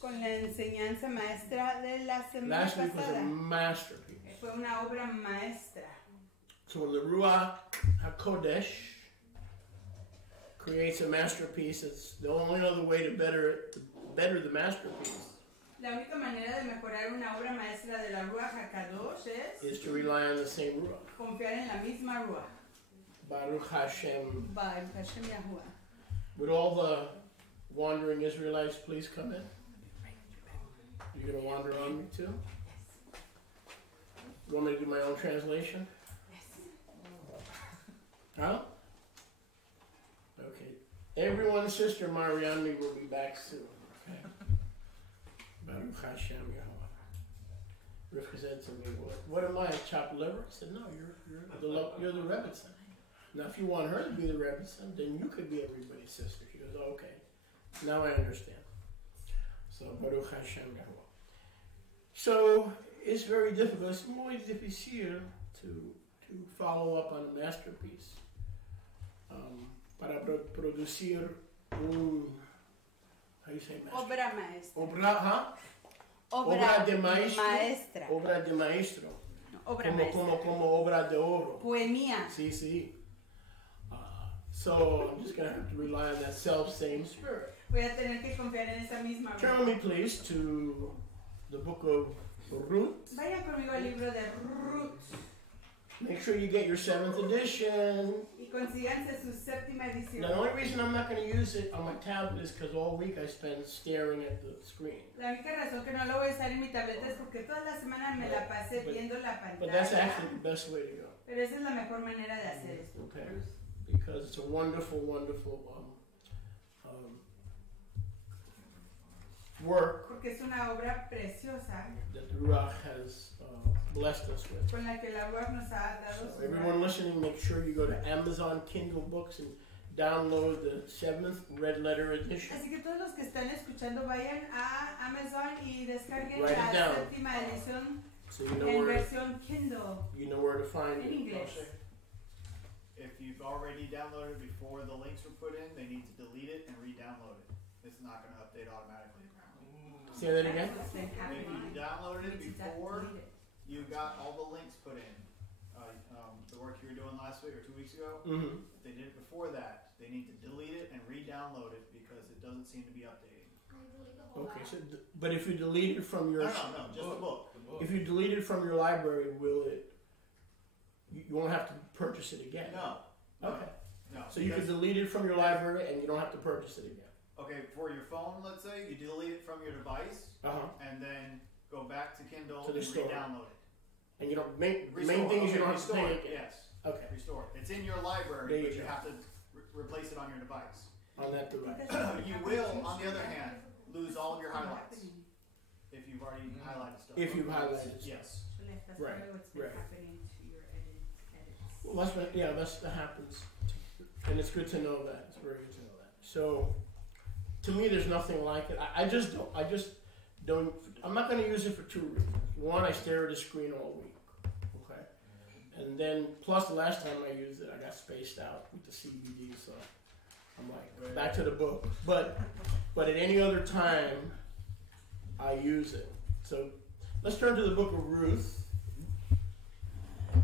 con la enseñanza maestra de la semana Last week was a pasada. masterpiece. Fue una obra maestra. So the Ruach HaKodesh creates a masterpiece. It's the only other way to better the masterpiece La única manera de mejorar una obra maestra de la Ruach HaKadosh is to rely on the same Ruach. confiar en la misma Ruach. Baruch Hashem. Baruch Hashem Yahuwah. Would all the wandering Israelites please come in? You're going to wander on me too? You want me to do my own translation? Huh? Okay. Everyone's sister Mariani will be back soon. Okay. Baruch Hashem Yahweh. Rivka said to me, what am I, chopped liver? I said, no, you're the Rebbetzin. Now, if you want her to be the Rebbetzin, then you could be everybody's sister. She goes, okay. Now I understand. So, Baruch Hashem Yahweh. So, it's very difficult. It's muy difícil to follow up on a masterpiece. Para producir un, how do you say masterpiece? Obra maestra. Obra de maestro. Maestra. Obra de maestro. No, obra maestra. Como obra de oro. Poemía. Sí, sí. So I'm just going to have to rely on that self-same spirit. Voy a tener que confiar en esa misma Ruach. Turn me please to the book of Ruth. Vayan conmigo al libro de Ruth. Make sure you get your 7th edition. Y consíganse su séptima edición. Now, the only reason I'm not going to use it on my tablet is because all week I spend staring at the screen. La única razón que no lo voy a usar en mi tableta es porque toda la semana me la pasé viendo la pantalla. But that's actually the best way to go. Pero esa es la mejor manera de hacer esto. Okay. Because it's a wonderful, wonderful work Porque es una obra preciosa that the Ruach has blessed us with. con la que la Ruach nos ha dado So su everyone listening, make sure you go to Amazon Kindle Books and download the 7th Red Letter Edition. Así que todos los que están escuchando vayan a Amazon y descarguen Write it la down. séptima edición So you know en where versión Kindle you know where to find en it. inglés. If you've already downloaded before the links were put in, they need to delete it and re-download it. It's not going to update automatically. Say that again. That's what's been If happening. you downloaded it It's before delete it. you got all the links put in, the work you were doing last week or 2 weeks ago, Mm-hmm. if they did it before that, they need to delete it and re-download it because it doesn't seem to be updating. Okay, so but if you delete it from your No, just the book. if you delete it from your library, will it? You won't have to purchase it again. No. Okay. No. So you can because- delete it from your library and you don't have to purchase it again. Okay, for your phone, let's say, you delete it from your device and then go back to Kindle To the and store. re-download it. And you don't the Restore. main thing is you Okay, don't have to restore pay it, it. Yes. Okay. Restore it. It's in your library, There you but you go. have to replace it on your device. On that device. You will, on the other hand, lose all of your highlights if you've already highlighted stuff. If you've highlighted stuff. Yes. Right, What's been right. happening to your edits. Well, that happens, and it's good to know that. It's very good to know that. So, to me, there's nothing like it. I just don't. I'm not going to use it for 2 reasons. One, I stare at the screen all week. Okay, and then plus the last time I used it, I got spaced out with the CBD, so I'm like back to the book. But at any other time, I use it. So let's turn to the book of Ruth.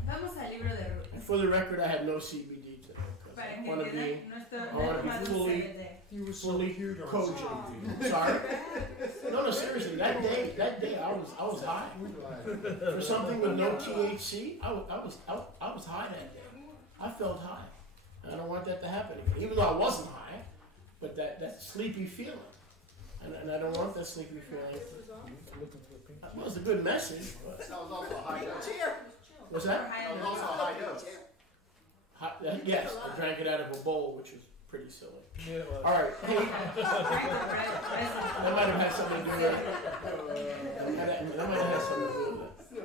Vamos al libro de Ruth. And for the record, I had no CBD today because Para I que want to be entiendan, no estoy I wanna be tomando fully- CBD. You were so fully cute on cogent. CBD. Sorry? No, seriously. That day, I was high. For something with no THC, I was high that day. I felt high. And I don't want that to happen again. Even though I wasn't high, but that sleepy feeling. And I don't want that sleepy feeling. Well, it's a good message, but That was also a high dose. what's that? That was also a high dose. Yes, I drank it out of a bowl, which was pretty silly. Yeah, it was. All right, hey, that might have had something to do with it. That might have had something to do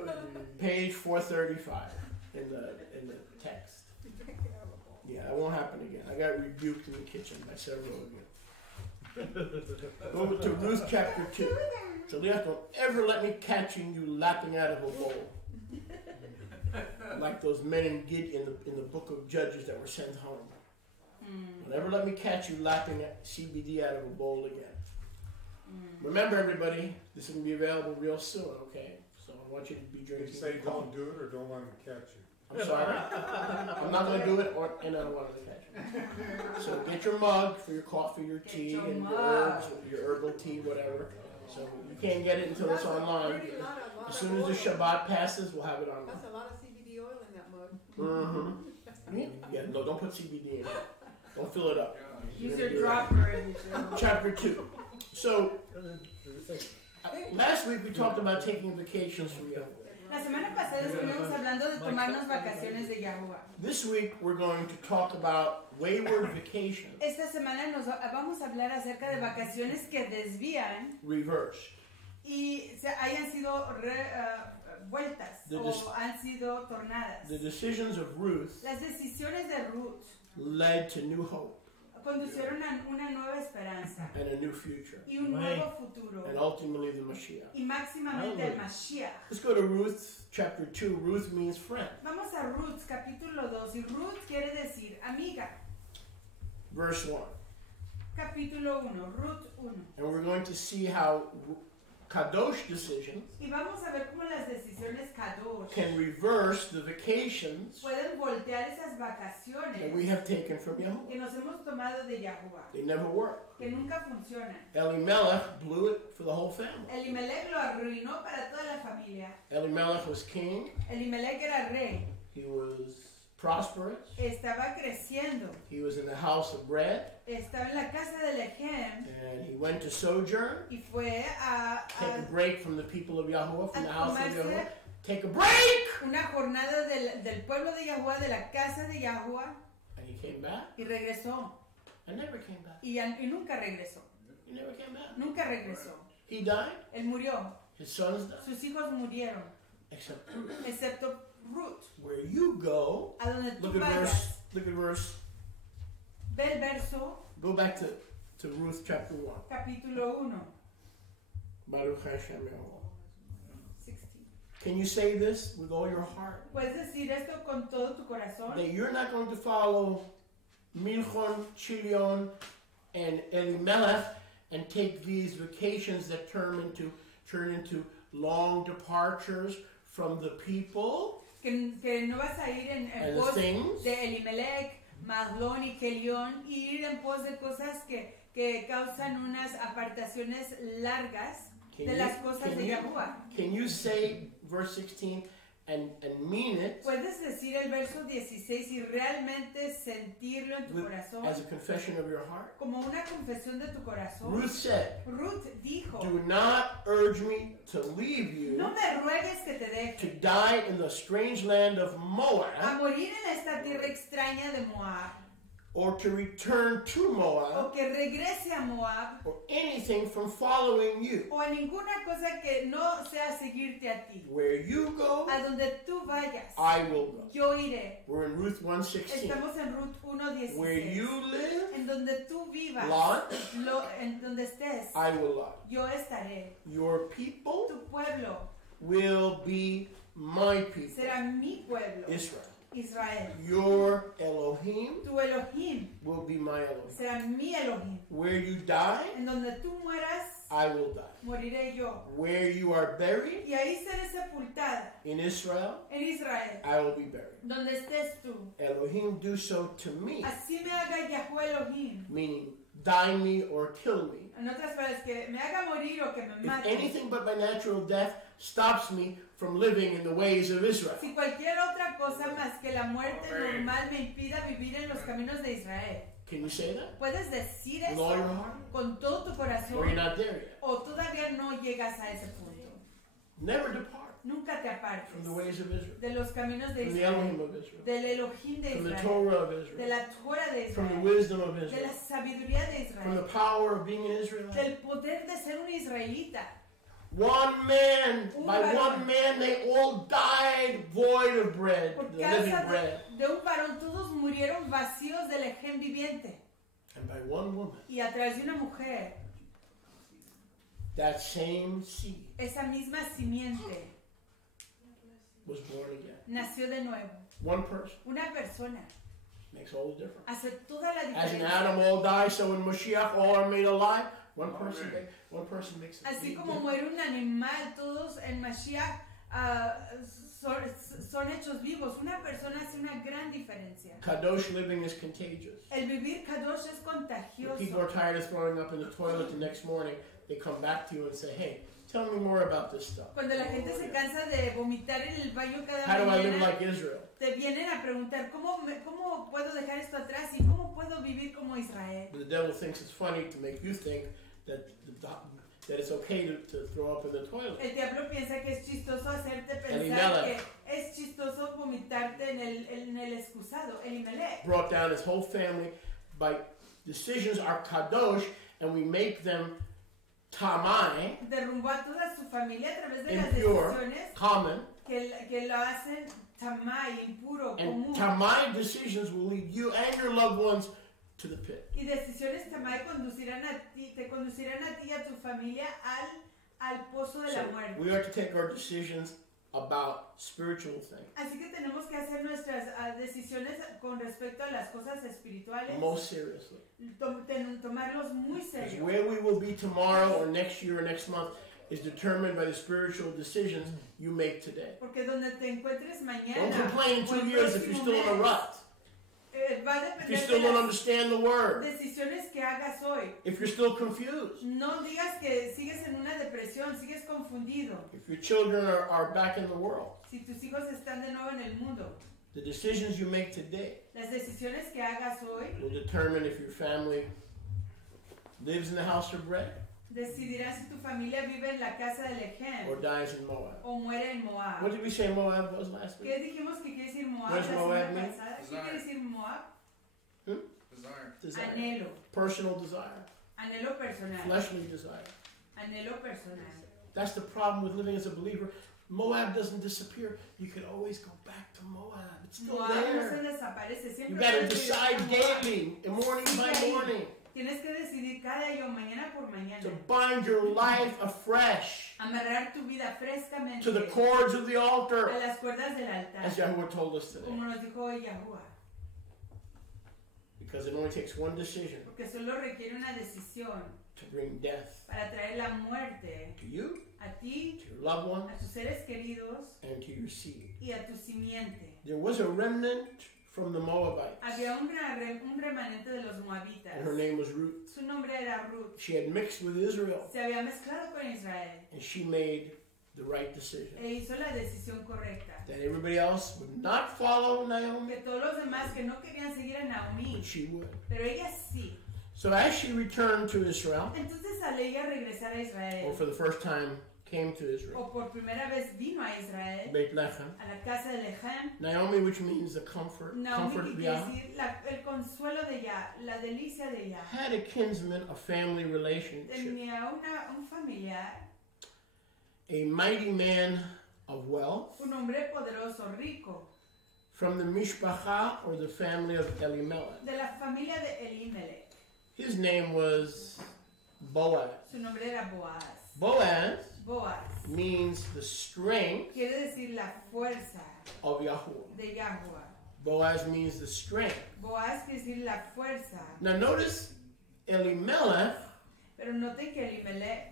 with it. Page 435 in the text. Yeah, that won't happen again. I got rebuked in the kitchen by several of you. Go to Ruth chapter 2. Joliet, don't ever let me catching you lapping out of a bowl. Like those men in the book of Judges that were sent home. Don't ever let me catch you lapping CBD out of a bowl again. Remember, everybody, this is going to be available real soon, okay? So I want you to be Did drinking. you say don't do it or don't let them catch you? I'm sorry. I'm not going to do it, and I don't want to catch you. So get your mug for your coffee, your tea, and your herbs, your herbal tea, whatever. So you can't get it until it's online. As soon as the Shabbat passes, we'll have it online. That's a lot of CBD oil in that mug. Mm-hmm. Yeah, no, don't put CBD in it. Don't fill it up. Use your dropper. Chapter 2. So, last week we talked about taking vacations from Yahweh. La semana pasada estuvimos hablando de tomarnos vacaciones de Yahuwah. This week we're going to talk about wayward vacations. Esta semana vamos a hablar acerca de vacaciones que desvían Reversed. y hayan sido vueltas o han sido tornadas. The decisions of Ruth Las decisiones de Ruth led to new hope conducieron a una nueva esperanza and a new future, y un nuevo futuro and ultimately the Mashiach. y máximamente el Mashiach. Let's go to Ruth chapter 2. Ruth means friend. Vamos a Ruth capítulo 2 y Ruth quiere decir amiga. Verse 1. Capítulo 1, Ruth 1. And we're going to see how Kadosh decisions Y vamos a ver cómo las decisiones Kadosh can reverse the vacations pueden voltear esas that vacaciones we have taken from Yahweh. que nos hemos tomado de Yahuwah, They never work. que nunca funcionan. Elimelech blew it for the whole family. Elimelech lo arruinó para toda la familia. Elimelech was king. Elimelech era rey, He was prosperous. estaba creciendo, He was in the house of bread. estaba en la casa de Lechem And he went to sojourn. y fue Take a break from the people of Yahweh, from the house of tomarse Yahweh. Take a break! una jornada del pueblo de Yahuwah, de la casa de Yahuwah, And he came back. y regresó. And never came back. Y nunca regresó. He never came back. Nunca regresó. He died. Él murió. His sons died. Sus hijos murieron, Except excepto Ruth. where you go. A donde tú Look at vayas. verse. Ve el verso, Go back to Ruth chapter 1. capítulo 1, Baruch Hashem Yahweh. 16. Can you say this with all your heart? ¿Puedes decir esto con todo tu corazón? That you're not going to follow Milchon, Chilion, and Elimelech and take these vacations that turn into long departures from the people Que no vas a ir en and the pos things. de Elimelech, Mahlón y Kelión, y ir en pos de cosas que causan unas apartaciones largas de las cosas de Yahuwah. Can you say verse 16 and mean it Puedes decir el verso 16 y realmente sentirlo en tu corazón as a confession of your heart? como una confesión de tu corazón. Ruth said, Ruth dijo, do not urge me to leave you no me ruegues que te to deje die in the strange land of a Moab morir en esta tierra extraña de Moab, or to return to Moab o que regrese a Moab, or anything from following you. o en ninguna cosa que no sea seguirte a ti. Where you go, A donde tú vayas, I will go. yo iré. We're in Ruth 1:16. Estamos en Ruth Where 1:16. you live, En donde tú vivas, Lot, en donde estés, I will lodge. yo estaré. Your people Tu pueblo will be my people, será mi pueblo, Israel. Israel. Your Elohim Tu Elohim will be my Elohim. será mi Elohim. Where you die, En donde tú mueras, I will die. moriré yo. Where you are buried, Y ahí seré sepultada in Israel, en Israel, I will be buried. donde estés tú. Elohim do so to me, Así me haga Yahuwah Elohim. meaning die me or kill me. En otras palabras, que me haga morir o que me If mate. anything but my natural death stops me from living in the ways of Israel. Si cualquier otra cosa más que la muerte normal me impida vivir en los caminos de Israel. Can you say that? ¿Puedes decir With all your eso heart? con todo tu Or you're corazón? not there yet? ¿O todavía no llegas a ese punto? Never depart Nunca te apartes from the ways of Israel, de los caminos de from the Israel, Elohim of Israel, del Elohim de from the Israel, Torah of de Israel, la Torah de from the Israel, wisdom of de Israel, la sabiduría de from the Israel, power of being an Israelite. del poder de ser un israelita. One man, by one man, they all died void of bread, Por the living causa bread. de un varón, todos murieron vacíos del Ejem viviente. And by one woman, Y a través de una mujer, that same seed esa misma simiente was born again. nació de nuevo. One person Una persona makes all the difference. hace toda la As in diferencia. Adam all die, so in Mashiach all are made alive. One person makes a Así big como difference. muere un animal, todos en Mashiach son hechos vivos. Una persona hace una gran diferencia. Kadosh living is contagious. El vivir Kadosh es When contagioso. people are tired of throwing up in the toilet the next morning, they come back to you and say, hey, tell me more about this stuff. Cuando la gente se cansa de vomitar en el baño cada How do I live mañana, like Israel? te vienen a preguntar ¿cómo puedo dejar esto atrás y cómo puedo vivir como Israel? But the devil thinks it's funny to make you think that it's okay to throw up in the toilet. El diablo piensa que es chistoso hacerte pensar Elimelech. que es chistoso vomitarte en el excusado. Elimelech Brought down his whole family by decisions are kadosh, and we make them tamai, derrumbó a toda su familia a través de las impure, decisiones common, que lo hacen tamay, impuro, and común. tamai decisions will lead you and your loved ones to the pit. Y decisiones tamay te conducirán a ti y a tu familia al pozo de la So muerte. we are to take our decisions about spiritual things Así que tenemos que hacer nuestras decisiones con respecto a las cosas espirituales, most seriously. tomarlos muy Because serio. where we will be tomorrow or next year or next month is determined by the spiritual decisions you make today. Porque donde te encuentres mañana Don't complain in o el 2 years if you're próximo still in a mes, rut. Va a If you depender still de don't las understand the word. decisiones que hagas hoy. If you're still confused. No digas que sigues en una depresión, sigues confundido. If your children are back in the world. Si tus hijos están de nuevo en el mundo, The decisions you make today las decisiones que hagas hoy will determine if your family lives in the house of bread decidirán si tu familia vive en la casa del or Ején dies in Moab. o muere en Moab. What did we say Moab was last week? ¿Qué dijimos que quiere decir Moab What does la Moab semana mean? pasada? ¿Qué Desire. quiere decir Moab? Desire. Desire. Anhelo, Personal desire. anhelo personal, Fleshly desire. anhelo personal. That's the problem with living as a believer. Moab doesn't disappear. You can always go back to Moab. It's still Moab no se there. desaparece, You siempre got to puedes decide regresar a Moab. daily, morning by morning, Tienes que decidir cada día, mañana por mañana, to bind your life afresh amarrar tu vida frescamente to the cords of the a altar, las cuerdas del altar, as Yahuwah told us today. como nos dijo hoy Yahuwah. Because it only takes one decision Porque solo requiere una decisión to bring death para traer la muerte to you, a ti, to your loved a ones, tus seres queridos and to your seed. y a tu simiente. There was a remnant from the Moabites, Había un remanente de los moabitas. and her name was Ruth. Su nombre era Ruth. She had mixed with Israel, Se había mezclado con Israel and she made the right decision. e hizo la decisión correcta. That everybody else would not follow Naomi, Que todos los demás que no querían seguir a Naomi, but she would. pero ella sí. So as she returned to Israel, Entonces al ella regresar a or Israel, for the first time came to Israel, o por primera vez vino a Israel, Beit Lechem, a la casa de Lechem, Naomi, which means the comfort Naomi, of que quiere Yah, decir el consuelo de Yah, la delicia de Yah. had a kinsman, a family relationship, Tenía un familiar, a mighty man of wealth, un hombre poderoso, rico, from the mishpacha, or the family of Elimelech. de la familia de Elimelech. His name was Boaz. Su nombre era Boaz. Boaz Boaz means the strength quiere decir la fuerza of Yahuwah. de Yahuwah. Boaz means the strength. Boaz quiere decir la fuerza. Now notice Elimelech Pero noten que Elimelech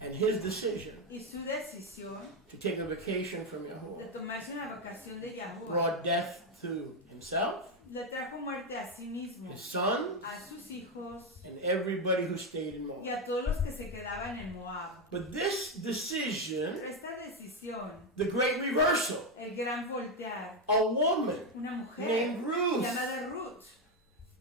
and his decision y su decisión to take a vacation from de Yahuwah tomarse una vacación de Yahuwah brought death to himself, le trajo muerte a sí mismo, his son, a sus hijos and everybody who stayed in y Moab. a todos los que se quedaban en Moab. But this decision, Pero esta decisión, the great reversal, el gran voltear, a woman una mujer named Ruth llamada Ruth,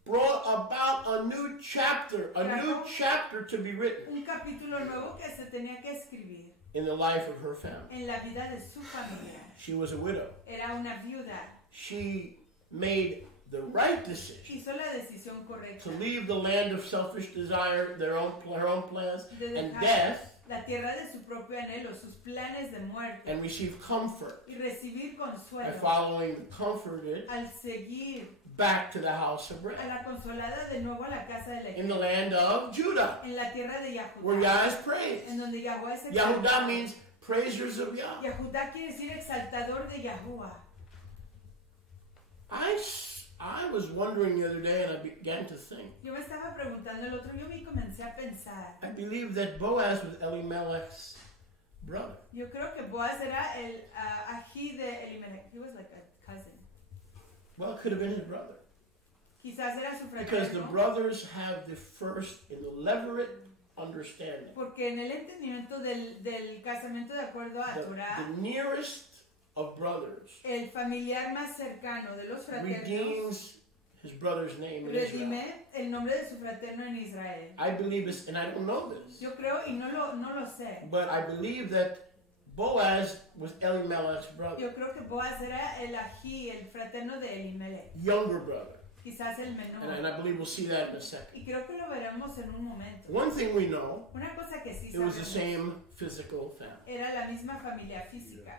brought about a new chapter to be written un capítulo nuevo que se tenía que escribir in the life of her family. en la vida de su familia. She was a widow. Era una viuda. She made the right decision Hizo la decisión correcta to leave the land of selfish desire, her own plans, de and dejar death, la tierra de su propio anhelo, sus planes de muerte, and receive comfort y recibir by consuelo following the comforted al seguir back to the house of a bread la consolada de nuevo a la casa de in the Lechem, land of Judah, en la tierra de where Yahudá, Yah is praised. en donde Yahweh es Yahudah exaltado. means praisers of Yah. Yahudá quiere decir exaltador de Yahuwah. I I was wondering the other day, and I began to think. Yo me estaba preguntando el otro, yo me comencé a pensar. I believe that Boaz was Elimelech's brother. Yo creo que Boaz era el ají de Elimelech. He was like a cousin. Well, it could have been his brother. Quizás era su Because the fraterno. brothers have the first elaborate understanding. Porque en el entendimiento del casamiento de acuerdo a Torah, The nearest of brothers el familiar más cercano de los fraternos redeems his brother's name in Israel. redime el nombre de su fraterno en Israel. I believe it's, and I don't know this, Yo creo, y no lo sé, but I believe that Boaz was Elimelech's brother, yo creo que Boaz era el ají, el fraterno de Elimelech, younger brother. quizás el And menor. I believe we'll see that in a second. Y creo que lo veremos en un momento. One thing we know, Una cosa que sí it was the sabemos, same physical family. era la misma familia física.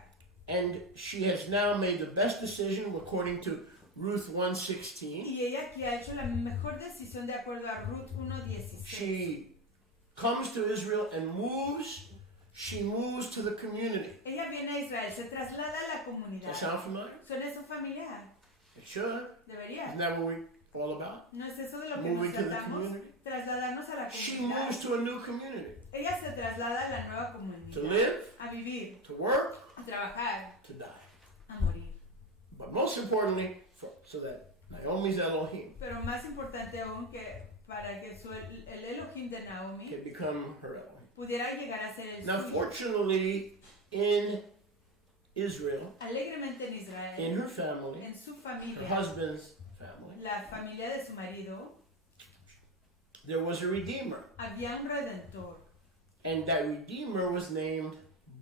And she has now made the best decision according to Ruth 1:16. Y ella aquí ha hecho la mejor decisión de acuerdo a Ruth 1:16. She comes to Israel and she moves to the community. Ella viene a Israel, se traslada a la Does comunidad. that sound familiar? ¿Son eso familiar? It should. Debería. Isn't that what we're all about? ¿No es eso de lo que Moving nos to the tratamos? community. Trasladarnos a la She comunidad. moves to a new community. Ella se traslada a la nueva To comunidad. live, A vivir, to work, a trabajar, to die. a morir. But most importantly, so that Naomi's Elohim Pero más importante aún que para que el Elohim de Naomi can become her Elohim. pudiera llegar a ser el Now, suyo. fortunately, in Israel, Alegremente en in Israel, her family, en su her familia, husband's family, la familia de su marido, there was a redeemer. había un redentor. And that redeemer was named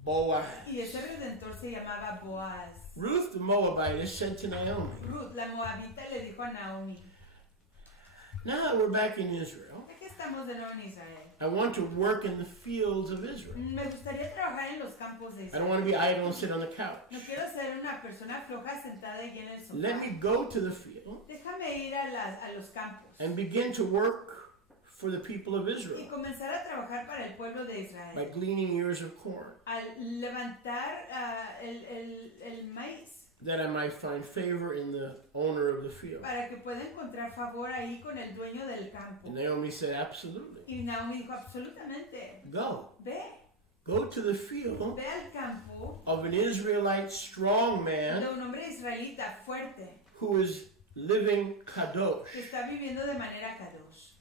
Boaz. Y ese redentor se llamaba Boaz. Ruth the Moabitess said to Naomi, Ruth, la moabita, le dijo a Naomi, now that we're back in Israel, ya que estamos de nuevo en Israel, I want to work in the fields of Israel. me gustaría trabajar en los campos de I don't want Israel. to be idle and sit on the couch. No quiero ser una persona floja sentada allí en el sofá. Let me go to the field Déjame ir a los campos and begin to work for the people of y Israel comenzar a trabajar para el pueblo de by Israel. gleaning ears of corn, Al levantar el maíz that I might find favor in the owner of the field. para que pueda encontrar favor ahí con el dueño del campo. And Naomi said, absolutely. Y Naomi dijo, absolutamente, Go. ve To the field al campo of an Israelite strong de man un hombre israelita fuerte who is living kadosh. que está viviendo de manera kadosh.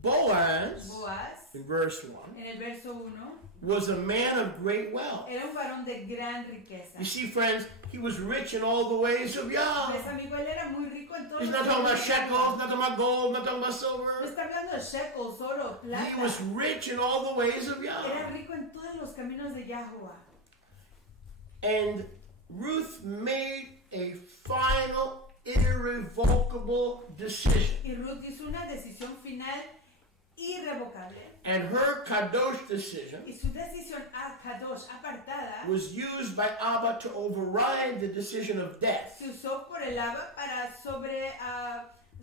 Boaz, Boaz, in verse 1, en el verso 1, was a man of great wealth. era un varón de gran riqueza. You see, friends, he was rich in all the ways of Pues, Yah. amigo, él era muy rico en todos He's los not talking about caminos. shekels, not talking about gold, not talking about No silver. está hablando de shekels, oro, He plata. was rich in all the ways of Era Yah. rico en todos los caminos de Yahweh. And Ruth made a final, irrevocable decision. Y Ruth hizo una decisión final irrevocable. And her kadosh decision Y su decisión a Kadosh, apartada, was used by Abba to override the decision of death. se usó por el Abba para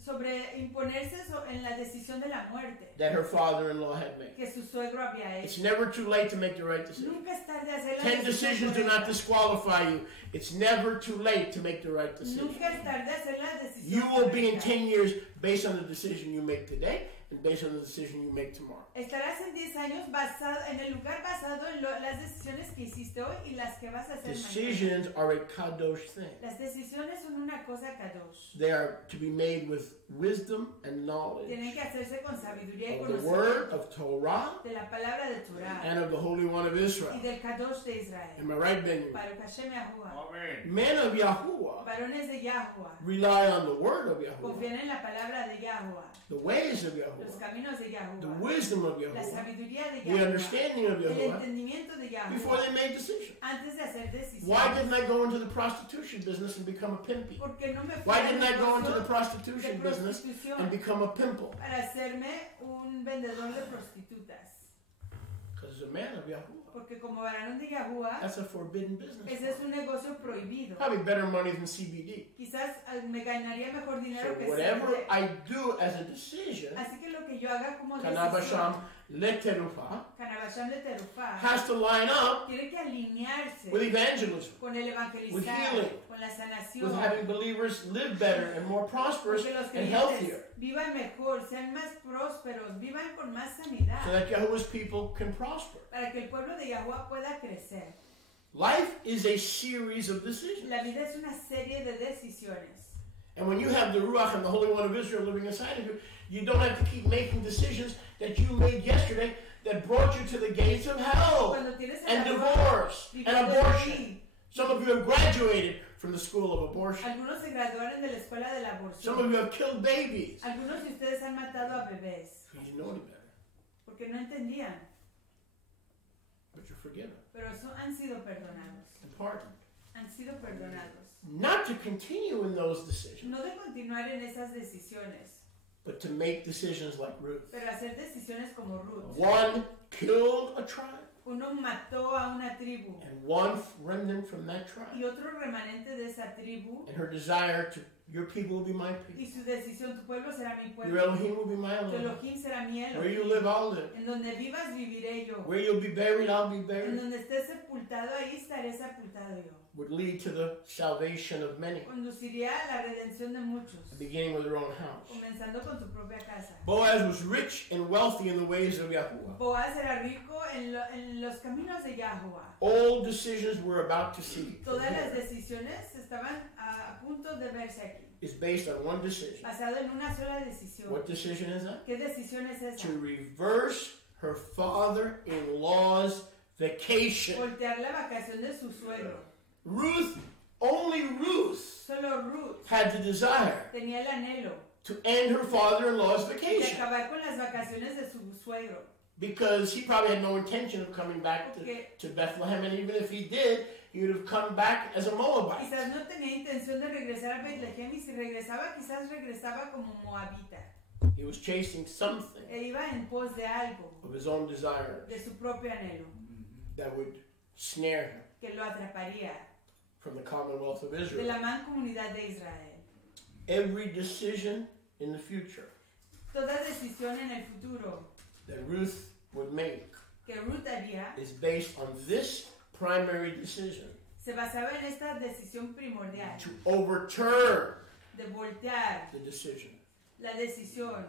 sobreimponerse en la decisión de la muerte That her father-in-law had made. que su suegro había It's hecho. never too late to make the right decision. Nunca es tarde hacer la 10 decisión decisions do not correcta. disqualify you. It's never too late to make the right decision. Nunca es tarde hacer la decisión You will be in correcta. 10 years based on the decision you make today and based on the decision you make tomorrow. Estarás en 10 años basado, en el lugar basado en las decisiones que hiciste hoy y las que vas a hacer mañana. Decisions are a kadosh thing. Las decisiones son una cosa Kadosh. They are to be made with wisdom and knowledge Tienen que hacerse con sabiduría y of the word conocimiento of Torah de la palabra de Torah and of the Holy One of y Israel. del Kadosh de Israel. Am I right, Benjamin? Baruch Hashem Yahuwah. Amen. Men of Yahuwah Varones de Yahuwah rely on the word of Yahuwah, confían en la palabra de Yahuwah, the ways of los Yahuwah, caminos de the Yahuwah, wisdom of la Yahuwah, sabiduría de the Yahuwah, understanding of el Yahuwah entendimiento de before Yahuwah they made decisions. antes de hacer decisiones. Why didn't I go into the prostitution business and become a pimpy? Porque no me fui Why al didn't I go into the negocio prostitution de business prostitución and become a pimple? para hacerme un vendedor de prostitutas? Because as a man of Yahuwah, Porque como varón de Yahuwah, that's a forbidden business. ese es un negocio prohibido. Probably better money than CBD. Quizás me ganaría mejor So dinero que whatever CBD. I do as a decision, Así que lo que yo haga como Kanabasham, decisión, Leterufa, Canabasham de Terufá, has to line up tiene que alinearse with evangelism, con el with evangelizar, healing, con la sanación, with having believers live better and more prosperous porque los and creyentes healthier, vivan mejor, sean más prósperos, vivan con más sanidad, so that Jehovah's people can prosper. para que el pueblo de Yahuwah pueda crecer. Life is a series of decisions. La vida es una serie de decisiones. And when you have the Ruach and the Holy One of Israel living inside of you, you don't have to keep making decisions that you made yesterday that brought you to the gates of hell Cuando tienes a and la Ruach divorce and viviendo en abortion. ti, Some of you have graduated from the school of abortion. algunos se graduaron de la escuela de la Some of aborción. you have killed babies. Algunos de ustedes han matado a bebés You know any better, porque no entendían, but you're forgiven pero han sido perdonados. and pardoned. Han sido perdonados. Not to continue in those decisions, No de continuar en esas decisiones, but to make decisions like Ruth. pero hacer decisiones como Ruth. One killed a tribe, Uno mató a una tribu and one remnant from that tribe. y otro remanente de esa tribu, And her desire to, your people will be my people. y su decisión, tu pueblo será mi Your pueblo, Elohim will be my tu Elohim. Elohim será mi Where you Elohim. live, I'll live. En donde vivas viviré yo. Where you'll be buried, I'll be En buried. donde estés sepultado, ahí estaré sepultado yo. Would lead to the salvation of many, Conduciría a la redención de muchos, beginning with their own house. comenzando con tu propia casa. Boaz was rich and wealthy in the ways of Yahuwah. Boaz era rico en los caminos de Yahuwah. All decisions we're about to see Todas las decisiones estaban a punto de verse aquí, is based on one decision. basado en una sola decisión. What decision is that? ¿Qué decisión es esa? To reverse her father-in-law's vacation. Voltear la vacación de su suegro. Ruth, only Ruth, Solo Ruth had the desire tenía el anhelo to end her father-in-law's de vacation. acabar con las vacaciones de su suegro. Because he probably had no intention of coming back to Bethlehem, and even if he did, he would have come back as a Moabite. Quizás no tenía intención de regresar a Bethlehem, y si regresaba, quizás regresaba como moabita. He was chasing something E iba en pos de algo, of his own desires de su propio anhelo, that would snare him que lo atraparía from the commonwealth of de Israel. la mancomunidad de Israel. Every decision in the future Toda decisión en el futuro that Ruth would make que Ruth haría is based on this primary decision se basaba en esta decisión primordial to overturn de voltear the decision la decisión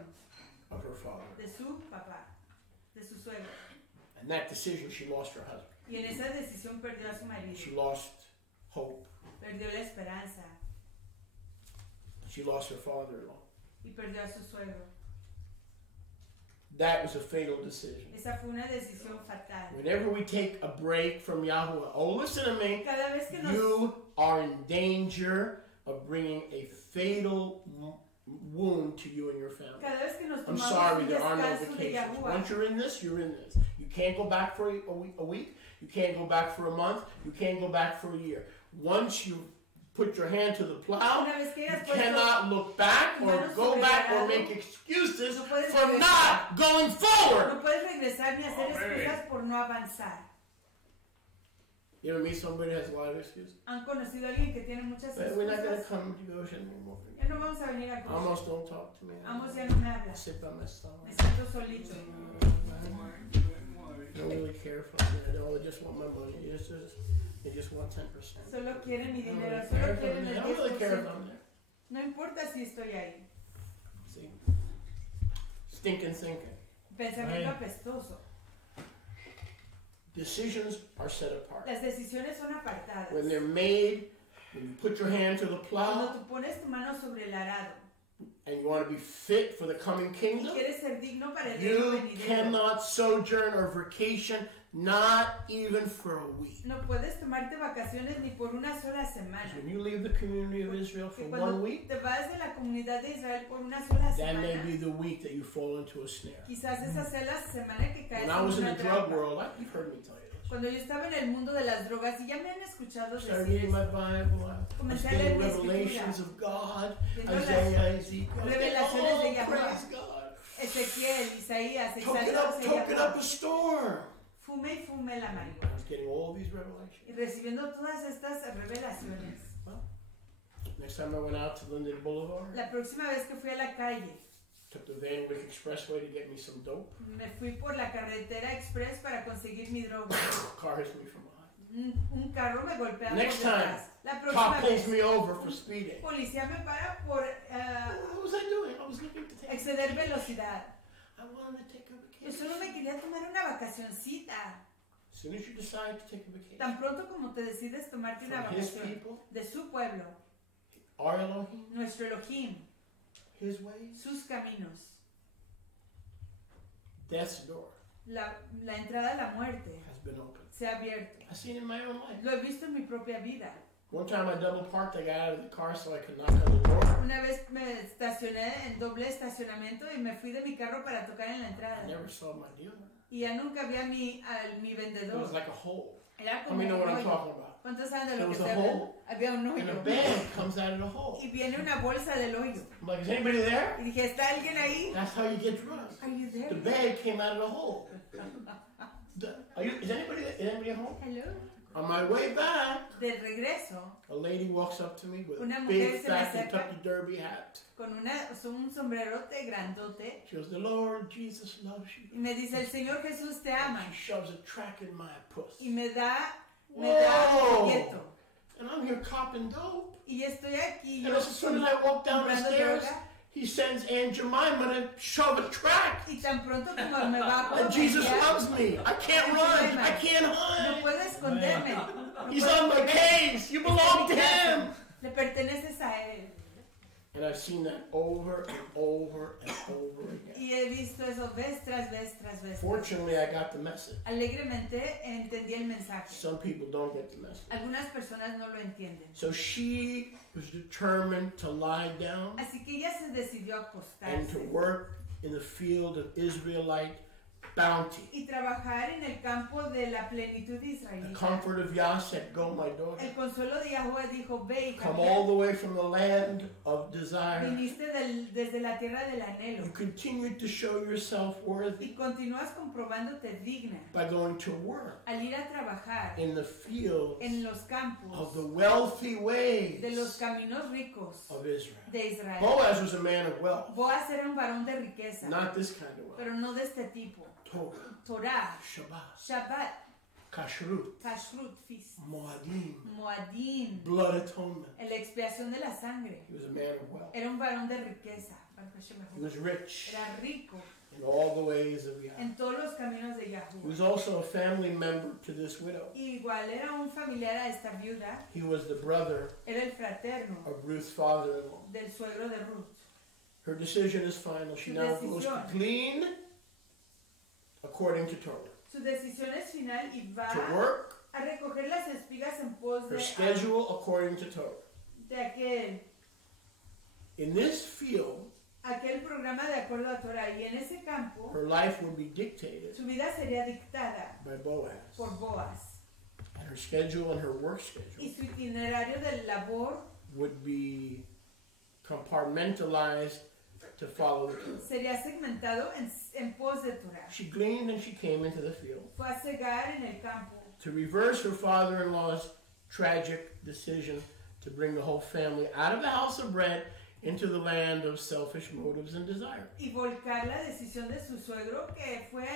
of her father. de su papá, de su suegro. And that decision, she lost her husband. Y en esa decisión perdió a su marido, She lost hope. perdió la esperanza She lost her father-in-law. y perdió a su suegro. That was a fatal decision. Esa fue una decisión fatal. Whenever we take a break from Yahweh, oh, listen to me, Cada vez que nos you are in danger of bringing a fatal wound to you and your family. Cada vez que nos I'm tomamos sorry, un there are no descanso de vacations. Yahuwah, Once you're in this, you're in this. You can't go back for a week. You can't go back for a month. You can't go back for a year. Once you put your hand to the plow, una vez que you hayas puesto cannot look back or go back or make excuses for not going forward. no puedes regresar ni hacer excusas por no avanzar. You ever meet somebody that has a lot of excuses? Han conocido a alguien que tiene muchas But we're not going to excusas. come to Goshen anymore. Ya no vamos a venir a Goshen. Almost don't talk to me. Amos ya no me habla. I sit by myself. Me siento solito. I don't really care for me. I don't. I just want my money. They just want 10%. Solo quieren mi I don't dinero. really Solo care if quieren I'm there. el I don't really care if 10%. I'm there. No importa si estoy ahí. See? Stinking thinking. Pensamiento apestoso. Decisions are set apart. Las decisiones son apartadas. When they're made, when you put your hand to the Cuando plow tú pones tu mano sobre el arado and you want to be fit for the coming y kingdom, quieres ser digno para el reino you venidero, cannot sojourn or vacation, not even for a week. no puedes tomarte vacaciones ni por una sola semana. When you leave the community of Israel for Que 1 cuando week, te vas de la comunidad de Israel por una sola that may semana, be the week that you fall into a snare. quizás esa sea la semana que caes When I was en in una the drug trampa. world, you've heard me tell you this. Cuando yo estaba en el mundo de las drogas, y ya me han escuchado I started decir reading my eso, Bible. I was Comencé a getting leer mi revelations escritura. of God. Viendo las Isaiah, Ezekiel. revelaciones de Oh, Yahuwah. praise God. Ezequiel, Isaías, Took it exaltados up, se took it up llaman. a storm. Fume y fume la I marihuana. was getting all these revelations. Y recibiendo todas estas revelaciones. Next time I went out to Linden Boulevard, La próxima vez que fui a la calle, Took the Van Wyck Expressway to get me some dope. Me fui por la carretera express para conseguir mi droga. Car hits me from behind. Un carro me golpea por Next time, detrás. La Cop próxima pulls vez, me over for speeding. policía me para por What was I doing? I was looking to take exceder velocidad. I wanted to take a Yo vacation. solo me quería tomar una vacacioncita. As soon as you decide to take a vacation Tan pronto como te decides tomarte una from his vacación people, de su pueblo, our Elohim, nuestro Elohim, his ways, sus caminos, death's door la entrada a la muerte has been opened. se ha abierto. I've seen it in my own life. Lo he visto en mi propia vida. One time I double parked, I got out of the car so I could knock on the door. Una vez me estacioné en doble estacionamiento y me fui de mi carro para tocar en la entrada. I never saw my dealer. Y ya nunca vi a mi It vendedor. was like a hole. Era Let como me know un what I'm hoyo. talking about. ¿Cuántos saben de There lo que was a se habla? hole, Había un and a hoyo. bag comes out of the hole. Y viene una bolsa del hoyo. I'm like, is anybody there? Y dije, ¿está alguien ahí? That's how you get drugs. Are you there? The bag came out of the hole. Is anybody at home? Hello. On my way back, De regreso, a lady walks up to me with Una a mujer big se me fat acerca. Kentucky Derby hat. con un sombrerote grandote, She goes, the Lord Jesus loves you. y me dice, el Señor Jesús te ama. She shoves a track in my puss. Y me da Whoa! folleto. And I'm here copping dope. Y estoy aquí, And yo as soon as I walk down the comprando stairs, droga, he sends Aunt Jemima to shove a track. y tan pronto como me va a And Jesus contagiar, loves me. I can't run. I can't no hide. puedo esconderme. No He's puedo on my correr. case. You belong to him. Le perteneces a Él. And I've seen that over and over and over again. Y he visto eso vez tras vez tras vez. Fortunately, I got the message. Alegremente entendí el mensaje. Some people don't get the message. Algunas personas no lo entienden. So she was determined to lie down Así que ella se decidió a and to acostarse work in the field of Israelite bounty. y trabajar en el campo de la plenitud The israelita. comfort of Yah said, go, my daughter. El consuelo de Yahweh dijo, ve, hija Come mía, all the way from the land of desire. viniste desde la tierra del anhelo You continued to show yourself worthy y continúas comprobándote digna by going to work al ir a trabajar in the fields en los of campos the wealthy ways de los caminos ricos of Israel. de Israel. Boaz was a man of wealth, Boaz era un varón de riqueza, not this kind of wealth. pero no de este tipo. Torah, Torah, Shabbat, Shabbat, Kashrut, Kashrut, Feast, Moadim, Moadim, blood atonement. la expiación de la sangre. He was a man of wealth. Era un varón de riqueza. He was rich Era rico in all the ways of Yah. en todos los caminos de He Yahweh. was also a family member to this widow. Igual era un familiar a esta viuda. He was the brother Era el fraterno of Ruth's father-in-law. del suegro de Ruth. Her decision is final. She Su now goes to decisión. glean according to Torah. Su decisión es final y va To work, a recoger las espigas en pos her de, schedule according to Torah. de In this field, aquel programa de acuerdo a Torah. Y en ese campo, her life would be dictated su vida sería dictada by Boaz. por Boaz. And her schedule and her work Y schedule su itinerario de labor would be compartmentalized to follow the Torah. sería segmentado en pos de Torah. She gleaned and she came into the field. Fue a cegar en el campo To reverse her father-in-law's tragic decision to bring the whole family out of the house of bread into the land of selfish motives and desire. y volcar la decisión de su suegro, que fue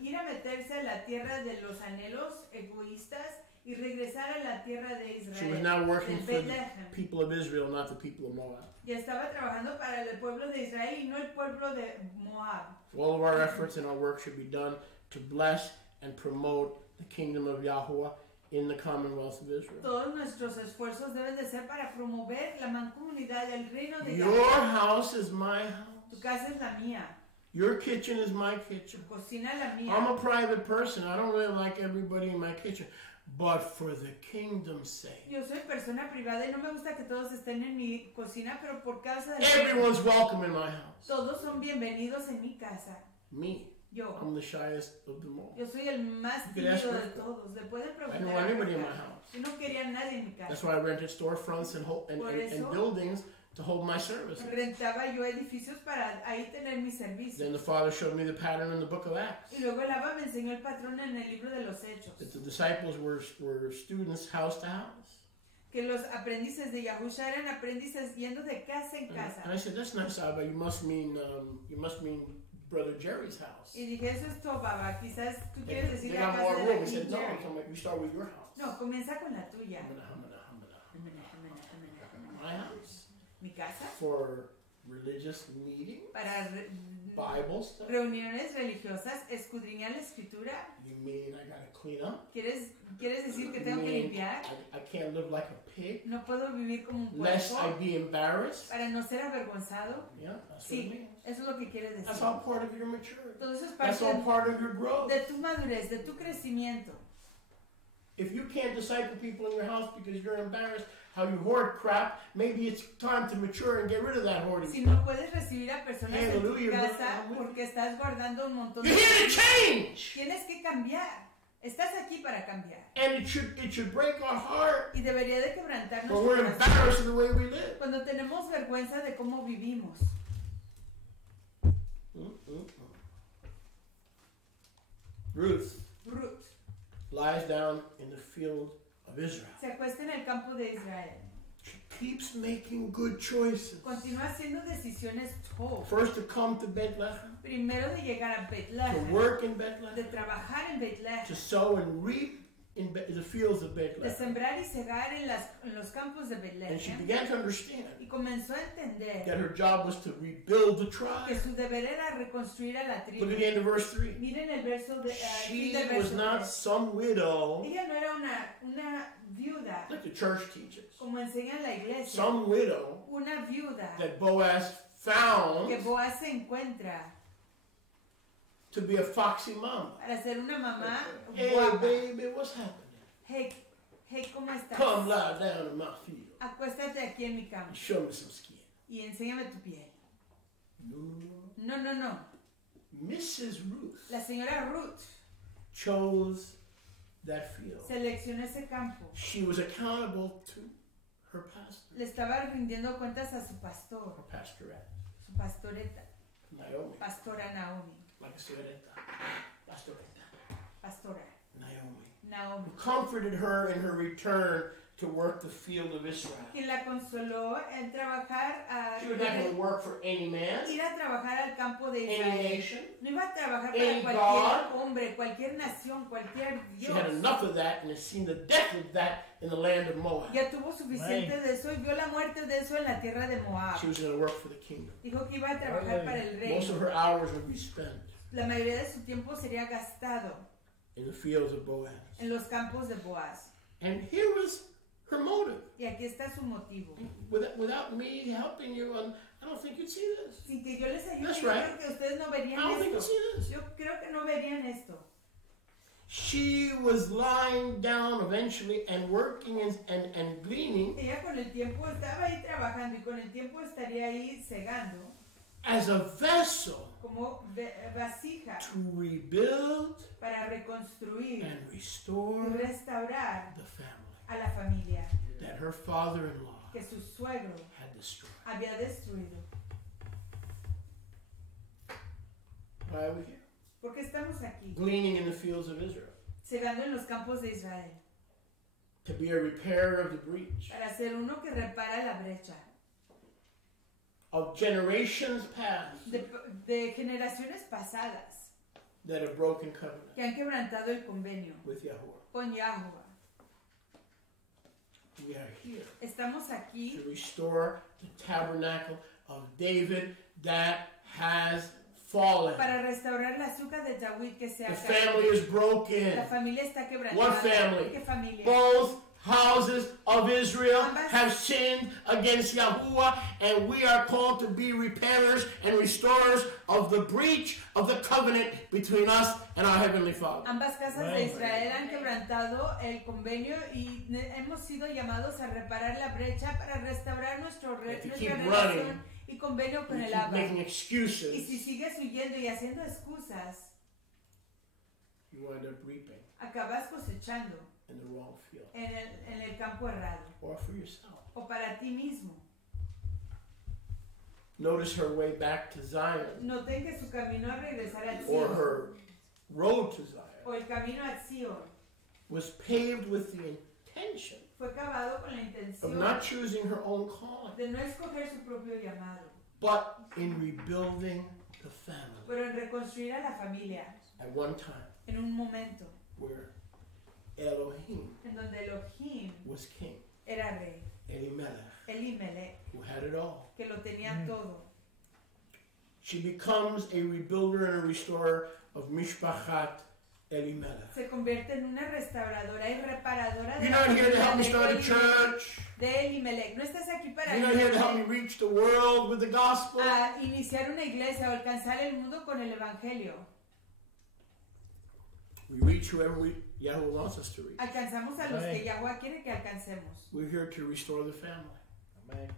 ir a meterse a la tierra de los anhelos egoístas y regresar a la tierra de She was Israel, now working de for the Bethlehem. people of Israel, not the people of Moab. Ya estaba trabajando para el pueblo de Israel y no el pueblo de Moab. So all of our efforts and our work should be done to bless and promote the kingdom of Yahuwah in the Commonwealth of Israel. Todos nuestros esfuerzos deben de ser para promover la mancomunidad del reino de Your Yahweh. house is my Tu house. casa es la mía, Your kitchen is my tu kitchen. cocina la mía. I'm a private person. I don't really like everybody in my kitchen. But for the kingdom's sake, Yo soy persona privada y no me gusta que todos estén en mi cocina, pero por causa del reino, everyone's welcome in my house. todos son bienvenidos en mi casa. Me, Yo. I'm the shyest of them all. Yo soy el más You can ask tímido de Rivka. todos. Le pueden I preguntar. don't a want anybody in Rivka. my house. Yo no quería a nadie en mi That's casa. why I rented storefronts and Por eso- buildings to hold my services. Rentaba yo edificios para ahí tener mis servicios. Then the Father showed me the pattern in the book of Acts. Y luego el Abba me enseñó el patrón en el libro de los Hechos. That the disciples were students house to house. que los aprendices de Yahusha eran aprendices yendo de casa en casa. And I said, that's not Saba. You must mean Brother Jerry's house. Y dije, eso es Tobaba, quizás tú They quieres decir la got more casa de room. He la said, King no, Jerry. I'm talking about you start with your house. No, comienza con la tuya. My house. Mi casa, For religious meeting, para Bible stuff. reuniones religiosas, escudriñar la escritura. You mean I gotta clean up? ¿Quieres decir que You tengo que mean limpiar? I can't live like a pig, No puedo vivir como un lest I puerco be embarrassed? para no ser avergonzado. Yeah, that's what it Sí, means. eso es lo que quiere That's decir. all part of your maturity. Todo eso es That's parte all part of your growth. de tu madurez, de tu crecimiento. If you can't disciple people in your house because you're embarrassed how you hoard crap, maybe it's time to mature and get rid of that hoarding. Si no puedes recibir a personas en tu Hallelujah, casa brother. porque estás guardando un montón You're de here to cosas, change, tienes que cambiar. Estás aquí para cambiar. and it should break our heart Y debería de quebrantarnos when we're corazón embarrassed of the way we live. cuando tenemos vergüenza de cómo vivimos. Ruth Ruth lies down in the field of Israel. se acuesta en el campo de Israel. She keeps making good choices. Continúa haciendo decisiones top. First to come to Bethlehem, Primero de llegar a to Bethlehem, work in de Bethlehem, trabajar en to Bethlehem, sow and reap in the fields of de Bethlehem. sembrar y cegar en los campos de And she Bethlehem. began to understand Y comenzó a entender that her job was to rebuild the que tribe. su deber era reconstruir a la Look tribu. at the end of verse 3. Miren el verso de She fin del was verso not 3. some widow, Ella no era una viuda, like the church teaches, como enseña en la iglesia. some widow Una viuda that Boaz found que Boaz se encuentra to be a foxy mama. para ser una mamá Hey, guapa. baby, what's happening? Hey, ¿cómo estás? Come lie down in my field Acuéstate aquí en mi cama and show me some skin. y enséñame tu piel. No. No. Mrs. Ruth La señora Ruth chose that field. seleccionó ese campo. She was accountable to her pastor, Le estaba rindiendo cuentas a su pastor, her pastorette, su pastoreta, Naomi. pastora Naomi, Like a señorita. Pastoreta. pastora Naomi. Naomi, Who comforted her in her return to work the field of Israel. quien la consoló en trabajar She was not going to work for any man, ir a trabajar al campo de any Israel. nation. No iba a trabajar Any para God. cualquier hombre, cualquier nación, cualquier She Dios. had enough of that and has seen the death of that in the land of Moab. Ya tuvo suficiente de eso y vio la muerte de eso en la tierra de Moab. She was going to work for the kingdom. Dijo que iba a trabajar para el Most rey. of her hours would be spent La mayoría de su tiempo sería gastado in the fields of Boaz. en los campos de Boaz. And here was her motive. Y aquí está su motivo. Without me helping you, I don't think you'd see this. Sin que yo les ayude, That's yo right. creo que ustedes no I verían don't think you'd esto. see this. Yo creo que no verían esto. She was lying down eventually and working and gleaning Ella con el tiempo estaba ahí trabajando y con el tiempo estaría ahí cegando as a vessel como vasija to rebuild para reconstruir and y restore restaurar the family a la familia that her father-in-law que su suegro had destroyed. había destruido. Why are we here? ¿Por qué estamos aquí? Gleaning in the fields of Israel. Cegando en los campos de Israel To be a repairer of the breach. para ser uno que repara la brecha. Of generations past De generaciones pasadas that have broken covenant que han quebrantado el convenio with Yahuwah. con Yahuwah. We are here Estamos aquí to restore the tabernacle of David that has fallen. para restaurar la azúcar de David que se ha The caído. family is broken. La familia está quebrantada. What family? ¿Qué familia? Both houses of Israel have sinned against Yahuwah, and we are called to be repairers and restorers of the breach of the covenant between us and our Heavenly Father. Ambas casas de Israel han quebrantado el convenio y hemos sido llamados a reparar la brecha para restaurar nuestra relación y convenio con We el keep Abba. making Y si excuses, sigues huyendo y haciendo excusas, you wind up reaping acabas cosechando in the wrong field, en el campo errado or for yourself. o para ti mismo. Notice her way back to Zion, Noten que su camino a regresar al or Sion her road to Zion, o el camino al Sion was paved with the intention fue acabado con la of intención not choosing her own calling, de no escoger su propio llamado, but in rebuilding the family. pero en reconstruir a la familia At one time, en un momento where Elohim en donde Elohim was king, era rey, Elimelech, who had it all. que lo tenía todo. She becomes a rebuilder and a restorer of Mishpachat Elimelech. Se convierte en una restauradora y reparadora de You're la not here to help me familia start a church. de Elimelech. No estás aquí para You're not here to help me reach the world with the gospel. a iniciar una iglesia o alcanzar el mundo con el evangelio. We reach whoever Yahweh wants us to reach. Alcanzamos a los que Yahweh quiere que alcancemos. We're here to restore the family. Amen.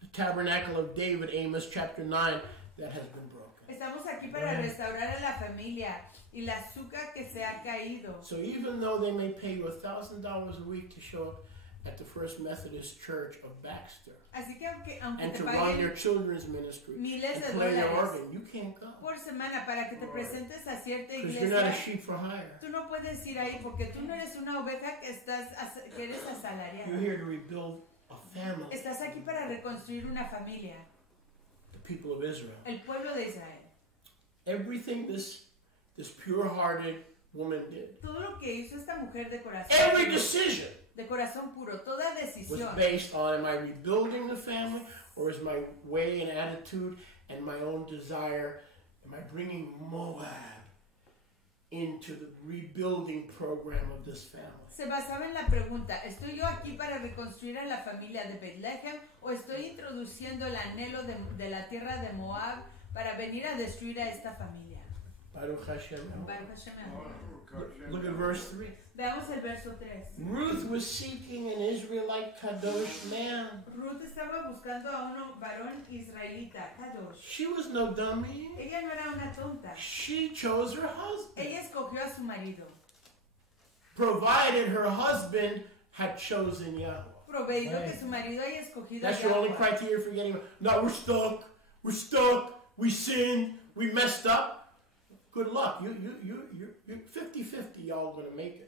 The tabernacle of David, Amos chapter 9, that has been broken. Estamos aquí para restaurar a la familia y la azúcar que se ha caído. So even though they may pay you $1,000 a week to show up at the First Methodist Church of Baxter Así que aunque and te to run paguen their children's ministry miles and de play their dólares organ, you can't go. por semana para que te presentes a cierta Because you're not a iglesia, sheep for hire. tú no puedes ir ahí porque tú no eres una oveja que eres You're asalariada. here to rebuild a family, Estás aquí para reconstruir una familia, the people of Israel. el pueblo de Israel. Everything this pure-hearted woman did, Todo lo que hizo esta mujer every decision de corazón puro, toda was decisión based on, am I rebuilding the family, or is my way and attitude and my own desire, am I bringing Moab into the rebuilding program of this family? se basaba en la pregunta, ¿estoy yo aquí para reconstruir a la familia de Bethlehem o estoy introduciendo el anhelo de la tierra de Moab para venir a destruir a esta familia? Baruch Hashem. Baruch Hashem. Look at verse 3. Veamos el verso 3. Ruth was seeking an Israelite kadosh man. Ruth estaba buscando a un varón israelita, Kadosh. She was no dummy. Ella no era una tonta. She chose her husband, Ella escogió a su marido, provided her husband had chosen Yahweh. proveído que su marido haya escogido a That's your only Yahweh. criteria for getting. No, we're stuck. We sinned. We messed up. Good luck. You're 50-50. Y'all gonna make it.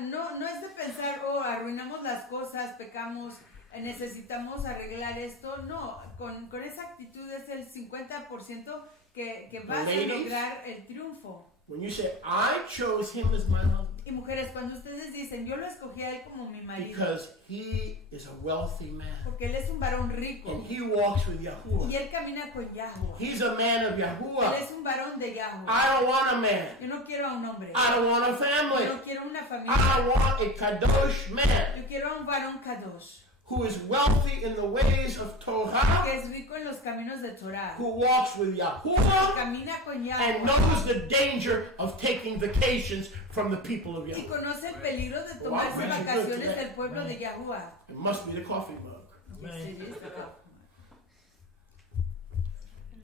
No es de pensar, oh, arruinamos las cosas, pecamos, necesitamos arreglar esto. No, con esa actitud es el 50% que vas a lograr el triunfo. When you say, I chose him as my husband Y mujeres, cuando ustedes dicen, yo lo escogí a él como mi marido, because he is a wealthy man porque él es un varón rico and he walks with y Yahuwah. él camina con Yahweh. He's a man of Él Yahuwah. es un varón de Yahweh. I don't want a man. Yo no quiero a un hombre. I don't want a family. Yo no quiero una I familia. want a kadosh man Yo quiero a un varón Kadosh, who is wealthy in the ways of Torah, que es rico en los caminos de Torah, who walks with Yahuwah, camina con and Yahweh knows the danger of taking vacations from the people of y Yahweh. conoce el peligro de Wow, tomarse man, vacaciones good today. del pueblo de Yahuwah. It must be the coffee mug.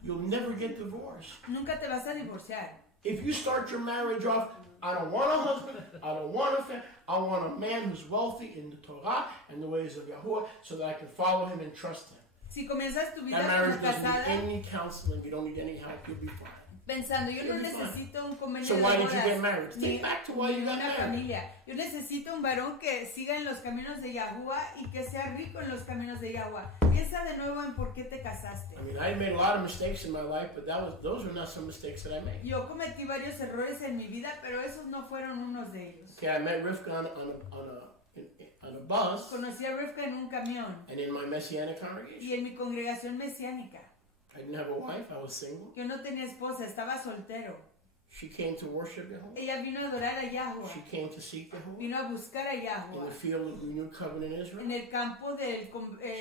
You'll never get divorced. Nunca te vas a divorciar. If you start your marriage off, I don't want a husband, I don't want a family, I want a man who's wealthy in the Torah and the ways of Yahuwah so that I can follow him and trust him. Si comienzas tu vida That como marriage doesn't need casada any counseling, you don't need any help, you'll be fine. pensando, yo no You'll be fine. necesito un convenio So de why did you get bodas, married? Think back to why ni you got una married. familia. Yo necesito un varón que siga en los caminos de Yahuwah y que sea rico en los caminos de Yahuwah. Piensa de nuevo en por qué te casaste. I mean, I made a lot of mistakes in my life, but those were not some mistakes that I made. Yo cometí varios errores en mi vida, pero esos no fueron unos de ellos. Okay, I met Rivka on a bus Conocí a Rivka en un camión and in my Messianic y congregation. en mi congregación mesiánica. I didn't have a wife, I was single. Yo no tenía esposa, estaba soltero. She came to worship Yahuwah. Ella vino a adorar a Yahuwah, She came to seek Yahuwah vino a buscar a in Yahuwah the field of the New Covenant Israel. en el campo del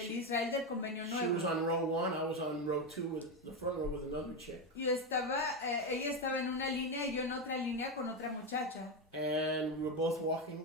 Israel del Convenio She was Nuevo. on row 1, I was on row 2 with the front row with another chick. Yo estaba, ella estaba en una línea y yo en otra línea con otra muchacha. And we were both walking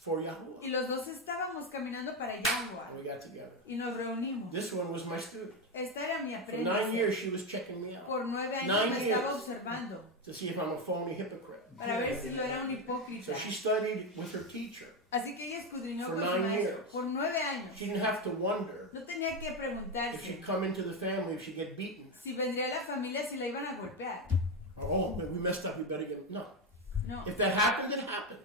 for Yahuwah. Y los dos estábamos caminando para Yahuwah And we got together. y nos reunimos. This one was my student. Esta era mi For 9 aprendiz. years, she was checking me out Por 9 años 9 me years. estaba observando to see if I'm a phony hypocrite. para ver si yo era un hipócrita. So she studied with her teacher. Así que ella escudriñó For con su 9 maestro years. por 9 años. She didn't have to wonder No tenía que if preguntarse she'd come into the family, if she'd get beaten. si vendría la familia, si la iban a golpear. Oh, man, we messed up, we better get... No. No. If that happened, it happened.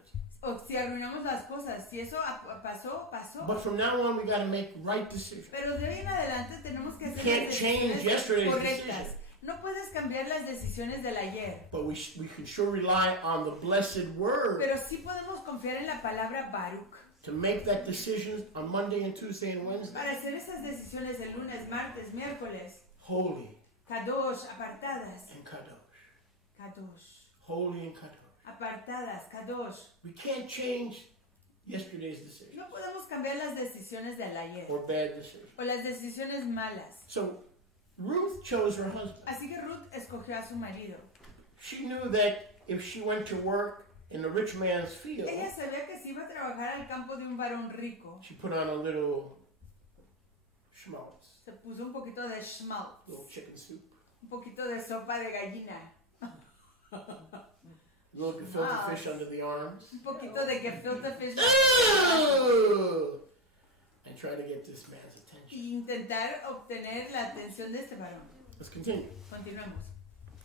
O si arruinamos las cosas, si eso pasó, pasó. But from now on, we got to make right decisions. Pero de hoy en adelante tenemos que hacer Can't las change decisiones yesterday's correctas. decision. No puedes cambiar las decisiones del ayer. But we can sure rely on the blessed word Pero sí podemos confiar en la palabra Baruch. to make that decision on Monday and Tuesday and Wednesday. Para hacer esas decisiones el lunes, martes, miércoles. Holy Kadosh, apartadas. and kadosh. Kadosh. Holy and kadosh. Apartadas, Kadosh. We can't change yesterday's decision No podemos cambiar las decisiones del ayer. or bad decisions. O las decisiones malas. So Ruth chose her husband. Así que Ruth escogió a su marido. She knew that if she went to work in the rich man's field, Ella sabía que si iba a trabajar al campo de un varón rico, she put on a little schmaltz, se puso un poquito de schmaltz, little chicken soup, un poquito de sopa de gallina, a little gefilte fish under the arms, un poquito de gefilte fish and try to get this man's attention. y intentar obtener la atención de este varón. Let's continue. Continuemos.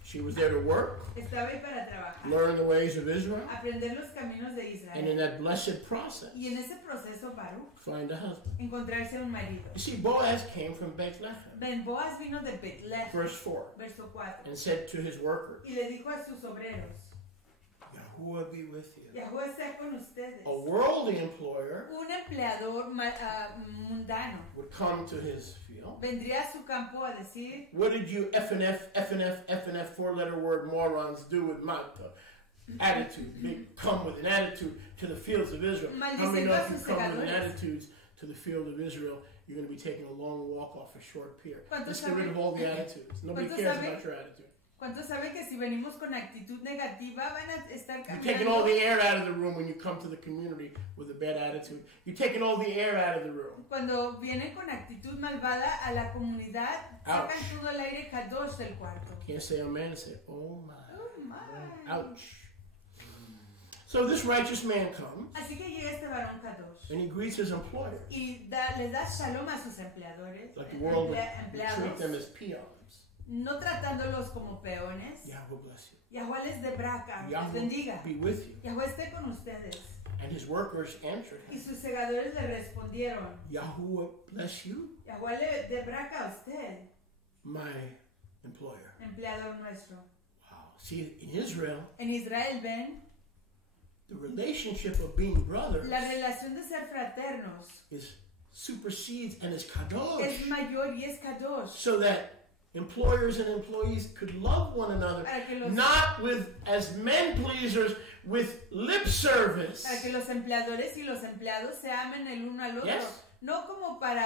She was there to work, Estaba ahí para trabajar, learn the ways of Israel, aprender los caminos de and in Israel that blessed process, y en ese proceso Baruch find a husband. encontrarse un marido. You see, Boaz came from Bethlehem, Ben Boaz vino de Betlehem, verse 4, verso 4, and said to his workers, y le dijo a sus obreros, Yahuwah be with you. Yahweh está con ustedes. A worldly employer Un empleador mundano would come to his field. vendría a su campo a decir, What did you FNF, four-letter word morons do with my attitude? They come with an attitude to the fields of Israel. How many know if you come with an attitude to the field of Israel, you're going to be taking a long walk off a short pier? Let's get rid of all the attitudes. Nobody cares about your attitude. ¿cuántos saben que si venimos con actitud negativa van a estar You're taking all cambiando? the air out of the room when you come to the community with a bad attitude. You're taking all the air out of the room. Cuando vienen con actitud malvada a la comunidad, sacan Ouch. todo el aire kadosh del cuarto. Can't say amen, say, oh my. Oh my. Ouch. So this righteous man comes Así que llega este varón kadosh and he greets his employer. y les da shalom a sus empleadores, Like the world would empleados, treat them as peons. no tratándolos como peones. Yahweh bless you. Yahweh les dé braca, les Yahweh bendiga. be with you. Yahweh esté con ustedes. And his workers answered Y him. sus segadores le respondieron, Yahuwah bless you, Yahweh le dé braca a usted, my employer. empleador nuestro. Wow. See, in Israel, En Israel, ven, the relationship of being brothers la relación de ser fraternos is supersedes and is es kadosh. mayor y es kadosh. So that employers and employees could love one another, Para que los, not with as men pleasers, with lip service. para que los empleadores y los empleados se amen el uno al otro. Yes. No como para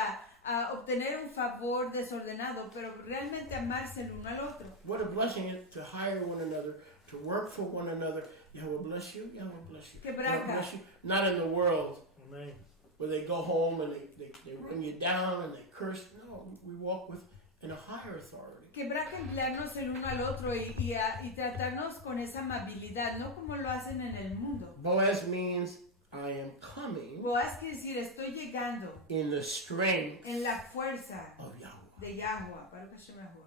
obtener un favor desordenado, pero realmente amarse el uno al otro. What a blessing it to hire one another, to work for one another. Yahweh bless you, Yahweh bless you. Que Yahweh braca. bless you. Not in the world Amen. where they go home and they run you down and they curse. No, we walk with in a higher authority. Que braca emplearnos el uno al otro y tratarnos con esa amabilidad, no como lo hacen en el mundo. Boaz means I am coming Boaz quiere decir, estoy llegando in the strength en la fuerza of Yahweh. de Yahweh. Baruch Hashem Yahweh.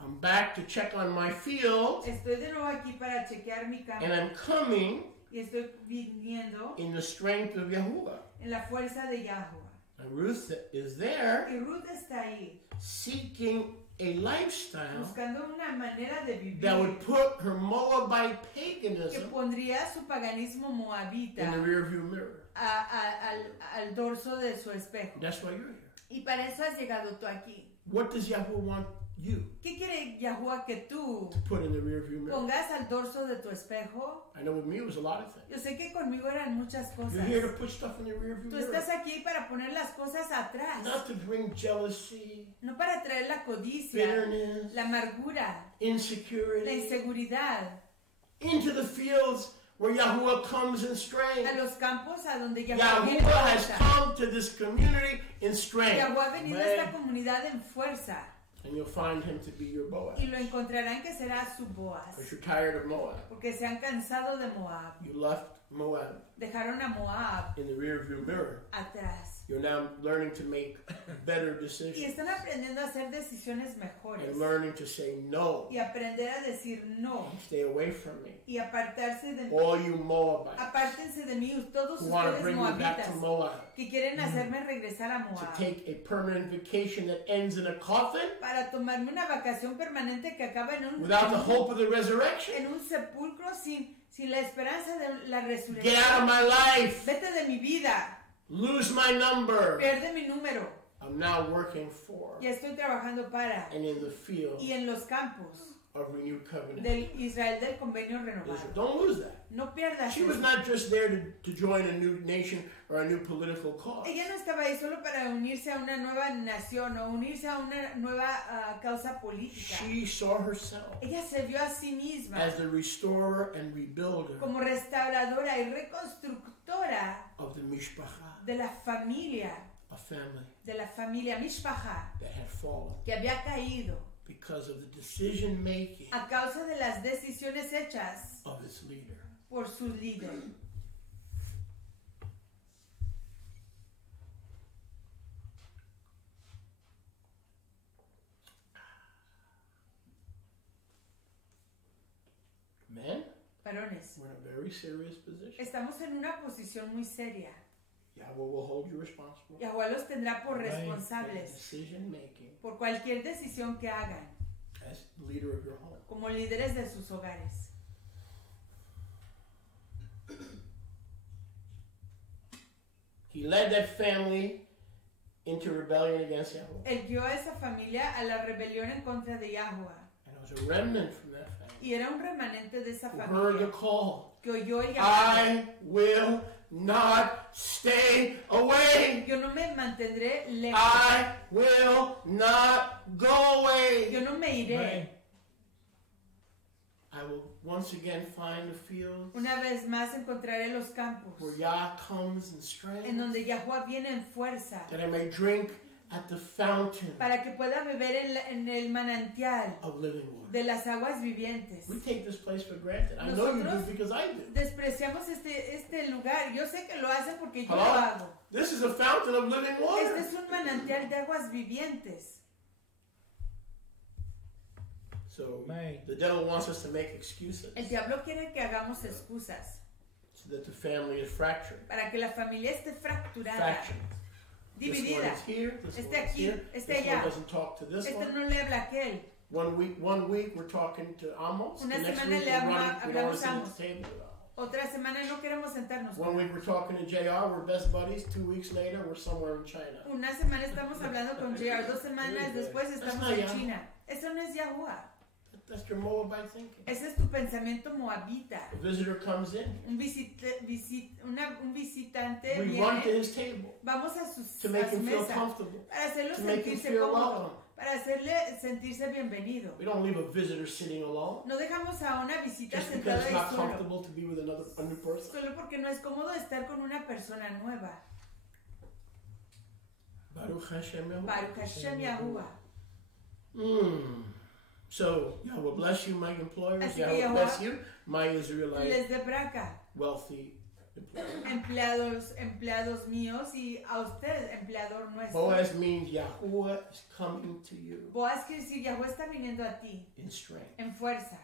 I'm back to check on my field, Estoy de nuevo aquí para chequear mi campo and I'm coming y estoy viniendo in the strength of Yahuwah. en la fuerza de Yahweh. And Ruth is there Y Ruth está ahí seeking a lifestyle buscando una manera de vivir that would put her Moabite que paganism pondría su paganismo moabita in the rearview mirror. al dorso de su espejo. That's why you're here. Y para eso has llegado tú aquí. What does Yahweh want you ¿Qué quiere Yahuwah que tú to put in the rearview mirror? pongas al dorso de tu espejo? I know with me it was a lot of things. Yo sé que conmigo eran muchas You're cosas. here to put stuff in the rearview Tú mirror. estás aquí para poner las cosas atrás, Not to bring jealousy, no para traer la codicia, bitterness, la amargura, la insecurity inseguridad, into the fields where Yahuwah comes in a strength. los campos a donde Yahuwah viene Yahuwah has fuerza. come to this community in strength. Yahuwah ha venido a esta comunidad en fuerza And you'll find him to be your Boaz. y lo encontrarán que será su Boaz, Because you're tired of Moab. porque se han cansado de Moab, You left Moab dejaron a Moab in the rearview mirror. atrás You're now learning to make better y decisions están aprendiendo a hacer decisiones mejores and learning to say no. y aprender a decir no Stay away from me. y apartarse de mí. All you Moabites. Apártense de mí todos who want to ustedes bring me back to moabitas Moab, que quieren hacerme regresar a to Moab take a permanent vacation that ends in a coffin para tomarme una vacación permanente que acaba without the hope of the resurrection. en un sepulcro sin la esperanza de la Get resurrección. out of my life. Vete de mi vida, Lose my number. pierde mi número. I'm now working for Ya estoy trabajando para and in the field y en los campos of renewed covenant. del Israel del convenio renovado. Israel. Don't lose that. No pierdas She was eso. not just there to join a new nation or a new political cause. Ella no estaba ahí solo para unirse a una nueva nación o unirse a una nueva causa política. She saw herself Ella se vio a sí misma as the restorer and rebuilder como restauradora y reconstructora of the mishpacha, de la familia, a family mishpacha, that had fallen que había caído because of the decision making a causa de las decisiones hechas of its leader. por su líder. Men, Varones, we're in a very serious position. estamos en una posición muy seria. Yahweh will hold you responsible Yahweh los tendrá por for responsables decision making por cualquier decisión que hagan as leader of your home. como líderes de sus hogares. He led that family into rebellion against Yahweh. Él guió a esa familia a la rebelión en contra de Yahweh. And it was a remnant from that family Y era un remanente de esa who heard the familia call. que oyó el llamado. I will not stay away. Yo no me mantendré lejos. I will not go away. Yo no me iré. I will once again find the fields Una vez más encontraré los campos where Yah comes in en strength, donde Yahweh viene en fuerza that I may drink at the fountain para que pueda beber en el manantial of living water. de las aguas vivientes. We take this place for granted. I know you do Nosotros because I do. despreciamos este lugar. Yo sé que lo hacen porque yo Hello? lo hago. This is a fountain of living Este water. es un manantial de aguas vivientes. So the devil wants us to make excuses El diablo quiere que hagamos excusas so that the family is fractured. para que la familia esté fracturada, Factions. This one dividida. is here, this Este one is aquí, here, este this allá. one doesn't talk to this Este one. no le habla a aquel. One week we're talking to Amos. Una the next semana week le we're running, we don't hablamos want to sit a at Amos. the table with Amos. Otra semana no queremos sentarnos. One week we're talking to JR, we're best buddies. 2 weeks later, we're somewhere in China. Una semana estamos hablando con JR. 2 semanas después estamos not en Yahweh. China. Eso no es Yahuwah. That's your Moabite thinking. Ese es tu pensamiento moabita. A visitor comes in, Un visitante we run to viene. his table Vamos a to su make him feel mesa comfortable, para hacerlo to make him sentirse feel cómodo, welcome. para hacerle sentirse bienvenido. We don't leave a visitor sitting alone No dejamos a una visita just because sentada it's ahí not solo, comfortable to be with a new person. solo porque no es cómodo estar con una persona nueva. Baruch Hashem Baruch Hashem Yahuwah. So, Yahweh bless you, my employers. Así que Yahweh Yahweh bless you, my Israelite Les de braca, wealthy employers. empleados míos y a usted, empleador nuestro. Boaz means Yahuwah is coming to you Boaz quiere decir Yahweh está viniendo a ti in strength. en fuerza.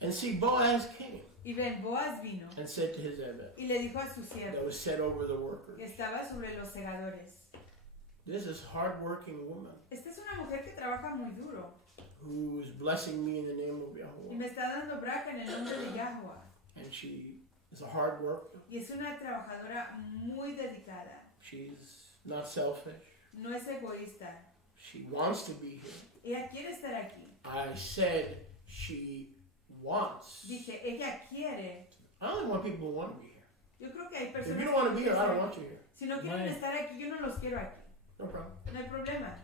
And see, Boaz came Y ven, Boaz vino and said to his Eved y le dijo a su that siervo was set over the workers, que estaba sobre los segadores. this is hard-working woman Esta es una mujer que trabaja muy duro who is blessing me in the name of y Yahuwah. me está dando braca en el nombre de Yahweh. And she is a hard worker. Y es una trabajadora muy dedicada. She's not selfish. No es egoísta. She wants to be here. Ella quiere estar aquí. I said she wants. Dije, ella quiere. I only want people who want to be here. Yo creo que hay If personas you don't want to que be here, I quieren don't estar want aquí. you here. Si no quieren estar aquí, yo no los quiero aquí. No problem. No hay problema.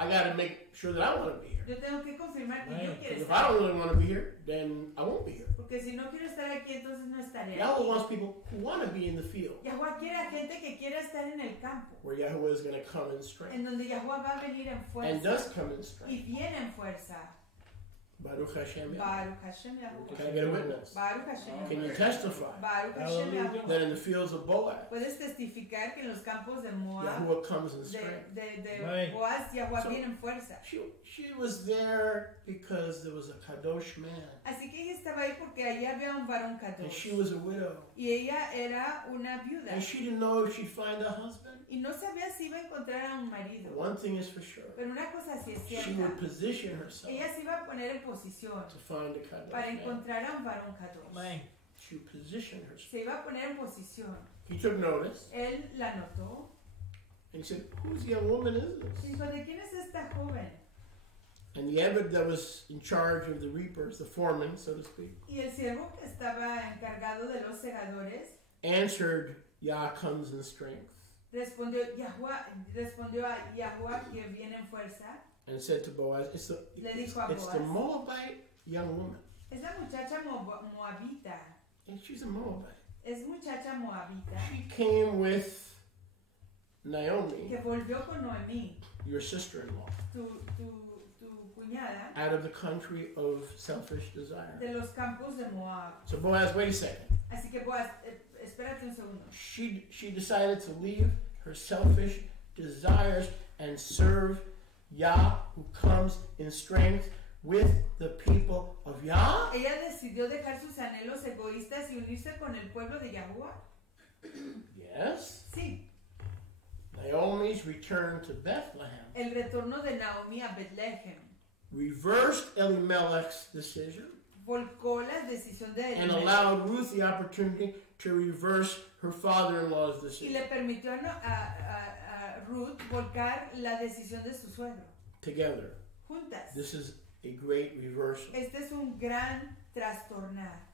I got to make sure that I want to be here. Yo tengo que confirmar que yo quiero If I estar don't aquí. really want to be here, then I won't be here. Porque si no quiero estar aquí, entonces no estaré Yahweh aquí. wants people who want to be in the field, Yahweh quiere a gente que quiera estar en el campo, where Yahweh is going to come in strength en donde Yahweh va a venir en and fuerza does come in y strength. viene en fuerza. Baruch Hashem Yahuwah. Baruch Hashem Yahuwah. Can I get a witness? Baruch Hashem Can you Yahuwah. testify Baruch Hashem Yahuwah. that in the fields of Boaz, Puedes testificar que en los campos de Moab, Yahuwah comes in strength? de Boaz, Yahuwah So- viene en fuerza. She was there because there was a kadosh man, Así que ella estaba ahí porque allí había un varón and she kadosh. was a widow, Y ella era una viuda. and she didn't know if she'd find a husband. Y no sabía si iba a encontrar a un marido. One thing is for sure, Pero una cosa sí es she cierta. would position herself Ella se iba a poner en posición to find a kadosh para man. encontrar a un varón kadosh. She positioned herself. Se iba a poner en posición. He took notice, Él la notó. and he said, "Whose young woman is this?" Dijo, ¿de quién es esta joven? And the Ebed that was in charge of the reapers, the foreman, so to speak, Y el siervo que estaba encargado de los segadores answered, "Yah comes in strength," respondió a Yahuwah que viene en fuerza. and said to Boaz, Le dijo a it's the Boaz, Moabite young woman. es la muchacha moabita. And she's a Moabite. Es muchacha moabita She came with Naomi, que volvió con Noemí, your sister-in-law, tu cuñada, out of the country of selfish desire. de los campos de Moab. So Boaz, wait a second. Así que Boaz, espérate un segundo. She decided to leave her selfish desires and serve Yah, who comes in strength with the people of Yah. Ella decidió dejar sus anhelos egoístas y unirse con el pueblo de Yahuwah. Yes. Sí, Naomi's return to Bethlehem el retorno de Naomi a Betlehem reversed Elimelech's decision volcó la decisión de and Elimelech allowed Ruth the opportunity to reverse her father-in-law's y decision. le permitió a Ruth volcar la decisión de su suegro. Together, Juntas. this is a great reversal. Este es un gran trastornar.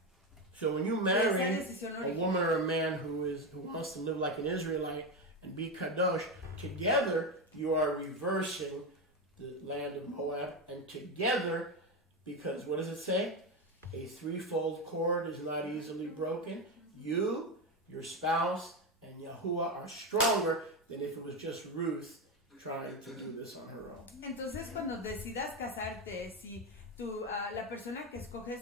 So when you Esa marry decisión a original. woman or a man who wants to live like an Israelite and be kadosh, together you are reversing the land of Moab, and together, because what does it say? A threefold cord is not easily broken. You, your spouse, and Yahuwah are stronger than if it was just Ruth trying to do this on her own. Entonces cuando decidas casarte, si la persona que escoges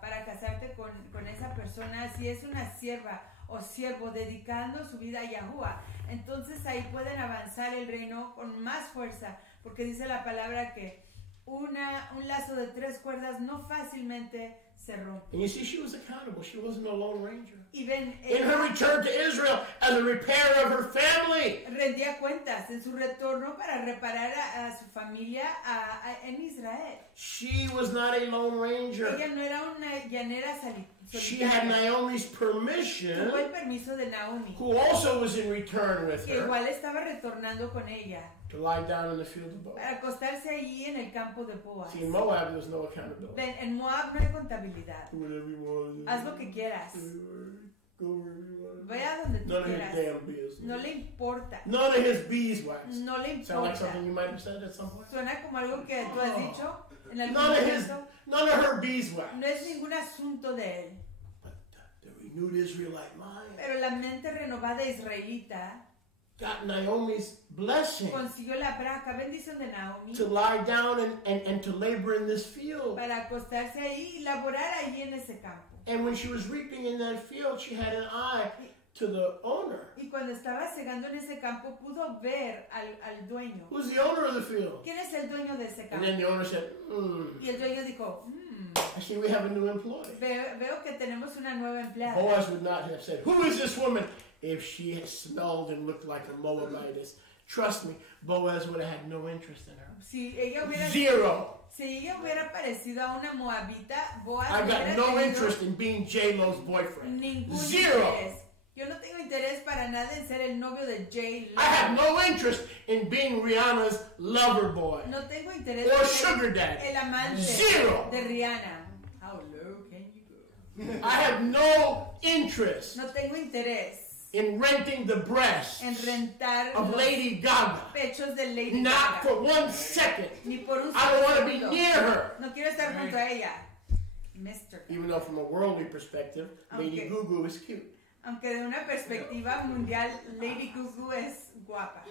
para casarte con esa persona, si es una sierva o siervo dedicando su vida a Yahuwah, entonces ahí pueden avanzar el reino con más fuerza, porque dice la palabra que un lazo de 3 cuerdas no fácilmente se rompe. And you see, she was accountable. She wasn't a lone ranger. Y ven, In her return to Israel as a repairer of her family, rendía cuentas en su retorno para reparar a su familia en Israel. she was not a lone ranger. Ella no era una llanera She had solitaria. Naomi's permission, Tuvo el permiso de Naomi, who also was in return with que her, igual estaba retornando con ella to lie down in the field of Boaz. para acostarse allí en el campo de Boaz. See, in Moab, there was no accountability. Ven, en Moab no hay contabilidad. Do whatever you want. Haz lo que quieras. Go wherever you want. Ve a donde tú None of his quieras. damn business. No le importa. None of his beeswax. No le Sound like importa. something you might have said at some point? Suena como algo que tú has dicho en algún None of his, momento. none of her beeswax. No es ningún asunto de él. But the renewed Israelite mind Pero la mente renovada israelita got Naomi's blessing consiguió la braca, bendición de Naomi, to lie down and to labor in this field. para acostarse ahí y laborar allí en ese campo. And when she was reaping in that field, she had an eye to the owner. Y cuando estaba segando en ese campo, pudo ver al dueño. Who's the owner of the field? ¿Quién es el dueño de ese And campo? then the owner said, Y el dueño dijo, I see we have a new employee. veo que tenemos una nueva empleada. Boaz would not have said, who is this woman? If she had smelled and looked like a Moabitess. Trust me, Boaz would have had no interest in her. Si ella hubiera, Zero. si ella hubiera parecido a una moabita, Boaz I hubiera got no tenido interest in being J-Lo's boyfriend. ningún Zero. interés. Yo no tengo interés para nada en ser el novio de Jay I have no interest in being Rihanna's lover boy. No tengo interés Or en ser sugar daddy. el amante Zero. de Rihanna. How low can you go? I have no interest No tengo interés in renting the breasts en rentar of los Lady Gaga. pechos de Lady Not Gaga. for 1 second. Ni por un I don't want to be segundo. near her. No quiero estar junto a ella. Mr. Even though from a worldly perspective, Lady Okay. Gugu is cute. Aunque de una perspectiva mundial, Lady Gugu es guapa.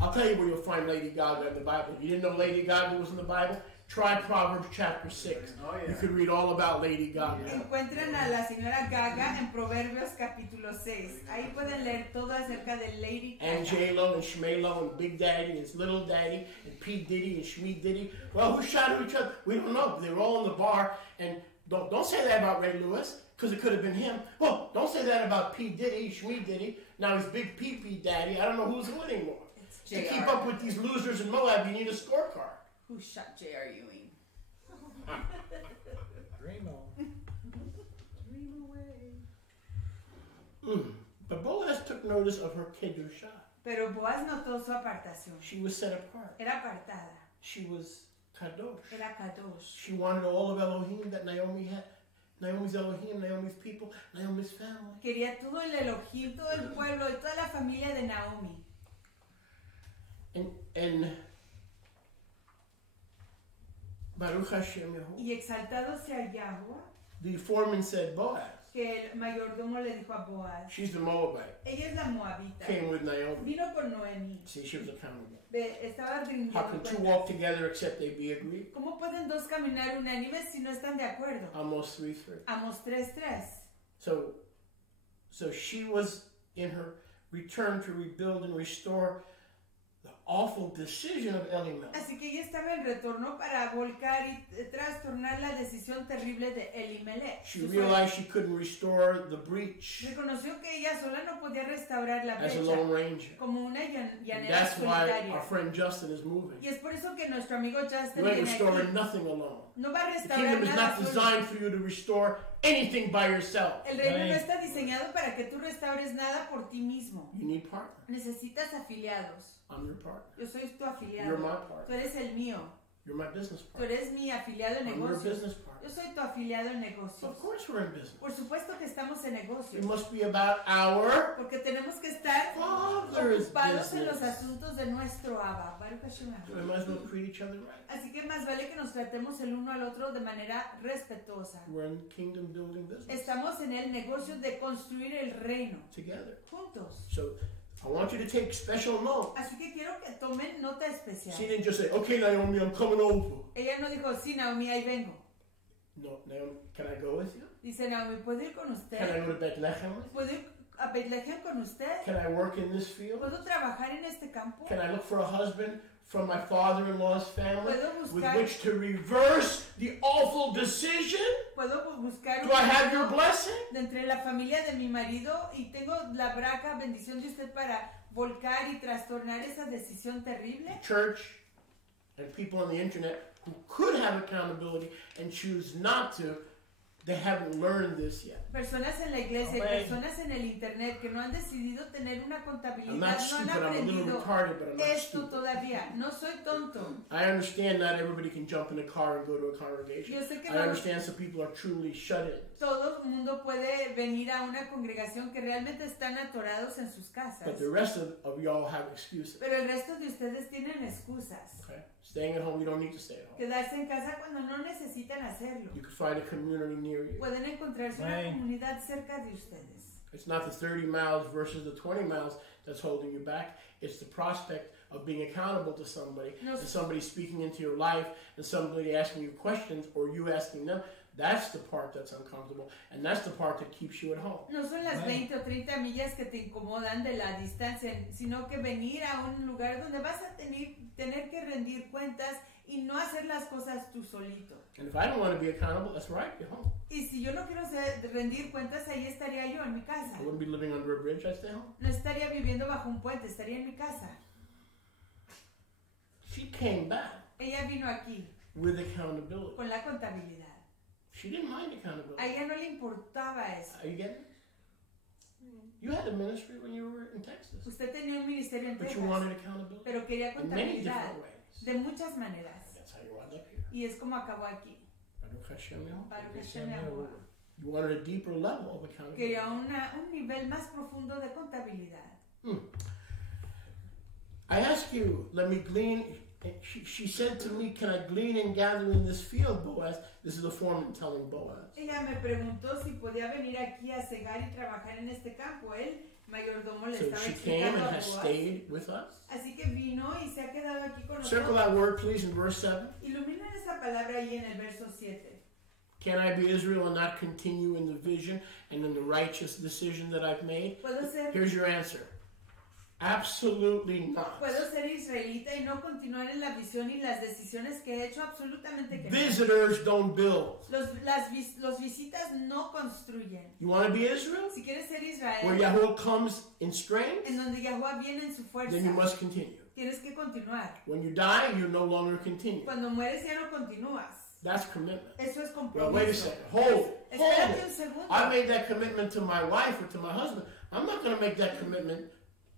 I'll tell you where you'll find Lady Gaga in the Bible. You didn't know Lady Gaga was in the Bible? Try Proverbs chapter 6. Oh, yeah. You could read all about Lady Gaga. Encuentran a la señora Gaga en Proverbios capítulo 6. Ahí pueden leer todo acerca de Lady Gaga. And J-Lo and Shmelo and Big Daddy and his Little Daddy and P. Diddy and Shmee Diddy. Well, who shot at each other? We don't know. They were all in the bar. And don't say that about Ray Lewis, because it could have been him. Well, don't say that about P. Diddy, Shmee Diddy. Now he's Big P. Daddy. I don't know who's who anymore. It's To JR. keep up with these losers in Moab, you need a scorecard. Who shot J.R. Ewing? Dream on. Dream away. But Boaz took notice of her kedusha. Pero Boaz notó su apartación. She was set apart. Era apartada. She was kadosh. Era kadosh. She wanted all of Elohim that Naomi had. Naomi's Elohim, Naomi's people, Naomi's family. Quería todo el Elohim, todo el pueblo y toda la familia de Naomi. And Baruch Hashem Yahuwah. Y exaltado sea Yahweh, The foreman said, Boaz. que el mayordomo le dijo a Boaz. She's the Moabite. Ella es la moabita. Came with Naomi. Vino con Noemi. See, she was accountable. Estaba rindiendo How can two cuentas. walk together except they be agreed? ¿Cómo pueden dos caminar unánimes si no están de acuerdo? Amos 3:3. Amos 3:3. So she was in her return to rebuild and restore the awful decision of Elimelech. Así que ella estaba en retorno para volcar y trastornar la decisión terrible de Elimelech. She Su realized she couldn't restore the breach reconoció que ella sola no podía restaurar la as a brecha lone ranger. como una And llanera that's why solitaria. our friend Justin is moving. Y es por eso que nuestro amigo Justin You ain't viene restoring aquí. nothing alone. No va a The restaurar kingdom is nada not solo. designed for you to restore anything by yourself. El reino no está diseñado para que tú restaures nada por ti mismo. You need partners. Necesitas afiliados. I'm your partner. Yo soy tu You're afiliado. my Tú partner. eres el mío. You're my business Tú partner. eres mi afiliado en I'm your negocios. business Yo partner. soy tu afiliado en negocios. Of course we're in business. Por supuesto que estamos en It negocios. must be about our Porque tenemos que estar Father's ocupados en los business. asuntos de nuestro Abba. Baruch Hashem. So we might as well treat each other right. Así que más vale que nos tratemos el uno al otro de manera respetuosa. We're in kingdom building business Estamos en el negocio de construir el reino together. juntos. So I want you to take special note. Así que quiero que tomen nota especial. She didn't just say, okay, Naomi, I'm coming over. Ella no dijo, sí, Naomi, ahí vengo. No, Naomi, can I go with you? Dice, Naomi, ¿puedo ir con Can I usted? go to Bethlehem with you? ¿Puedo ir a Bethlehem con usted? Can I work in this field? ¿Puedo trabajar en este campo? Can I look for a husband from my father-in-law's family ¿Puedo with buscar, which to reverse the awful decision? ¿puedo buscar Do I have your blessing? de entre la familia de mi marido y tengo la braca bendición de usted para volcar y trastornar esa decisión terrible? Church and people on the internet who could have accountability and choose not to, they haven't learned this yet. Personas en la iglesia y Amén. personas en el internet que no han decidido tener una I'm contabilidad, not no han stupid, I'm a little aprendido retarded, but I'm not esto stupid. todavía. No soy tonto. I understand not everybody can jump in a car and go to a congregation. Yo sé que I no understand some people are truly shut in. todo el mundo puede venir a una congregación que realmente están atorados en sus casas. But the rest of y'all have excuses. Pero el resto de ustedes tienen excusas. Okay? Staying at home, you don't need to stay at home. Quedarse en casa cuando no necesitan hacerlo. You can find a community near you. Pueden encontrarse una Right. comunidad cerca de ustedes. It's not the 30 miles versus the 20 miles that's holding you back. It's the prospect of being accountable to somebody, No. and somebody speaking into your life, and somebody asking you questions, or you asking them. That's the part that's uncomfortable, and that's the part that keeps you at home. No son las Right. 20 o 30 millas que te incomodan de la distancia, sino que venir a un lugar donde vas a tener que rendir cuentas y no hacer las cosas tú solito. And if I don't want to be accountable, that's right, you're home. Y si yo no quiero rendir cuentas, ahí estaría yo en mi casa. I wouldn't be living under a bridge, I'd stay home. No estaría viviendo bajo un puente, estaría en mi casa. She came back Ella vino aquí with accountability. con la contabilidad. She didn't mind A accountability. ella no le importaba eso. Are you getting it? You had a ministry when you were in Texas, Usted tenía un ministerio en but you Texas, wanted accountability pero quería in many contabilidad different ways. de muchas maneras. That's how you wound up here. Y es como acabó aquí. Baruch Hashem Yahuwah. Baruch Hashem Yahuwah. You wanted a deeper level of accountability. Quería un nivel más profundo de contabilidad. I ask you, let me glean And she said to me, can I glean and gather in this field, Boaz? This is the foreman telling Boaz. Ella me preguntó si podía venir aquí a cegar y trabajar en este campo. El mayordomo le So estaba she came explicando and a has Boaz. stayed with us. Así que vino y se ha quedado aquí con Circle nosotros. that word, please, in verse 7. Ilumina esa palabra ahí en el verso 7. Can I be Israel and not continue in the vision and in the righteous decision that I've made? ¿Puedo ser, Here's your answer. Absolutely not. ¿Puedo ser israelita y no continuar en la visión y las decisiones que he hecho? Absolutamente que no. Visitors don't build. Los visitas no construyen. You want to be Israel? Si quieres ser Where Israel, Yahweh comes in strength, en donde Yahuwah viene en su fuerza, then you must continue. tienes que continuar. When you die, you no longer continue. Cuando mueres ya no continúas. That's commitment. Eso es Well, wait a compromiso. second. Hold Espérate it. un segundo. I made that commitment to my wife or to my husband. I'm not going to make that commitment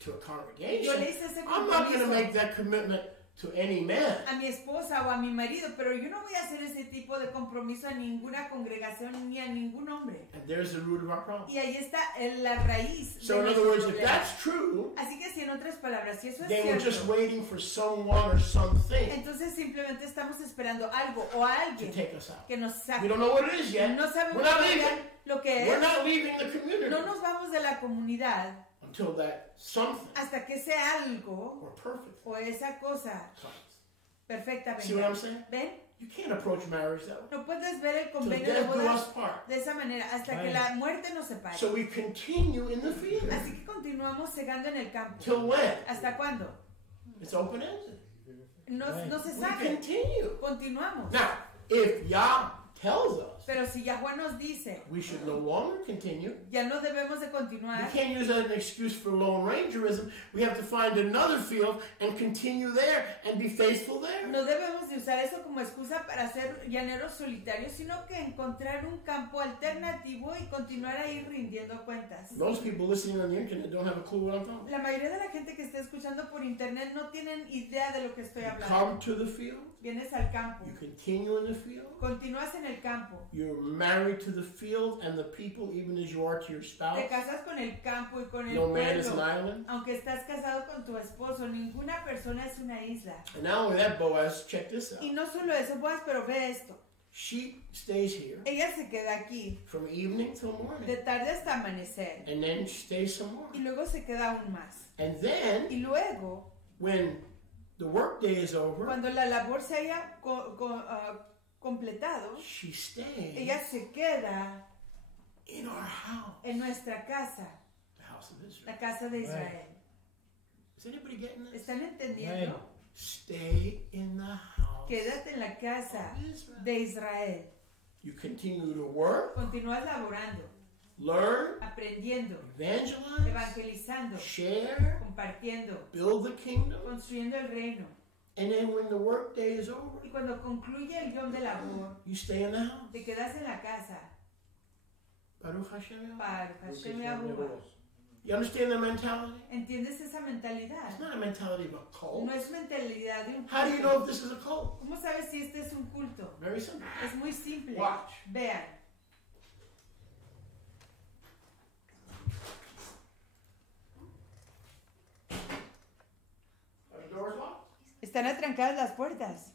to a Yo congregation. le hice ese I'm not going to compromiso make that commitment to any man. a mi esposa o a mi marido, pero yo no voy a hacer ese tipo de compromiso a ninguna congregación ni a ningún hombre. And there's the root of our problem. Y ahí está la raíz. So de in other nuestro words, if problema. that's true, Así que si en otras palabras, si eso es then we're just cierto, waiting for someone or something entonces simplemente estamos esperando algo o a to alguien take us out. que nos We saque. don't know what it is yet. No sabemos We're not todavía leaving. lo que We're es. not leaving the community No nos vamos de la comunidad until that something hasta que sea algo or perfect o esa cosa comes. perfecta See what I'm venga. saying? ¿Ven? You can't approach marriage that way. No puedes ver el Till convenio de death do bodas us part. de esa manera hasta que Right. la muerte nos separe. So we continue in the field. Así que continuamos cegando en el campo. Till when? ¿Hasta cuándo? It's open-ended. No se We sabe. continue. Continuamos. Now, if Yah tells us Pero si Yahuwah nos dice, we should no longer continue, ya no debemos de we continuar, can't use that as an excuse for Lone Rangerism. We have to find another field and continue there and be faithful there. no debemos de usar eso como excusa para ser llaneros solitarios, sino que encontrar un campo alternativo y continuar ahí rindiendo cuentas. Most people listening on the internet don't have a clue what I'm talking about. La mayoría de la gente que está escuchando por internet no tienen idea de lo que estoy You hablando. come to the field, Vienes al campo, you continue in the field, continúas en el campo, you're married to the field and the people, even as you are to your spouse. te casas con el campo y con el No man is an pueblo. island. Aunque estás casado con tu esposo, ninguna persona es una isla. And not only that, Boaz, check this Y out. no solo eso, Boaz, pero ve esto. She stays here Ella se queda aquí from evening till de morning. tarde hasta amanecer And then she stays some more. y luego se queda aún más. And then, Y luego, when the workday is over, cuando la labor se haya completado, she stays ella se queda in our house, en nuestra casa, the house of Israel. la casa de Israel. Is anybody getting this? ¿Están entendiendo? Stay in the house Quédate en la casa of Israel. de Israel. You continue to work, Continúas laborando, learn, aprendiendo, evangelize, evangelizando, share, compartiendo, build the kingdom. construyendo el reino. And then when the workday is over, Y cuando concluye el guión de labor, you stay in the house. te quedas en la casa. Baruch Hashem. Para Hashem Yahuwah. You understand the mentality? ¿Entiendes esa mentalidad? It's not a mentality of a cult. No es mentalidad de un How do you culto. know if this is a cult? ¿Cómo sabes si este es un culto? Very simple. Es muy simple. Watch. Vean. Are the doors locked? Están atrancadas las puertas.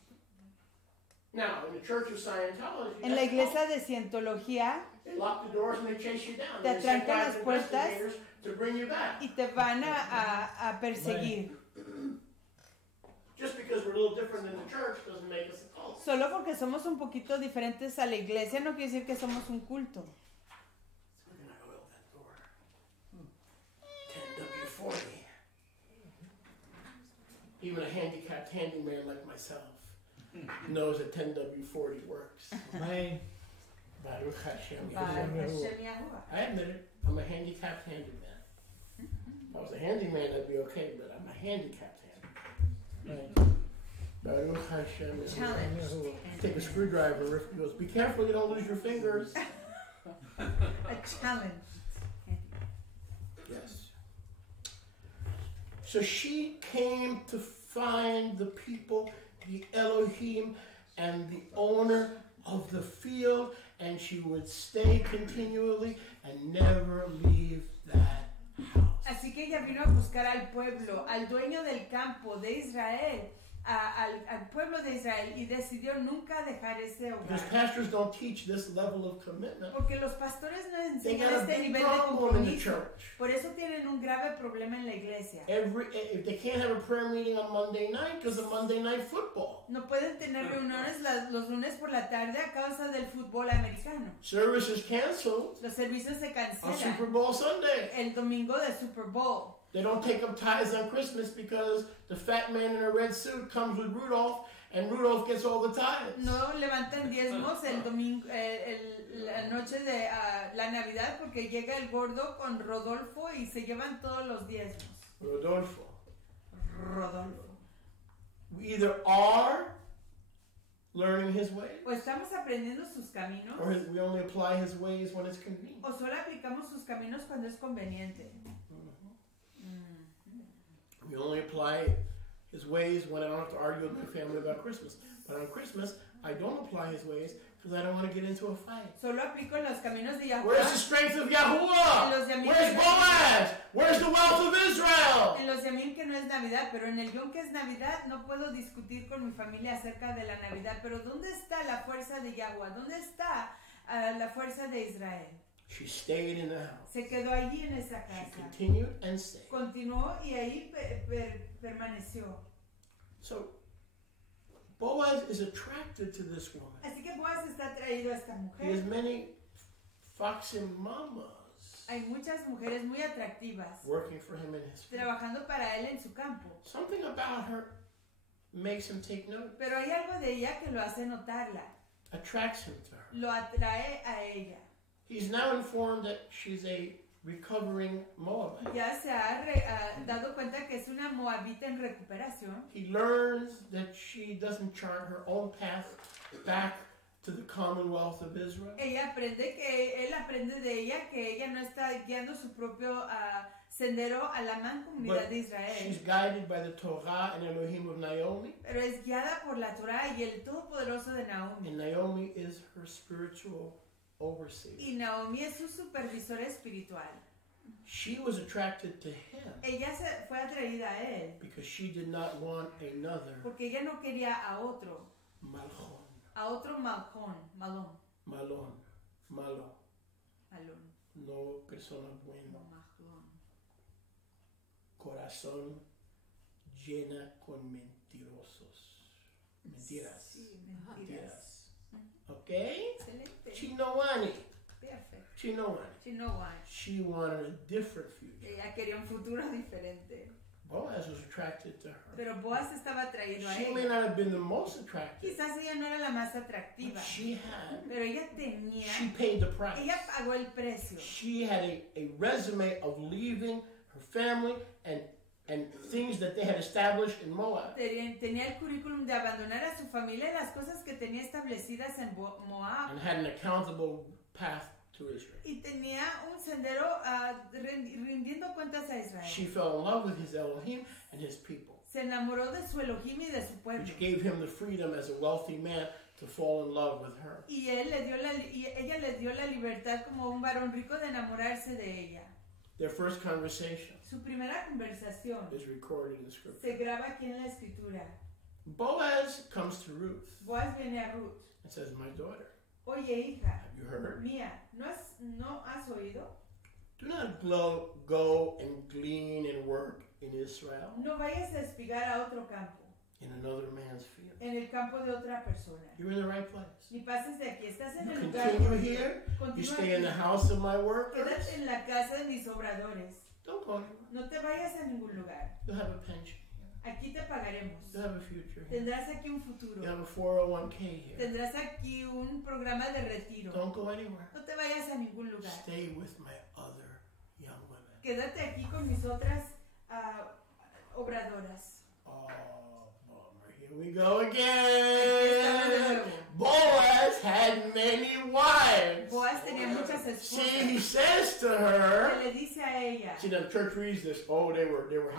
Now, in the Church of Scientology, En la that's iglesia de Cientología they lock the doors and they chase you down. Te They send atrancan las private puertas investigators to bring you back. y te van a perseguir. Just because we're a little different than the church doesn't make us a cult. Solo porque somos un poquito diferentes a la iglesia no quiere decir que somos un culto. So we're gonna oil that door. 10W40. Even a handicapped handyman like myself knows that 10W40 works. Man, Baruch Hashem. Para Yahuwah. Hashem Yahuwah. I admit it. I'm a handicapped handyman. If I was a handyman, that'd be okay, but I'm a handicapped handyman. Baruch Hashem. Yahuwah. Challenge. Take a screwdriver. Rick goes, be careful you don't lose your fingers. A challenge. Yes. So she came to find the people, the Elohim, and the owner of the field, and she would stay continually and never leave that house. Así que ella vino a buscar al pueblo, al dueño del campo de Israel, al pueblo de Israel y decidió nunca dejar ese Because hogar. pastors don't teach this level of commitment. Porque los pastores no They enseñan got a este big nivel de problem in the compromiso. church. Por eso tienen un grave problema en la iglesia. If they can't have a prayer meeting on Monday night because of Monday night football. No pueden tener reuniones los lunes por la tarde a causa del fútbol americano. Service is canceled Los servicios se on Super cancelan Bowl Sunday. el domingo de Super Bowl. They don't take up tithes on Christmas because the fat man in a red suit comes with Rudolph and Rudolph gets all the tithes. No levantan diezmos el domingo, la noche de la Navidad porque llega el gordo con Rodolfo y se llevan todos los diezmos. Rodolfo. Rodolfo. We either are learning his ways O estamos aprendiendo sus caminos or we only apply his ways when it's convenient. o solo aplicamos sus caminos cuando es conveniente. We only apply his ways when I don't have to argue with my family about Christmas. But on Christmas, I don't apply his ways because I don't want to get into a fight. Solo aplico los caminos de Where's the Yahuwah strength of Yahuwah? Los de Amim Where's que no- Boaz? Where's the wealth of Israel? en los Yamim que no es Navidad, pero en el Yom que es Navidad no puedo discutir con mi familia acerca de la Navidad. Pero ¿dónde está la fuerza de Yahuwah? ¿Dónde está la fuerza de Israel? She stayed in the house. Se quedó allí en esa She casa. continued and stayed. Continuó y ahí permaneció. So Boaz is attracted to this woman. Así que Boaz está atraído a esta He has mujer. many foxy mamas Hay muchas mujeres muy atractivas working for him in his field. trabajando para él en su campo. Something about her makes him take note, Pero hay algo de ella que lo hace notarla, attracts him to her. lo atrae a ella. He's now informed that she's a recovering Moabite. Ya se ha dado cuenta que es una moabita en recuperación. He learns that she doesn't chart her own path back to the commonwealth of Israel. Él aprende de ella que ella no está guiando su propio sendero a la mancomunidad But de she's Israel, guided by the Torah and Elohim of Naomi, pero es guiada por la Torah y el Todopoderoso de Naomi. and Naomi is her spiritual overseer. Y Naomi es su supervisora espiritual. She was attracted to him Ella se fue atraída a él because she did not want another porque ella no quería a otro malón, malón, malo, malón, no persona buena, corazón llena con mentirosos, mentiras, Sí, mentiras. ¿ok? Excelente. Chinowani, Perfecto. Chinowani. She know why. She wanted a different future. Ella quería un futuro diferente. Boaz was attracted to her. Pero Boaz estaba atraído a She may ella. not have been the most attractive, Quizás ella no era la más but atractiva, she had. pero ella tenía, She paid the price. ella pagó el precio. She had a resume of leaving her family and things that they had established in Moab. Tenía el currículum de abandonar a su familia y las cosas que tenía establecidas en Moab. And had an accountable path to Israel. Y tenía un sendero rindiendo cuentas a Israel. She fell in love with his Elohim and his people, Se enamoró de su Elohim y de su pueblo. which gave him the freedom as a wealthy man to fall in love with her. Y ella le dio la libertad como un varón rico de enamorarse de ella. Their first conversation Su primera conversación is recorded in Scripture. se graba aquí en la escritura. Boaz comes to Ruth Boaz viene a Ruth. and says, "My daughter, Oye, hija, have you heard? mía, ¿no has oído? Do not go and glean and work in Israel, No vayas a espigar a otro campo, in another man's field. en el campo de otra persona. You're in the right place. Ni pases de aquí, estás en You el lugar continue correcto. here. You Continúa stay in the aquí. house of my workers. Quédate en la casa de mis obradores. Don't go anywhere. No te vayas a ningún lugar. You'll have a pension here. Aquí te pagaremos. You'll have a future here. Tendrás aquí un futuro. You have a 401k here. Tendrás aquí un programa de retiro. Don't go anywhere. No te vayas a ningún lugar. Stay with my other young women. Quédate aquí con mis otras obradoras. Oh, bummer. Here we go Aquí estamos de again. nuevo. Boaz had many wives. Boaz tenía muchas See, he esposas. says to Que her. le dice a ella. See, the church reads this. Oh, they were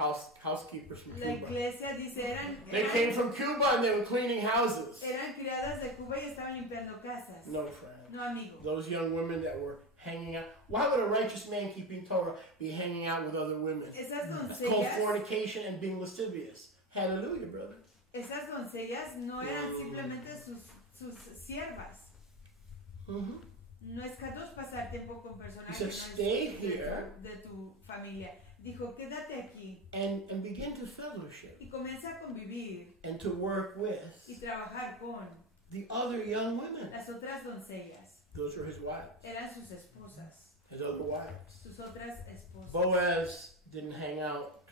housekeepers from La Cuba. iglesia dice They came from Cuba and they were cleaning houses. eran criadas de Cuba y estaban limpiando casas. No, friend. No, amigo. Those young women that were hanging out. Why would a righteous man keeping Torah be hanging out with other women? Esas It's called doncellas, fornication and being lascivious. Hallelujah, brother. esas doncellas no eran simplemente sus siervas. Mm-hmm. No es kadosh pasar tiempo con personas He que said, no es "Stay here." de tu familia. Dijo, quédate aquí And begin to fellowship y comienza a convivir and to work with y trabajar con the other young women. las otras doncellas. Those were his wives, Eran sus esposas, his other wives. sus otras esposas. Boaz didn't hang out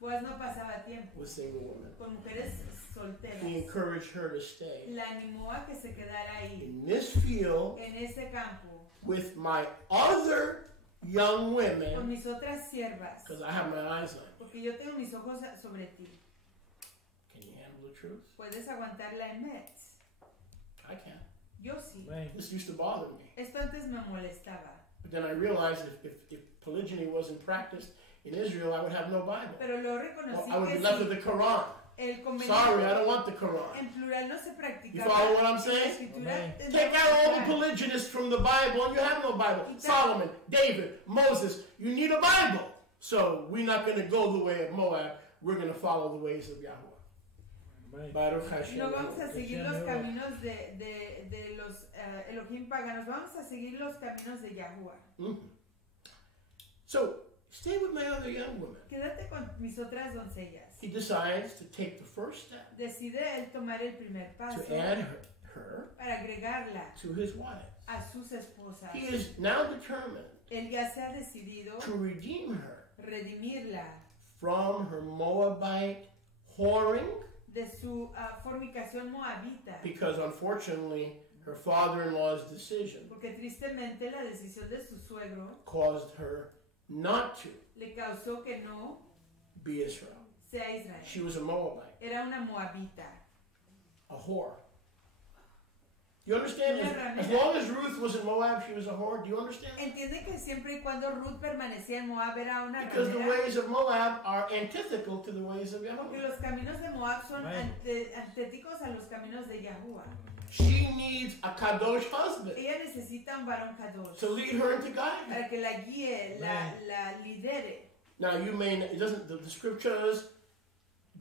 Boaz no pasaba tiempo with single women. con mujeres solteras. He encouraged her to stay La animó a que se quedara ahí, in this field en este campo, with my other young con women mis otras siervas, because I have my eyes on you. porque yo tengo mis ojos sobre ti. Can you handle the truth? ¿Puedes aguantar la emet? I can. Yo sí. This used to bother me. Esto antes me molestaba. But then I realized if polygyny wasn't practiced in Israel, I would have no Bible. Pero lo Well, reconocí I would que be left with si the Quran. el Sorry, I don't convenio want the Quran. en plural no se You practicaba, follow what I'm la saying? escritura es Take out all the natural. polygynists from the Bible, and you have no Bible. Solomon, David, Moses, you need a Bible. So we're not going to go the way of Moab. We're going to follow the ways of Yahweh. Baruch Hashem. No vamos a seguir los Hashem. caminos de los Elohim paganos, vamos a seguir los caminos de Yahuwah. Mhm. So stay with my other young women. Quédate con mis otras doncellas. He decides to take the first step Decide él tomar el primer paso to add her para agregarla to his wives. a sus esposas. He is now determined Él ya se ha decidido to redeem her redimirla from her Moabite whoring, de su fornicación moabita, because unfortunately her father-in-law's decision porque tristemente la decisión de su suegro caused her not to le causó que no be Israel. sea Israel. She was a Moabite, Era una moabita. a whore. You understand? Una As ramera. long as Ruth was in Moab, she was a whore. Do you understand? Entiende que siempre y cuando Ruth permanecía en Moab era una Because the ramera, ways of Moab are antithetical to the ways of porque Yahweh. los caminos de Moab son Right. antéticos a los caminos de Yahuwah. She needs a kadosh husband Ella necesita un varón kadosh to lead her and to guide her. para que la guíe, la lidere. Now you may it doesn't the scriptures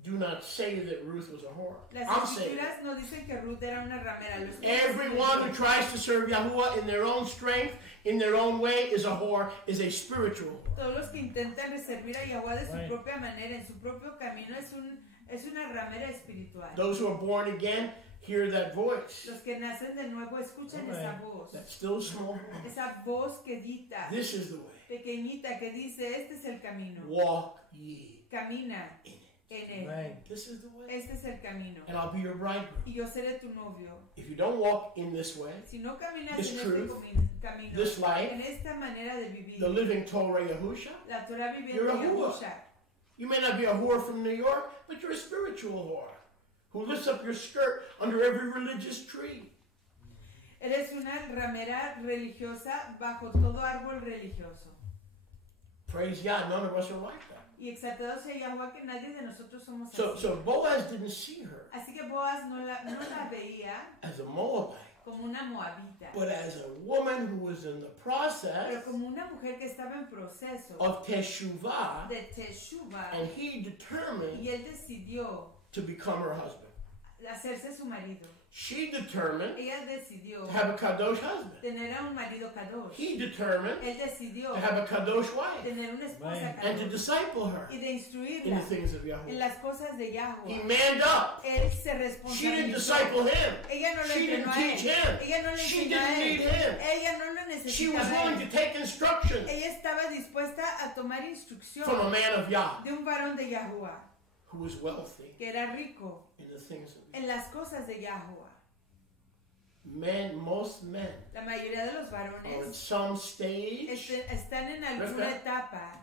do not say that Ruth was a whore. Las I'm saying escrituras no dicen que Ruth era una ramera. Los everyone who tries to serve Yahuwah in their own strength, in their own way, is a whore, is a spiritual whore. Todos los que intentan servir a Yahuwah de su Right. propia manera, en su propio camino, es una ramera espiritual. Those who are born again hear that voice. Los que nacen de nuevo escuchan Right. esa voz. That still small. Esa voz que dita, This is the way. pequeñita, que dice, este es el camino. Walk ye Camina in it. en él. Right. This is the way. Este es el camino. And I'll be your bridegroom. Y yo seré tu novio. If you don't walk in this way, Si no caminas This en este truth, camino, this life, en esta manera de vivir, the living Torah Yahusha, la Torah viviente you're a de whore. Yahusha. you may not be a whore from New York, but you're a spiritual whore who lifts up your skirt under every religious tree. Eres una ramera religiosa bajo todo árbol religioso. Praise Yah, none of us are like that. Y exaltado sea Yahuwah que nadie de nosotros somos So, así. so Boaz didn't see her Así que Boaz no la veía as a Moabite, como una moabita, but as a woman who was in the process pero como una mujer que estaba en proceso of teshuvah, de teshuva, and he determined y él decidió to become her husband. hacerse su marido. She determined Ella decidió to have a kadosh husband. tener a un marido kadosh. He determined Él decidió to have a kadosh wife tener una esposa and to kadosh disciple her y de in instruirla the things of en Yahweh. las cosas de He Yahuwah. manned up. Él se She didn't responsabilizó. disciple him. Ella no lo She entrenó didn't a teach él. him. Ella no le She enseñó a didn't él. need him. Ella no lo She was necesitaba a willing él. to take instruction Ella estaba dispuesta a tomar instrucción from a man of Yah de un varón de Yahuwah who was wealthy que era rico in the things of Yah. en las cosas de Yahuwah. Most men La mayoría de los are in varones some stage, están en alguna Refka. etapa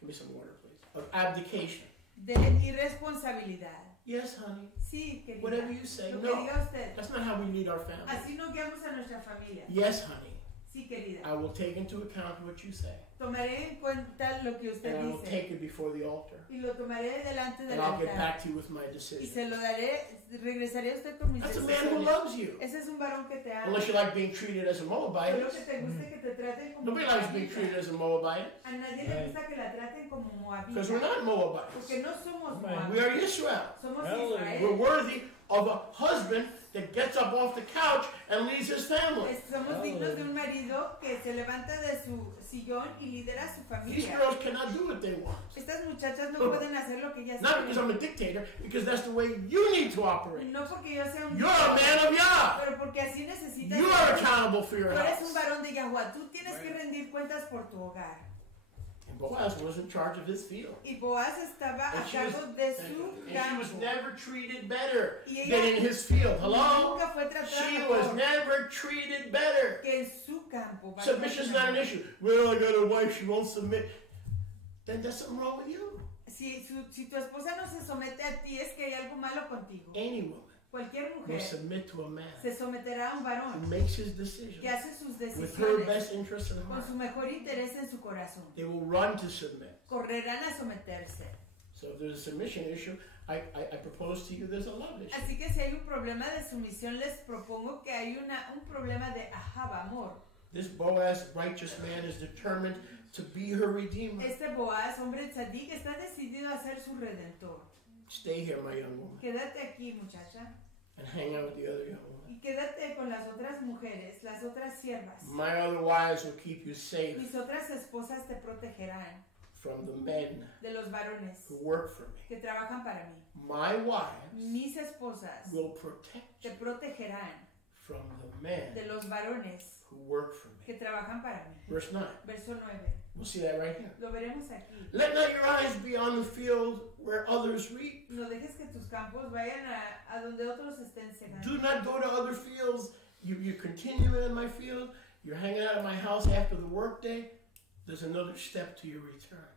give me some water please, of abdication. de irresponsabilidad. Yes, honey, Sí, querida. whatever you say. Lo que No, diga usted. that's not how we lead our family. Así no guiamos a nuestra familia. Yes, honey, Sí, querida. I will take into account what you say. Tomaré en cuenta lo que usted And I will dice. take it before the altar. Y lo tomaré delante And del I'll get altar. back to you with my Y decision. se lo daré, regresaré a usted con mis That's a man who decisiones. loves you. Ese es un varón que te ama. Unless you like being treated as a Moabite. Solo que te guste que te traten como Nobody likes being moabita. treated as a Moabite. A nadie le gusta que la traten como moabita. Because we're not Moabites. Porque no somos Right. We moabitas. are Israel. Somos Hallelujah. We're Israel. worthy of a husband that gets up off the couch and leads his family. Somos dignos de un marido que se levanta de su sillón y lidera a su These familia. girls cannot do what they want. Estas muchachas no pueden hacer lo que ellas Not because I'm quieren. a dictator, because that's the way you need to operate. No porque yo sea un You're a man of Yah. pero porque así necesitas. You are accountable for your Tú eres un house. varón de Yahuwah. Tú tienes que rendir cuentas por tu hogar. And Boaz was in charge of his field. Y Boaz estaba a And she was, cargo de su and she campo. was never treated better Y than ella in his field. Hello? nunca fue tratada She mejor was never treated better. que en su campo. Submission's not an issue. Well, I got a wife, she won't submit. Then there's something wrong with you. Si tu esposa no se somete a ti, es que hay algo malo contigo. Any woman Cualquier will mujer submit to a man se someterá a un who varón makes his decision que hace sus with her decisiones best interest in con heart. su mejor interés en su corazón. They will run to submit. Correrán a someterse. So if there's a submission issue, I propose to you there's a love issue. Así que si hay un problema de sumisión, les propongo que hay un problema de ahava, amor. This Boaz, righteous man, is determined to be her redeemer. Este Boaz, hombre tzadik, está decidido a ser su redentor. Stay here, my young woman, Quédate aquí, muchacha, and hang out with the other young woman. y quédate con las otras mujeres, las otras siervas. My other wives will keep you safe Mis otras esposas te protegerán from the men de los varones who work for me. que trabajan para mí. My wives Mis esposas will protect te you protegerán from the men de los varones who work for me. que trabajan para mí. Verse 9. Verso 9. We'll see that right here. Lo veremos aquí. Let not your eyes be on the field where others reap. No dejes que tus campos vayan a donde otros estén cegando. Do not go to other fields. You continue in my field. You're hanging out at my house after the workday. There's another step to your return.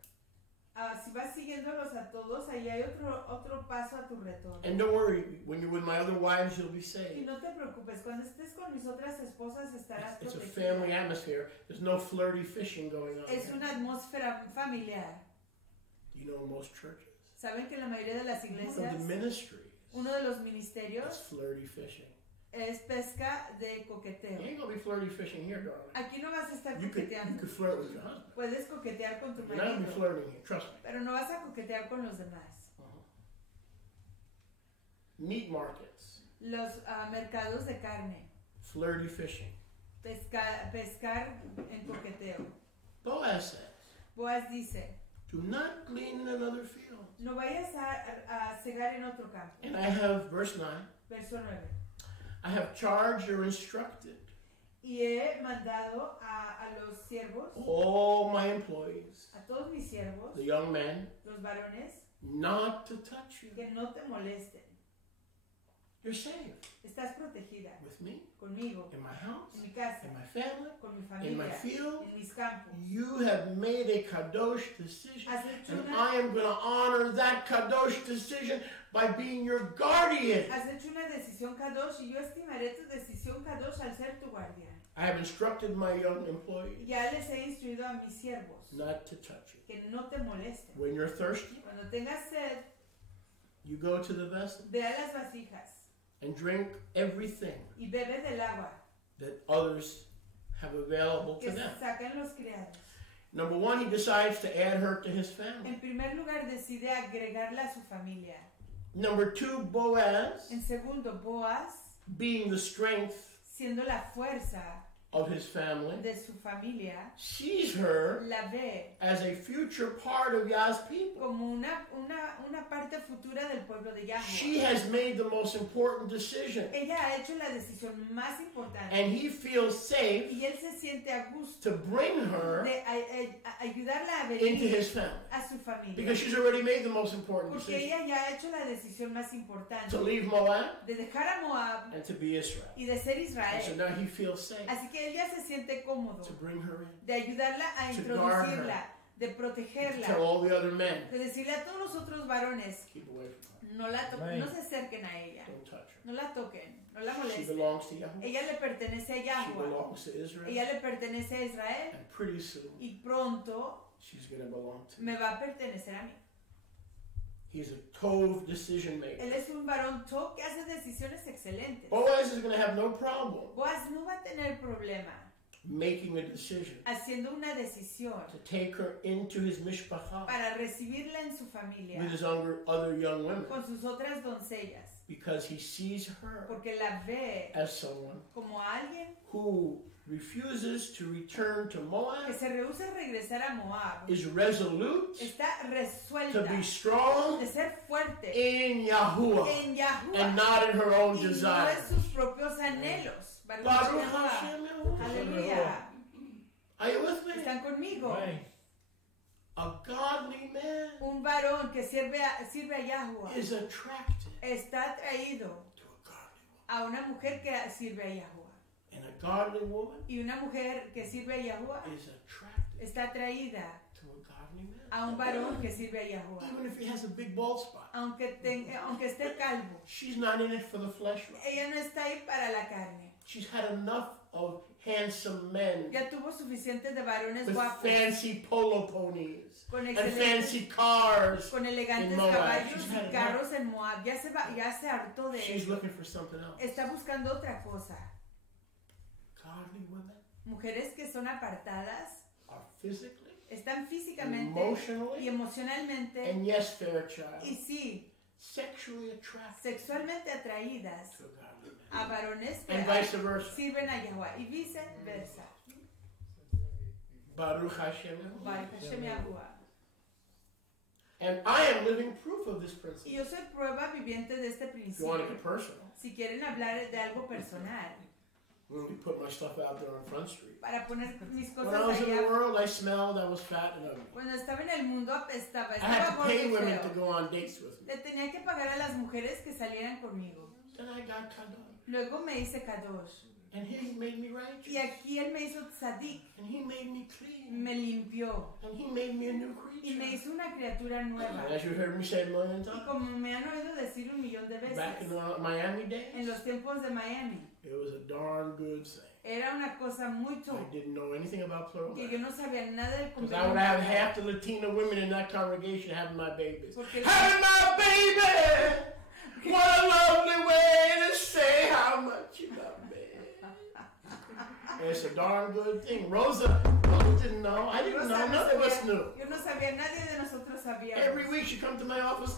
Si vas siguiéndolos a todos, ahí hay otro paso a tu retorno. And don't worry, when you're with my other wives, you'll be Y saved. no te preocupes, cuando estés con mis otras esposas estarás It's a protegida. family atmosphere. There's no flirty fishing going on. Es here. una atmósfera familiar. You know, in most churches, Saben que en la mayoría de las one iglesias, of the ministries uno de los is ministerios flirty fishing. es pesca de You coqueteo. ain't gonna be flirty fishing here, darling. Aquí no vas a estar You could coqueteando. flirt with your husband. Puedes coquetear con tu You're not gonna be marido, flirting here. Trust me. pero no vas a coquetear con los demás. Meat markets, Los mercados de carne, flirty fishing. pescar en coqueteo. Boaz says, Boaz dice, do not glean in another field. no vayas a cegar en otro campo. And I have, verse 9, Verso 9. I have charged or instructed Y he mandado a los siervos, all my employees, a todos mis siervos, the young men, los varones, not to touch you. que no te molesten. You're saved Estás protegida with me, conmigo, in my house, en mi casa, in my family, con mi in my familia, field. en mis campos. You have made a kadosh decision, Has hecho and una, I am going to honor that kadosh decision by being your guardian. has hecho una decisión kadosh y yo estimaré tu decisión kadosh al ser tu guardián. I have instructed my young employees Ya les he instruido a mis siervos not to touch you. que no te molesten. When you're thirsty, Cuando tengas sed, you go to the vessel ve a las vasijas and drink everything y bebe del agua that others have available to que them. sacan los criados. Number one, he decides to add her to his family. En primer lugar, decide agregarla a su familia. Number two, Boaz, En segundo, Boaz, being the strength siendo la fuerza of his family, de su familia, sees her la ve as a future part of Yah's people. como una parte futura del pueblo de She Yahweh. has made the most important decision, Ella ha hecho la decisión más importante and he feels safe y él se siente a gusto to bring her de ayudarla a into venir his family a su familia. because she's already made the most important Porque decision ella ya ha hecho la decisión más importante to leave Moab de dejar a Moab and to be Israel. y de ser And so Israel. now he feels safe Así que él ya se siente cómodo to bring her in. de ayudarla a To guard introducirla, de To protegerla, tell all the other men, de decirle a todos los otros varones, keep away from her. no la toquen, Right. no se acerquen a ella, Don't touch her. no la toquen, no la She molesten. belongs to Yahweh. Ella le pertenece a She Yahweh, belongs to Israel. ella le pertenece a Israel And pretty soon, y pronto she's going to belong to me me. va a pertenecer a mí. He's a Tov decision maker. Él es un varón top que hace decisiones excelentes. Boaz is going to have no problem Boaz no va a tener problema making a decision haciendo una decisión to take her into his mishpacha para recibirla en su familia with his other young women, con sus otras doncellas, because he sees her porque la ve as someone como alguien who refuses to return to que Moab, se rehúsa a regresar a Moab, is resolute está to resuelta be strong de ser fuerte in Yahuwah en Yahuwah and not in her own y no desires. en sus propios anhelos. Baruch Baruch Yahuwah. Hashem Yahuwah. Aleluya. Are you with me? ¿Están conmigo? Right. A godly man Un varón que sirve a Yahuwah is attracted está atraído to a godly woman. a una mujer que sirve a Yahuwah. And a godly woman Y una mujer que sirve a Yahuwah is attracted está atraída to a godly man. a un varón que sirve a Yahuwah. Even if he has a big bald spot. Aunque esté calvo, She's not in it for the flesh. ella no está ahí para la carne. She's had enough of handsome men Ya tuvo suficiente de varones with guapos, fancy polo ponies con and excelentes, fancy cars. con elegantes in Moab. caballos She's y had carros en Moab. Ya se hartó de She's eso. looking for something else. Está buscando otra cosa. Godly women Mujeres que son apartadas, are physically, están físicamente y emotionally, emocionalmente and yes, Fairchild, y sí, sexually attracted sexualmente atraídas to a godly man. a varones que And vice versa. sirven a Yahuwah y viceversa. Baruch Hashem. Baruch Hashem Yahuwah. And I am living proof of this Y principle. yo soy prueba viviente de este If you want to principio. get personal, Si quieren hablar de algo personal, when we put my stuff out there on Front Street. para poner mis When cosas I was in the allá. world, I smelled, I was fat and ugly. Cuando estaba en el mundo apestaba, I had estaba to gordo pay y women to feo. go on dates with me. Le tenía que pagar a las mujeres que salieran conmigo. Then I got kadosh. Luego me hice kadosh. And he made me Y righteous. aquí él me hizo tzadik, And he made me clean. me limpió And he made me a new y me creature. hizo una criatura nueva. And as you heard me say a million Y times, como me han oído decir 1,000,000 de back in veces, the Miami en days, los tiempos de Miami, it was a darn good thing. era una cosa muy I top, didn't know anything about plural que marriage. yo no sabía nada del Because I would have half complemento. the Latina women in that congregation having my babies. Porque Having my baby! What a lovely way to say how much you love me. It's a darn good thing. Rosa didn't know. I didn't know. None of us knew. Yo no sabía, nadie de nosotros sabía. Every week she come to my office.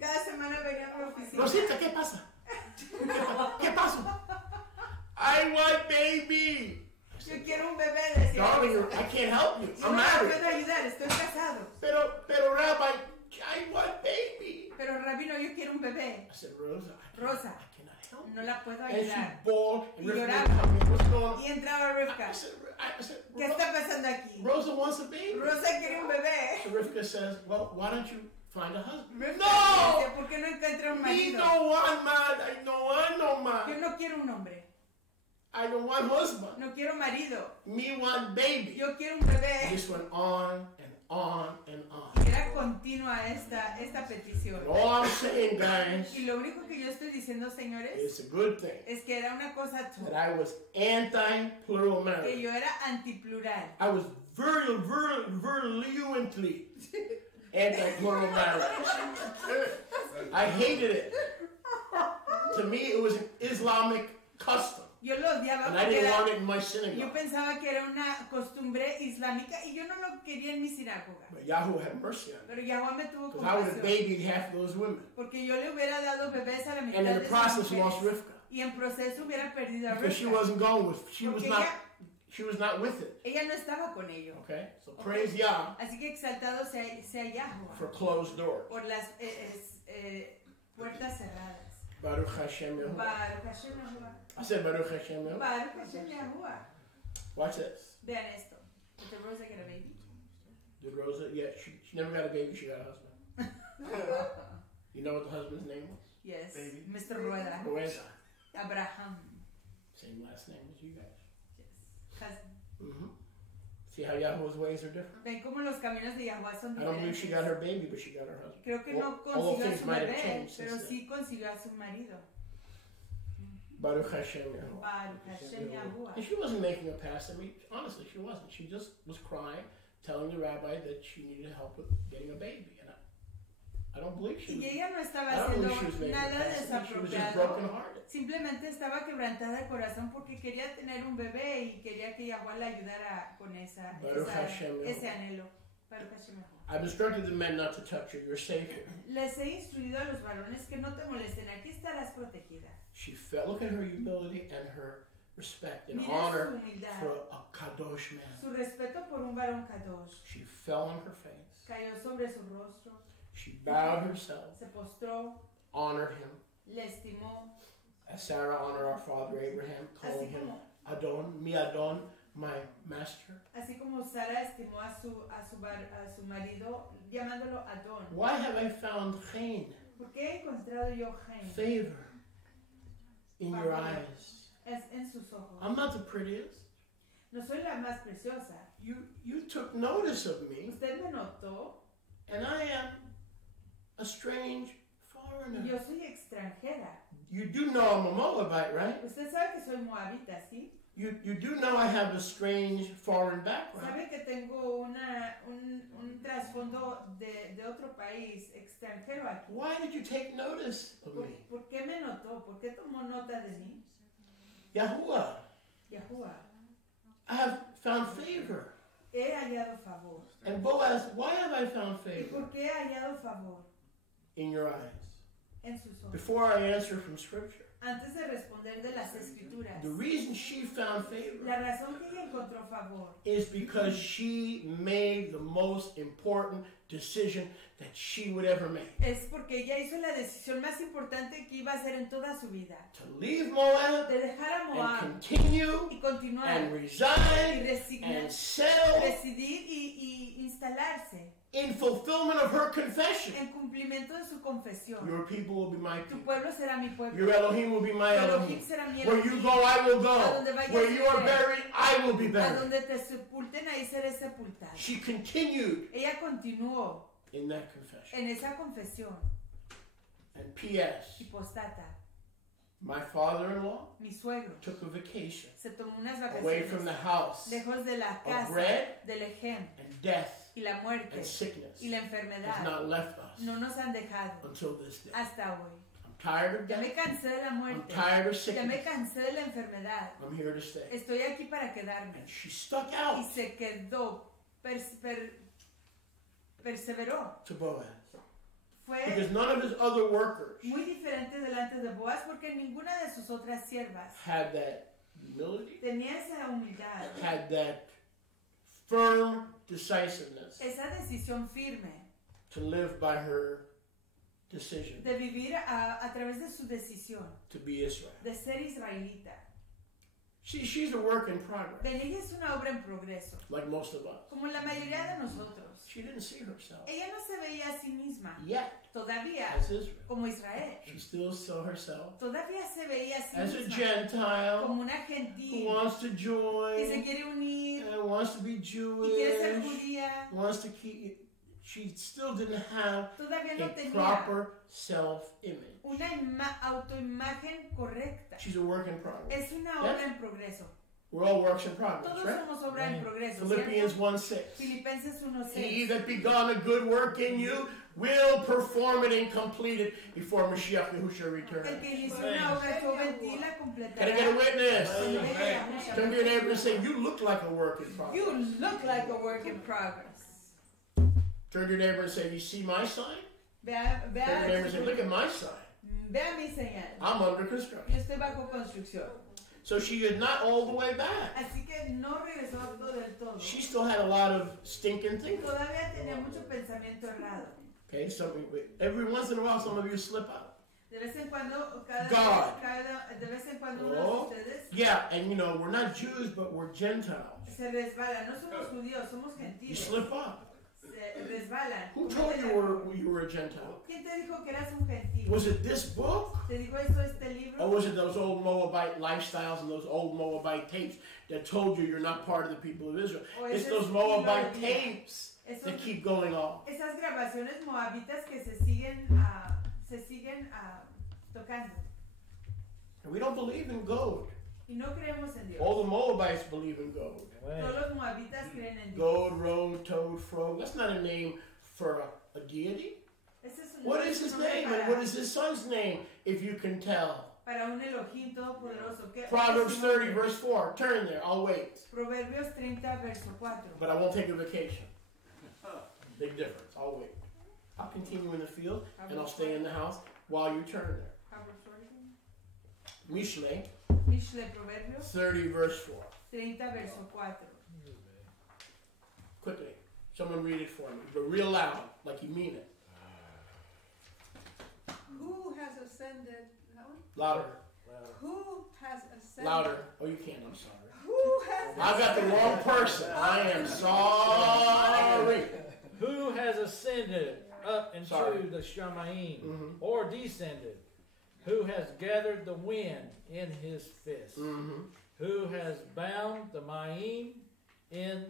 Cada semana venía a mi oficina. Rosita, ¿qué pasa? ¿Qué pasó? I want baby. Yo quiero un bebé, decía. Darling, I can't help you. Yo I'm no te married. puedo ayudar, estoy casado. Pero Rabbi, I want baby. Pero Rabino, yo quiero un bebé. I said, Rosa, Rosa, I cannot help you. no la puedo And she ayudar. bawled and Y Rivka lloraba. would come in. What's going on? Y entraba Rivka. I said, ¿Qué está pasando aquí? Rosa wants a baby. Rosa quiere un bebé. So Rivka says, well, why don't you find a husband? Rivka No! dice, ¿por qué no encuentra un Me marido? no want man. I don't want no Yo man. no quiero un hombre. I don't want husband. No quiero marido. Me want baby. Yo quiero un It bebé. just went on and on and on. Y era continua esta petición. And all I'm saying, guys, Y lo único que yo estoy diciendo, señores, it's a good thing es que era una cosa that I was anti-plural que marriage. yo era antiplural. I was virulently anti-plural marriage. I hated it. To me, it was an Islamic custom, Yo lo odiaba and I porque didn't want era, it in my yo synagogue. pensaba que era una costumbre islámica y yo no lo quería en mi sinagoga. But Yahweh had mercy on me, Pero Yahweh me tuvo because I would have compasión. babied half of those women, Porque yo le hubiera dado bebés a la mitad and in de the esas process mujeres. lost Rivka, Y en proceso hubiera perdido a because she Rivka. wasn't going with. She was Porque not. She was not with it. ella no estaba con ello. Okay, so praise Yah Así que exaltado sea Yahweh for closed doors. por las puertas cerradas. Baruch Hashem Yahuwah. Baruch Hashem Yahuwah. I said Baruch Hashem Yahuwah. Baruch Hashem Yahuwah. Watch this. Vean esto. Did Rosa get a baby? Did Rosa? Yeah, she never got a baby. She got a husband. You know what the husband's name was? Yes. Baby. Mr. Rueda. Boeza. Abraham. Same last name as you guys. Yes. Cousin. Mm-hmm. See how Yahweh's ways are different? Ven cómo los caminos de Yahuwah son I don't believe she got diferentes. her baby, but she got her husband. Creo que no All consiguió a things su might have bebé, changed pero since then. sí consiguió a su marido. Baruch Hashem Yahweh. Baruch Hashem Yahuwah. And she wasn't making a pass at me. Honestly, she wasn't. She just was crying, telling the rabbi that she needed help with getting a baby. And I don't believe she Y was. ella no estaba I don't haciendo believe she was making a nada pass at me. She was just desapropiado. brokenhearted. Simplemente estaba quebrantada de corazón porque quería tener un bebé y quería que Yahuwah la ayudara con Baruch Hashem ese Yahuwah. anhelo. Baruch Hashem Yahuwah. I've instructed the men not to touch her. You're safe here. Les he instruido a los varones que no te molesten. Aquí estarás protegida. She felt, look at her humility and her respect and Mira honor su humildad, for a kadosh man. su respeto por un varón kadosh. She fell on her face. Cayó sobre su rostro, She bowed herself, se postró, honored him, le estimó, as Sarah honored our father Abraham, calling así him como, Adon, mi Adon, my master. así como Sara estimó a su marido llamándolo Adón. Why have I found chen, ¿Por qué he encontrado yo Gen favor, in your eyes? en sus ojos? I'm not the prettiest. No soy la más preciosa. You took notice of me, Usted me notó and I am a strange y foreigner. yo soy extranjera. You do know I'm a Moabite, right? Usted sabe que soy moabita, ¿sí? You do know I have a strange foreign background. Sabe que tengo un trasfondo de otro país extranjero aquí. Why did you take notice of me? ¿Por qué me notó? ¿Por qué tomó nota de mí? Yahuwah, Yahuwah, I have found favor. he hallado favor. And Boaz, why have I found ¿Y favor por qué he hallado favor in your eyes? en sus ojos? Before I answer from Scripture, Antes de responder de las escrituras, the reason she found favor la razón que ella encontró favor is because she made the most important decision that she would ever make. es porque ella hizo la decisión más importante que iba a hacer en toda su vida. To leave Moab De dejar a and Moab continue y continuar and y reside resignar, and settle decidir y instalarse in fulfillment of her confession. en cumplimiento de su confesión. Your people will be my Tu people. pueblo será mi pueblo. Your Elohim will be my Tu Elohim Elohim. será mi Where you Elohim. go, I will A go. donde vayas, Where you are iré. buried, I will be A buried. donde te sepulten, ahí seré sepultada. She continued Ella continuó in that confession. en esa confesión. And P.S. Y postdata, My father-in-law mi suegro took a vacation se tomó unas away from the vacaciones house lejos de la casa, bread del ejem and death y la muerte and sickness y la has enfermedad. not left us No nos han dejado until this day. hasta hoy. I'm tired of Ya me death. cansé de la I'm muerte. tired of Ya me sickness. cansé de la enfermedad. I'm here to stay. Estoy aquí para quedarme. And she stuck Y out se quedó, perseveró. to Boaz. Fue Because none of his other workers muy diferente delante de Boaz porque ninguna de sus otras siervas had that humility, tenía esa humildad, had that firm decisiveness esa decisión firme to live by her decision de vivir a través de su decisión to be Israel. de ser israelita. She's a work in progress, Ben, ella es una obra en progreso, like most of us. como la mayoría de nosotros. She didn't see herself Ella no se veía a sí misma, yet todavía as Israel. como Israel. She still saw herself Todavía se veía a sí as a misma Gentile como una who gentil wants to que se join quiere unir and wants to be y quiere ser Jewish, judía. wants to keep. She still didn't have Todavía no a tenía proper self-image. una autoimagen correcta. She's a work in progress. Es una obra en progreso. We're all works in progress, Todos right? somos obra en progreso. Philippians ¿Cierto? 1:6. Filipenses He 1:6. that begun a good work in you will perform it and complete it before Mashiach Yahushua returns. El que inició una obra joven en ti la Can I get a completará. witness? Cuando venga Yahushua. Turn to your neighbor and say, you look like a work in progress. You look like a work in progress. Turn to your neighbor and say, you see my sign? Vea, Turn to your neighbor and say, look at my sign. vea mi señal. I'm under construction. Yo estoy bajo construcción. So she is not all the way back. Así que no regresó todo del todo. She still had a lot of stinking thinking. Todavía tenía mucho pensamiento errado. Okay, every once in a while, some of you slip out. De vez en cuando, God. de vez en cuando uno Oh. de ustedes Yeah, and you know, we're not Jews, but we're Gentiles. se resbala. No somos judíos, somos You gentiles. slip up. se resbalan. Who told you were a Gentile? ¿Quién te dijo que eras un gentil? Was it this book? ¿Te dijo esto este libro? Or was it those old Moabite lifestyles and those old Moabite tapes that told you you're not part of the people of Israel? It's those Moabite tapes that keep going on. Esas grabaciones moabitas que se siguen tocando. And we don't believe in gold. Y no creemos en Dios. All the Moabites believe in gold. Todos los moabitas creen en Dios. Gold, road, toad, frog. That's not a name for a deity. What is his name and what is his son's name, if you can tell? Para un Elohim todopoderoso. Proverbs 30, verse 4. Turn there. I'll wait. Proverbios 30, verso 4. But I won't take a vacation. Big difference. I'll wait. I'll continue in the field and I'll stay in the house while you turn there. Mishle, Proverbios 30, verse 4. 30, verso 4. Quickly. Someone read it for me. But real loud, like you mean it. Who has ascended? That one? Louder. Who has ascended? Louder. Oh, you can't. I'm sorry. Who has I got the wrong person. I am sorry. Who has ascended up into the Shamayim, or descended? Who has gathered the wind in his fist? Who has bound the Mayim in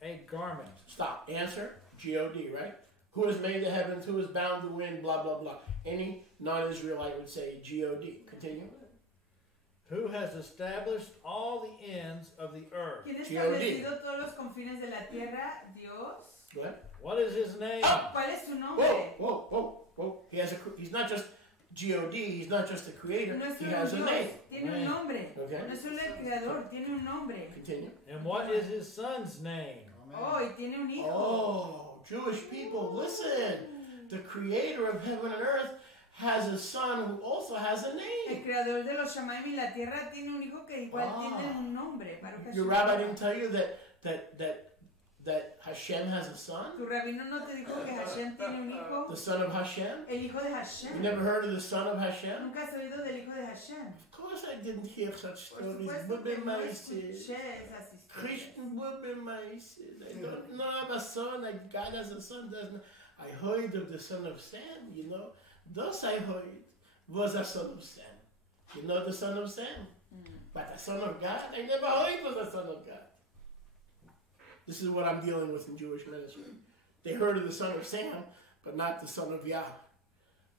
a garment? Stop. Answer. G-O-D, right? Who has made the heavens? Who has bound the wind? Blah, blah, blah. Any non-Israelite would say G-O-D. Continue. Who has established all the ends of the earth? ¿Quién ha establecido todos los confines de la tierra? Dios. Go ahead. What is his name? ¿Cuál es su nombre? Whoa. He's not just G-O-D. He's not just the creator. No es he solo has Dios, a name. tiene un nombre. Okay. No es solo el creador, tiene un nombre. Continue. And what is his son's name? Oh, y tiene un hijo. Oh, Jewish people, listen. The creator of heaven and earth has a son who also has a El name. creador de los Shamayim y la tierra tiene un hijo que igual tiene un nombre. Your rabbi didn't tell you that Hashem has a son? ¿Tu rabino no te dijo que Hashem tiene un hijo? The son of Hashem? El hijo de Hashem. You never heard of the son of Hashem? ¿Nunca has oído del hijo de Hashem? Of course I didn't hear such Por stories. supuesto que no Women escuché esas historias. Christian women, I don't know of a son, like God has a son. Doesn't. I heard of the son of Sam, you know. Thus I heard was a son of Sam. You know the son of Sam? But the son of God, I never heard was the son of God. This is what I'm dealing with in Jewish ministry. They heard of the son of Sam, but not the son of Yah.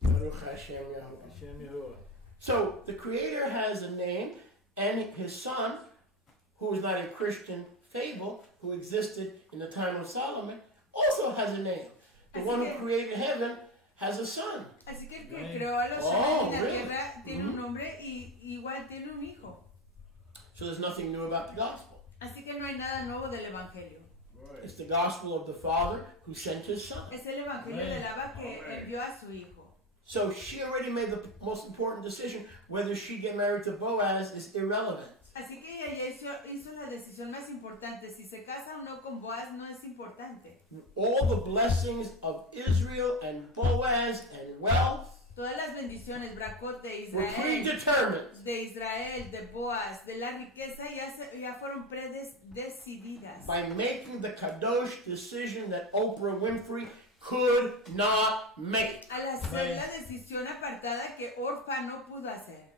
Baruch Hashem Yahuwah. So the Creator has a name, and his son, who is not a Christian fable, who existed in the time of Solomon, also has a name. The one who created heaven has a son. Así que el que creó a los Shamayim y la tierra tiene un nombre y igual tiene un hijo. So there's nothing new about the gospel. Así que no hay nada nuevo del evangelio. It's the gospel of the Father who sent his son. Es el evangelio del Abba que envió a su hijo. So she already made the most important decision. Whether she get married to Boaz is irrelevant. Así que ella ya hizo la decisión más importante. Si se casa o no con Boaz no es importante. All the blessings of Israel and Boaz and wealth Todas las bendiciones, Bracote, were Israel, predetermined. de Israel, de Boaz, de la riqueza ya fueron predecididas. By making the kadosh decision that Oprah Winfrey could not make. Al hacer la decisión apartada que Orfa no pudo hacer.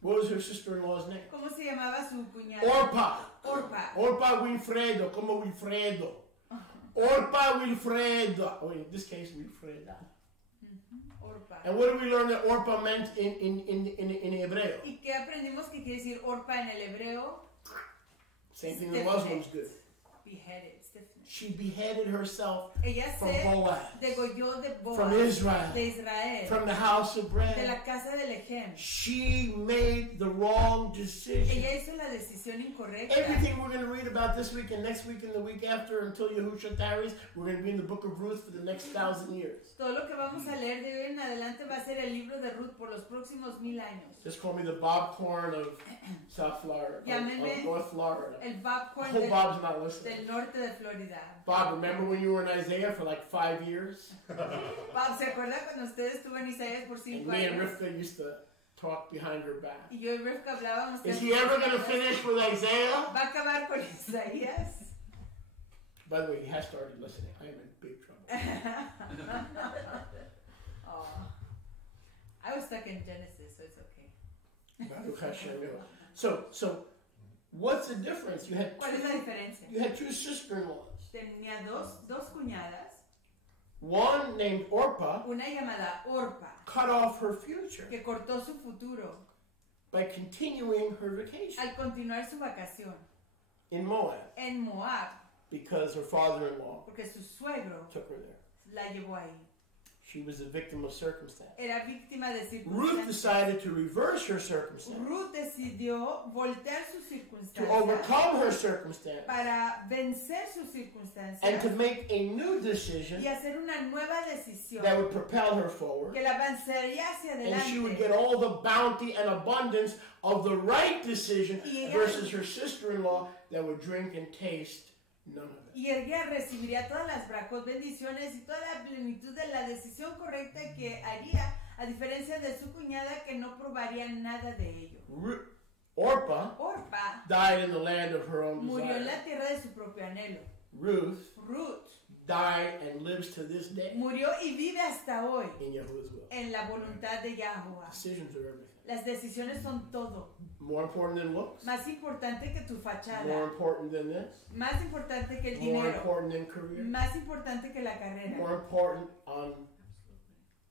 What was her sister-in-law's name? ¿Cómo se llamaba su cuñada? Orpa. Orpa Wilfredo, como Wilfredo. Orpa Wilfredo. Oh, in this case, Wilfreda. Orpa. And what do we learn that Orpa meant in hebreo? ¿Y qué aprendimos que quiere decir Orpa en el hebreo? Same thing the Muslims do. Beheaded, stiff-necked. She beheaded herself Ella from se Boaz, degolló de Boaz, from Israel, de Israel, from the house of de bread. la casa de Lechem. She made the wrong decision. Ella hizo la decisión incorrecta. Everything we're going to read about this week and next week and the week after until Yahusha tarries, we're going to be in the book of Ruth for the next 1,000 years. Todo lo que vamos a leer de hoy en adelante va a ser el libro de Ruth por los próximos 1000 años. Just call me the Bob Corn of South Florida, of North Florida. El Bob Corn I hope Bob's not listening. del norte de Florida. Bob, remember when you were in Isaiah for like 5 years? Bob, ¿se acuerda cuando usted estuvo en Isaías por 5 And me and años? Rivka used to talk behind her back. Y yo y Rivka hablábamos. Is he ever going to finish with Isaiah? ¿Va a acabar con Isaías? By the way, he has started listening. I am in big trouble. Oh. I was stuck in Genesis, so it's okay. Baruch Hashem Yehovah. So, what's the difference? ¿Cuál es la diferencia? You had two sister-in-laws. Tenía dos cuñadas. One named Orpah Una llamada Orpa, cut off her future que cortó su futuro by continuing her vacation al continuar su vacación in Moab en Moab, because her father-in-law porque su suegro took her there. la llevó ahí. She was a victim of circumstance. Era víctima de Ruth circunstancias. decided to reverse her circumstance, Ruth decidió voltear sus to circunstancias overcome her circumstance, para vencer sus and to circunstancias make a new decision y hacer una nueva decisión that would propel her forward, que la avanzaría hacia and she would get adelante. all the bounty and abundance of the right decision Y ella- versus her sister-in-law that would drink and taste none of it. Y ella recibiría todas las brajos, bendiciones y toda la plenitud de la decisión correcta que haría, a diferencia de su cuñada que no probaría nada de ello. Orpah Orpa died in the land of her own murió en desire. la tierra de su propio anhelo. Ruth Ruth died and lives to this day murió y vive hasta hoy in Yahuwah's will. en la voluntad de Yahuwah. Decisions are everything. Las decisiones son todo. More important than looks. Más importante que tu More fachada. important than this. Más importante que el More dinero. important than career. Más importante que la carrera. More important on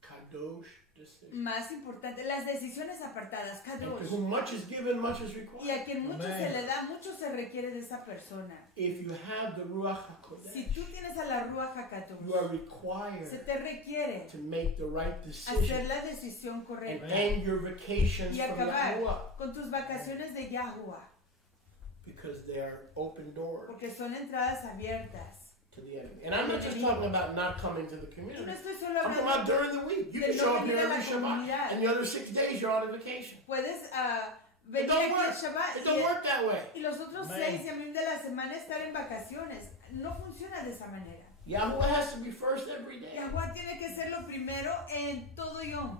kadosh decisions. Más importante, las decisiones apartadas. And to Kadosh. whom much is given, much is Y required. a quien mucho Amén. se le da, mucho se requiere de esa persona. If you have the Ruach Si HaKodesh, tú tienes a la Ruach you are HaKadosh, se required te requiere to make the right hacer decision la decisión and correcta end your vacations y from acabar Yahuwah, con tus vacaciones de Yahuwah, because they are open doors porque son entradas abiertas. to the enemy. And I'm not just talking about not coming to the Y community. no estoy solo I'm talking hablando, about during the week. You de can no show up venir here a la every Shabbat, comunidad. and the other 6 days you're on a vacation. puedes It venir don't aquí al work. Shabbat It don't work that way. y los otros Amén. 6 y a mí de la semana estar en vacaciones. No funciona de esa manera. Yahuwah has to be first every day. Yahuwah tiene que ser lo primero en todo yom.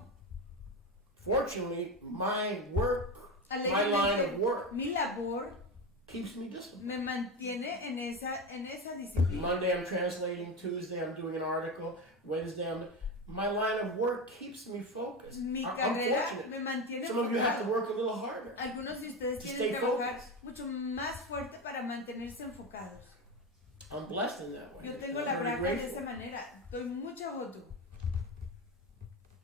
Fortunately, my line Alegremente, of work mi labor keeps me disciplined. me mantiene en esa disciplina. Monday I'm translating, Tuesday I'm doing an article, Wednesday my line of work keeps me focused. Mi I'm carrera fortunate. me mantiene Some of you have to enfocado. work a little harder. Algunos de ustedes To tienen stay que trabajar focused. mucho más fuerte para mantenerse enfocados. I'm blessed in that way. Yo tengo I'm la very braja de grateful. esa manera. Doy mucha voto.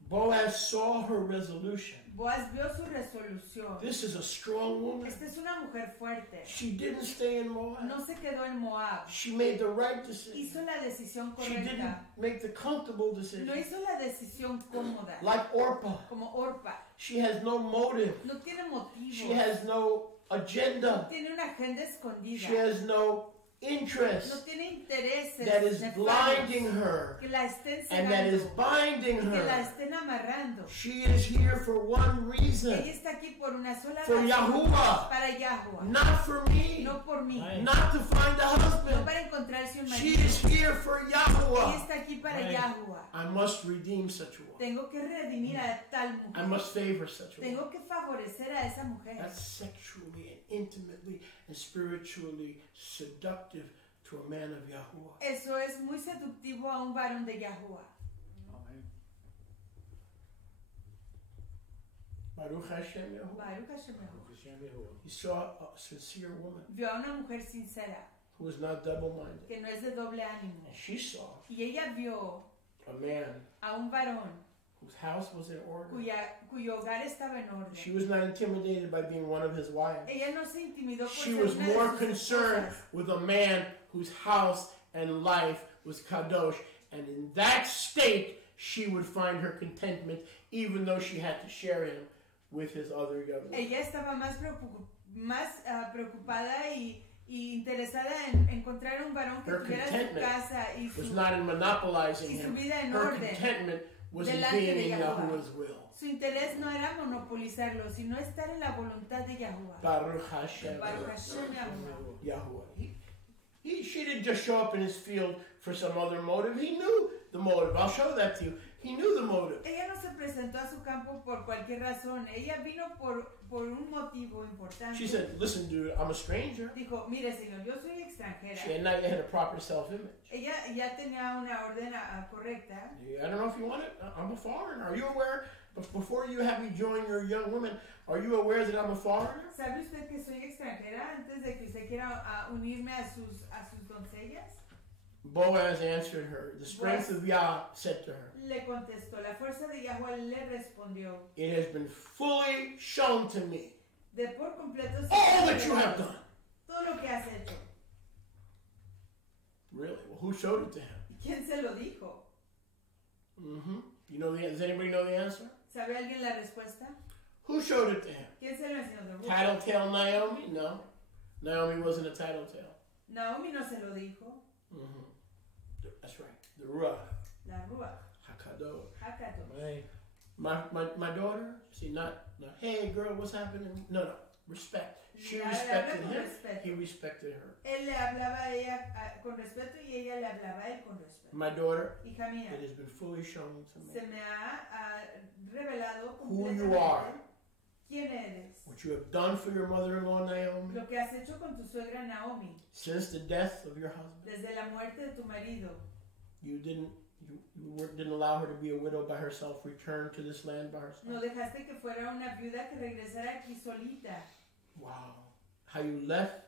Boaz saw her resolution. Boaz vio su resolución. This is a strong woman. Esta es una mujer fuerte. She didn't stay in Moab. No se quedó en Moab. She made the right decision. Hizo la decisión She didn't correcta. make the comfortable No decision. hizo la decisión cómoda. Like Orpah, Como Orpa. she has no motive. No tiene She motivo. has no agenda. Tiene una agenda escondida. She has no No interest tiene intereses that is nefastos blinding her que la estén and that is cegando, binding que la her. estén amarrando. She is here for one reason, Ella está aquí por una sola for razón, Yahuwah, para Yahuwah, not for me, no por mí, Right. not to find a no husband. para encontrarse un She marido. is here for Ella Yahuwah. está aquí para Right. Yahuwah. I must redeem such a one. Tengo que redimir a tal I mujer. must favor such a one. Tengo que favorecer a esa mujer. That's sexually and intimately and spiritually seductive to a man of Yahuwah. Eso es muy seductivo a un varón de Yahuwah. Amen. Baruch Hashem Yahuwah. Baruch Hashem Yahuwah. He saw a sincere woman Vio a una mujer sincera, who was not double-minded. que no es de doble ánimo. And she saw Y ella vio a man a un varón whose house was in order. cuyo hogar estaba en orden. She was not intimidated by being one of his wives. Ella no se intimidó por She ser was una de more sus concerned esposas. with a man whose house and life was kadosh. And in that state, she would find her contentment, even though she had to share him with his other young men. Ella estaba más preocupada y interesada en encontrar un varón que Her tuviera su contentment casa y was su, not in monopolizing y su him. vida en Her orden. contentment was in Delante being de in Yahuwah. Yahuwah's will. Su interés no era monopolizarlo, sino estar en la voluntad de Yahuwah. Baruch Hashem. Baruch Hashem Yahuwah. Yahuwah. She didn't just show up in his field for some other motive. He knew the motive. I'll show that to you. He knew the motive. Ella no se presentó a su campo por cualquier razón. Ella vino por un motivo importante. She said, listen, dude, I'm a stranger. Dijo, mire, señor, yo soy extranjera. She had not yet had a proper self-image. Ella ya tenía una orden correcta. Yeah, I don't know if you want it. I'm a foreigner. Are you aware? Before you have me join your young women, are you aware that I'm a foreigner? ¿Sabe usted que soy extranjera antes de que usted quiera unirme a sus doncellas? Boaz answered her. The strength of Yah said to her, Le contestó, la fuerza de Yahweh le respondió, it has been fully shown to me de por completo se all that you have done. todo lo que has hecho. Really? Well, who showed it to him? ¿Quién se lo dijo? Mm-hmm. You know does anybody know the answer? ¿Sabe alguien la respuesta? Who showed it to him? ¿Quién se lo enseñó? ¿De Ruth? Tattletale Naomi? No. Naomi wasn't a tattletale. Naomi no se lo dijo. Mm-hmm. That's right. The Ruach. La Ruach. Hakadosh. Hakadosh. My daughter, see, not, hey girl, what's happening? No. Respect. She Le respected hablaba con him. respeto. He respected her. Él le hablaba a ella con respeto y ella le hablaba a él con respeto. My daughter, Hija mía, it has been fully shown to se me me ha revelado who you are, completamente quién eres, what you have done for your mother-in-law Naomi, lo que has hecho con tu suegra Naomi, since the death of your husband. desde la muerte de tu marido. You didn't allow her to be a widow by herself, return to this land by herself. No dejaste que fuera una viuda que regresara aquí solita. Wow. How you left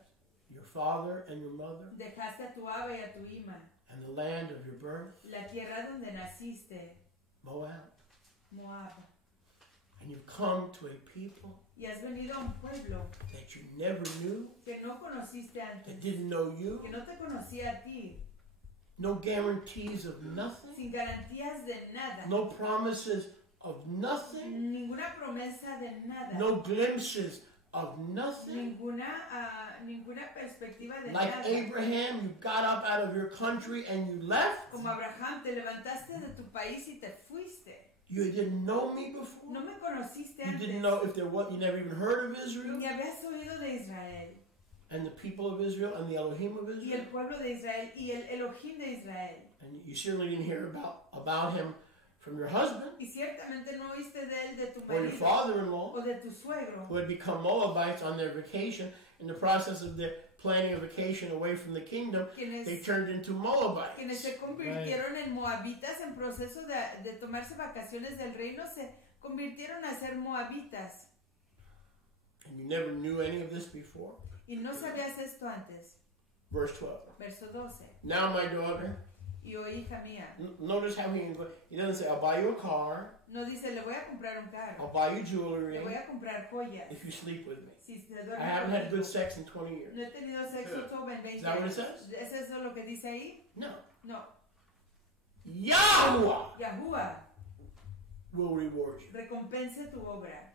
your father and your mother Dejaste a tu aba y a tu ima, and the land of your birth, la tierra donde naciste, Moab, Moab, and you've come to a people y has venido a un pueblo that you never knew, que no conociste that antes, didn't know you, que no te conocía a ti, no guarantees of nothing, sin garantías de nada, no promises of nothing, ninguna promesa de nada, no glimpses of nothing. ninguna perspectiva de Like nada. Abraham, you got up out of your country and you left. Como Abraham, te levantaste de tu país y te fuiste. You didn't know me before. No me conociste You antes. didn't know if there was. You never even heard of Israel Ni habías oído de Israel. and the people of Israel and the Elohim of Y Israel. el pueblo de Israel y el Elohim de Israel. And you certainly didn't hear about him from your husband Y ciertamente no oíste de él, de tu or your marido father-in-law, o de tu suegro, who had become Moabites on their vacation. In the process of their planning a vacation away from the kingdom, they turned into quienes Moabites. se convirtieron en moabitas en proceso de tomarse vacaciones del reino, se convirtieron a ser moabitas. And you never knew any of this before. Y no sabías esto antes. Verse 12. Verso 12. Now, my daughter, Y oh, hija mía, notice how he doesn't say, I'll buy you a car, no dice, le voy a comprar un carro, I'll buy you jewelry le voy a comprar joyas. if you sleep with me. Si te I duermes haven't had conmigo. good sex in 20 years. No he tenido sexo todo en 20 Is that what it años. says? ¿Es eso lo que dice ahí? No. No. Yahweh Yahuwah will reward you. recompense tu obra.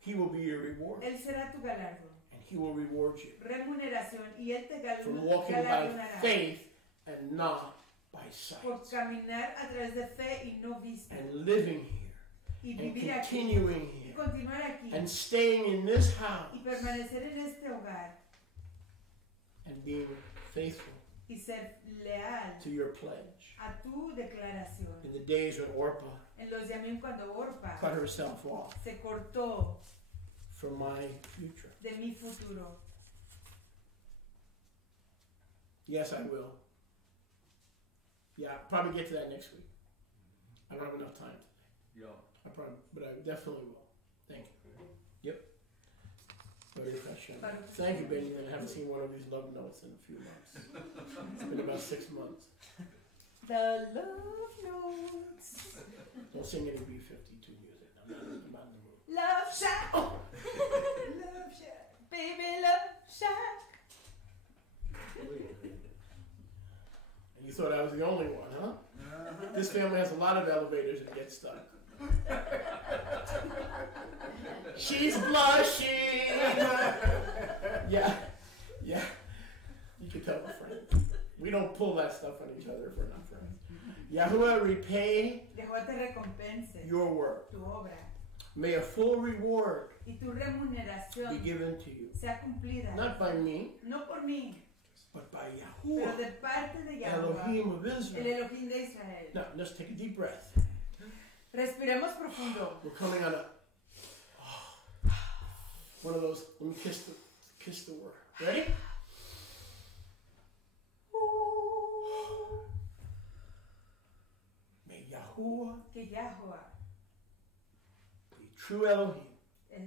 He will be your reward. Él será tu galardón. And he will reward you Remuneración. Y Él te from walking by galardonará. faith and not by sight. Por caminar a través de fe y no vista. And living here. Y And vivir aquí. continuing Y here. continuar aquí. And staying in this house. Y permanecer en este hogar. And being faithful Y ser leal to your pledge. a tu declaración. In the days when Orpah En los días cuando Orpa cut herself off se cortó from my future. de mi futuro. Yes, I will. Yeah, I'll probably get to that next week. I don't have enough time today. But I definitely will. Thank you. Yep. Baruch Hashem. Thank you, Benjamin. I haven't seen one of these love notes in a few months. It's been about 6 months. The love notes. Don't sing any B-52 music. I'm not in the mood. Love shack. Oh. Love shack. Baby love shack. And you thought I was the only one, huh? This family has a lot of elevators that get stuck. She's blushing. Yeah. You can tell we're friends. We don't pull that stuff on each other if we're not friends. Yahuwah repay Jehová te recompense your work. tu obra May a full reward y tu be remuneración given to you. sea cumplida. Not by me, No por mí, but by pero Yahuwah, de parte de Yahuwah, Elohim of el Israel. Elohim de Israel. Now, let's take a deep breath. Respiremos profundo. We're coming on a one of those. Let me kiss the word. Ready? May Yahuwah, Que Yahuwah the true Elohim,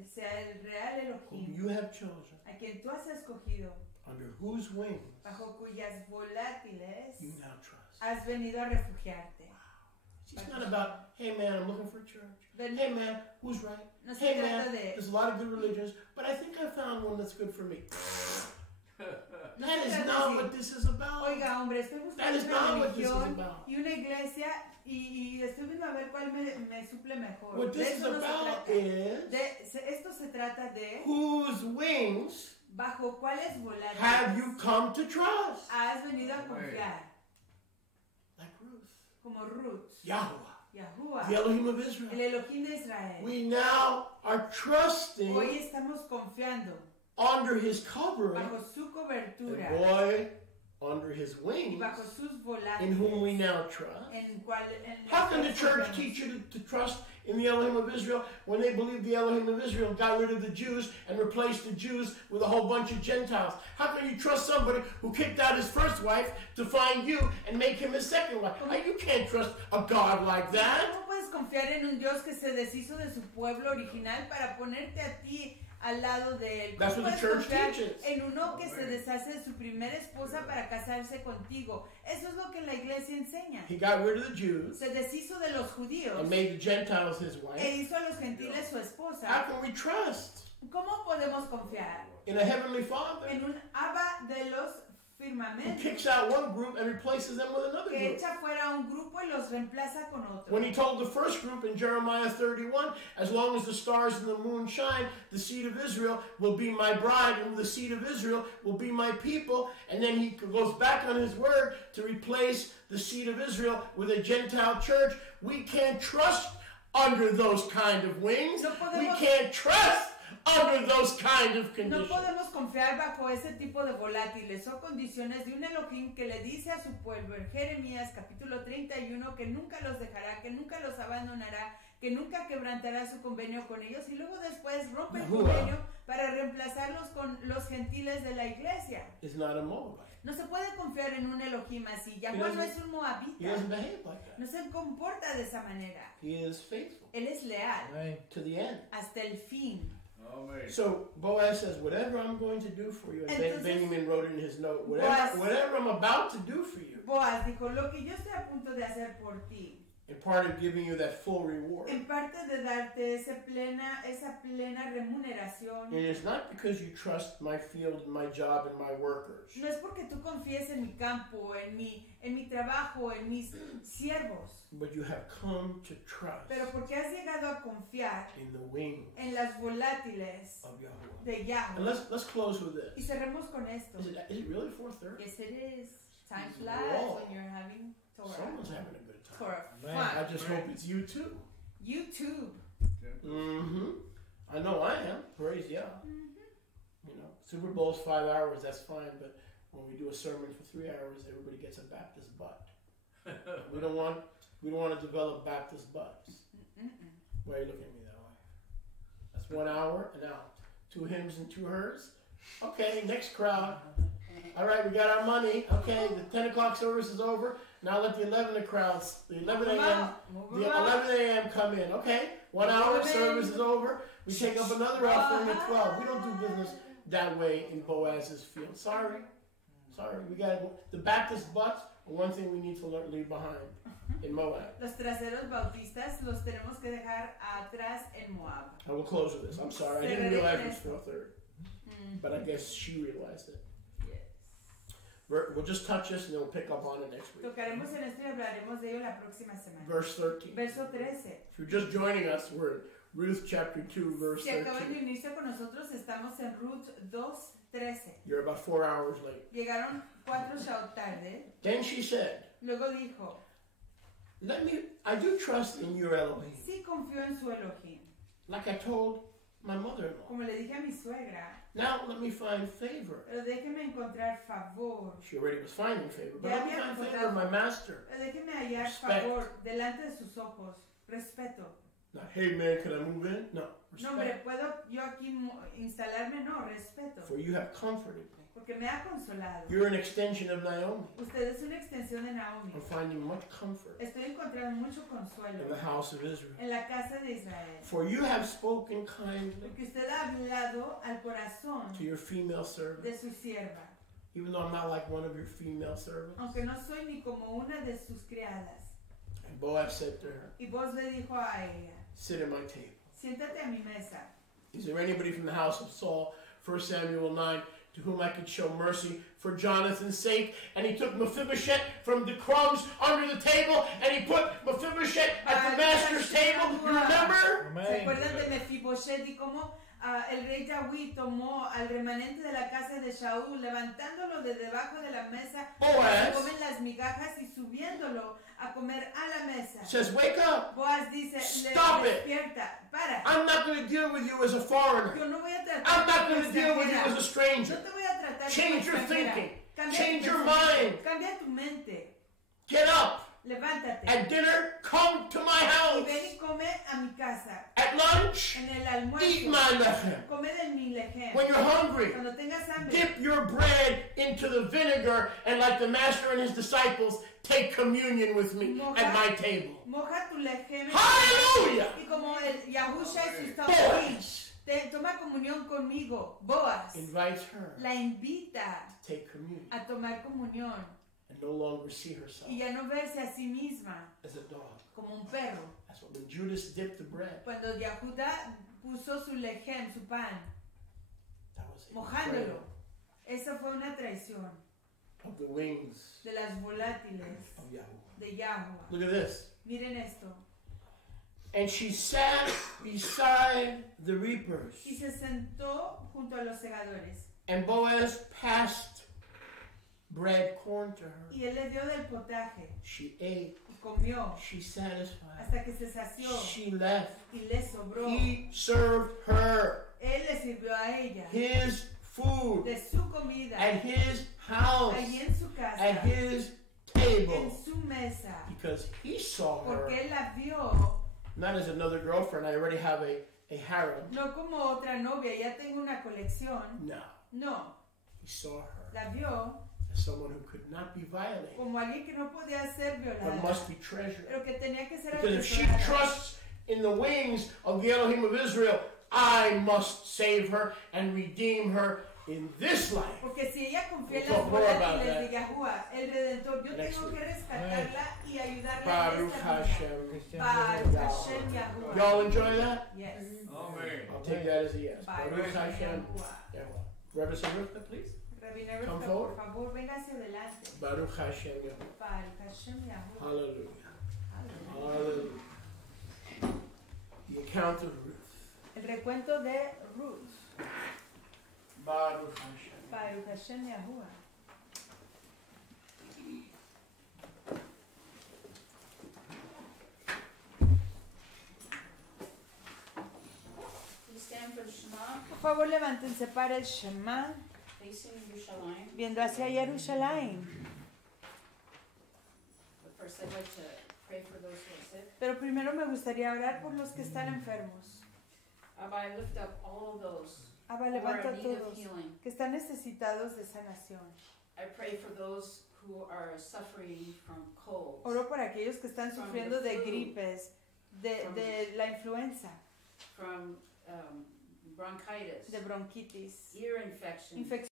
sea el real whom Elohim, you have chosen, a quien tú has escogido, under whose wings bajo cuyas volátiles you now trust. has venido a refugiarte. It's not about, hey man, I'm looking for a church. Ven- Hey man, who's right? No se Hey man, trata de, there's a lot of good religions, but I think I found one that's good for me. no That se is trata not de, what this is about. oiga hombre, estoy That buscando is una not what this is religión about. y una iglesia y estoy viendo a ver cuál me suple mejor. What De this is eso no se about trata. is Esto se trata de whose wings bajo cuáles have you volátiles come to trust? has venido a confiar, Like Ruth. como Ruth, Yahweh, Yahuwah, the Elohim of el Israel. Elohim de Israel. We now are trusting Hoy estamos confiando under his covering bajo su the cobertura boy under his y wings bajo sus in whom we volátiles. now trust. En How can the los church cuales teach you to trust in the Elohim of Israel when they believe the Elohim of Israel got rid of the Jews and replaced the Jews with a whole bunch of Gentiles? How can you trust somebody who kicked out his first wife to find you and make him his second wife? You can't trust a God like that. ¿Cómo puedes confiar en un Dios que se deshizo de su pueblo original para ponerte a ti al lado de él? That's ¿Cómo what the puedes church confiar teaches. en uno que se deshace de su primera esposa para casarse contigo? Eso es lo que la iglesia enseña. He got rid of the Jews Se deshizo de los judíos and made the Gentiles his e wife. hizo a los gentiles su esposa. How can we trust ¿Cómo podemos confiar in a heavenly Father en un Abba de los who firmamentos kicks out one group and replaces them with another que group? echa fuera a un grupo y los reemplaza con otro? When he told the first group in Jeremiah 31, as long as the stars and the moon shine, the seed of Israel will be my bride, and the seed of Israel will be my people. And then he goes back on his word to replace the seed of Israel with a Gentile church. We can't trust under those kind of wings. No We podemos- can't trust under those kind of No conditions. podemos confiar bajo ese tipo de volátiles o condiciones de un Elohim que le dice a su pueblo en Jeremías capítulo 31 que nunca los dejará, que nunca los abandonará, que nunca quebrantará su convenio con ellos y luego después rompe el Yahuwah. convenio para reemplazarlos con los gentiles de la iglesia. It's not a Moabite. No se puede confiar en un Elohim así. Yahuwah doesn't- no es un He moabita. doesn't behave like that. No se comporta de esa manera. He is faithful Él es leal Amén. to the end. hasta el fin. So Boaz says, whatever I'm going to do for you, and Entonces, Benjamin wrote in his note, Boaz- whatever I'm about to do for you, Boaz dijo, lo que yo estoy a punto de hacer por ti, in part of giving you that full reward, en parte de darte esa plena remuneración, it is not because you trust my field, my job, and my workers, no es porque tú confíes en mi campo, en mi trabajo, en mis siervos, but you have come to trust pero porque has llegado a confiar in the wings en las volátiles of Yahweh. de And Yahweh. let's close with Y this. cerremos con esto. Is it really 4:30? Yes, it is. Time Whoa. flies when you're having Someone's Torah. having a good time. Torah Man, I fun. just hope it's you too. YouTube. Mm-hmm. I know I am. Praise Yah. You know, Super Bowl's 5 hours, that's fine, but when we do a sermon for 3 hours, everybody gets a Baptist butt. we don't want to develop Baptist butts. Why are you looking at me that way? That's 1 hour and out. 2 hymns and 2 hers. Okay, next crowd. All right, we got our money. Okay, the 10 o'clock service is over. Now let the 11 crowds, the 11 a.m. The 11 a.m. come in. Okay, 1 hour service is over. We take up another offering at 12. We don't do business that way in Boaz's field. Sorry. We got the Baptist butts are one thing we need to leave behind in Moab. Los traseros bautistas los tenemos que dejar atrás en Moab. I will close with this. I'm sorry. I didn't realize it was 4:30. But I guess she realized it. Yes. We'll just touch this and then we'll pick up on it next week. Tocaremos en esto y hablaremos de ello la próxima semana. Verse 13. Verso 13. If you're just joining us, we're in Ruth chapter 2, verse Si acaban de 13. unirse con nosotros, estamos en Ruth 2:13. You're about 4 hours late. Llegaron 4 show tarde. Then she said, Luego dijo, I do trust in your Elohim. sí confío en su Elohim. Like I told my mother-in-law. como le dije a mi suegra, Now let me find favor. pero déjeme encontrar favor. She already was finding favor, but Ya let me había find favor encontrado of my master. Déjeme hallar Respect. favor delante de sus ojos. Respeto. Not, hey man, can I move in? No, No, hombre, respect. ¿puedo yo aquí instalarme? No, respeto. For you have comforted me. Porque me ha consolado. You're an extension of Naomi. Usted es una extensión de Naomi. I'm finding much comfort Estoy encontrando mucho in consuelo the house of Israel. en la casa de Israel. For you have spoken kindly Porque usted ha hablado al corazón to your female servant. de su sierva. Even though I'm not like one of your female servants. Aunque no soy ni como una de sus criadas. And Boaz said to her, Y vos le dijo a ella, sit at my table. siéntate a mi mesa. Is there anybody from the house of Saul, 1 Samuel 9, to whom I could show mercy for Jonathan's sake? And he took Mephibosheth from the crumbs under the table, and he put Mephibosheth at the master's table. You remember? ¿Se acuerdan de Mefiboshet y cómo el rey David tomó al remanente de la casa de Shaul, levantándolo de debajo de la mesa, Boaz comen las migajas y subiéndolo a comer a la mesa? says, wake up. Boaz dice, Stop it. despierta, para. I'm not going to deal with you as a foreigner. Yo no voy a tratar I'm not como going to deal with you as a extranjera. stranger. No te voy a tratar Change your como extranjera. thinking. Cambia Change tu your pensamiento. mind. Cambia tu mente. Get up. Levántate. At dinner, come to my Y house. ven y come a mi casa. At lunch, En el almuerzo. eat my lechem. Come de mi lejem. When you're hungry, Cuando tengas hambre. dip your bread into the vinegar, and like the master and his disciples, take communion with me at my table. Moja tu lejem. Hallelujah! Y como el Yahusha y sus Boaz toma comunión conmigo. Boaz invites her la invita to take communion a tomar comunión and no longer see herself y ya no verse a sí misma as a dog. como un perro. That's what when Judas dipped the bread, Cuando Yahuda puso su lejem, su pan, that was a mojándolo, betrayal esa fue una traición of the wings de las volátiles of Yahuwah. de Yahuwah. Look at this. Miren esto. And she sat beside the reapers. Y se sentó junto a los segadores. And Boaz passed bread corn to her. Y él le dio del potaje She ate. y comió She satisfied. hasta que se sació She left. y le sobró. He served her Él le sirvió a ella his food de su comida at his house, allí en su casa, at his en table, su mesa, because he saw her porque él la vio not as another girlfriend. I already have a harem. no como otra novia, ya tengo una colección. No, No, he saw her la vio as someone who could not be violated, como alguien que no podía ser but violada, must be treasured. pero que tenía que ser Because if she atesorada. trusts in the wings of the Elohim of Israel, I must save her and redeem her in this life. Porque si ella confía en We'll las talk more about volátiles de that Yahuwah, el Redentor, yo next tengo que week. rescatarla y ayudarla en Baruch esta vida. Hashem. Baruch Hashem Yahuwah. Y'all enjoy that? Yes. Amen. I'll take that as a yes. Baruch Baruch Hashem. Yahuwah. Yahuwah. Reverend Ruth, please. Rabbi Come Never, forward. por favor, venga hacia adelante. Baruch Hashem. Yahuwah. Baruch Hashem Yahuwah. Hallelujah. Aleluya. Hallelujah. The account of Ruth. El recuento de Ruth. Baruch Hashem. Baruch Hashem Yahuwah. Please stand for the Shema, Por favor, levántense para el Shema, facing Yerushalayim. viendo hacia Jerusalén. But first, I'd like to pray for those who are sick. Pero primero me gustaría orar por los que están enfermos. Abba, I lift up all of those Abba, who are levanta a in need of todos healing. que están necesitados de sanación. I pray for those who are suffering from colds, Oro por aquellos que están sufriendo de gripes, de la influenza, from bronchitis, de bronquitis, ear infection, infecciones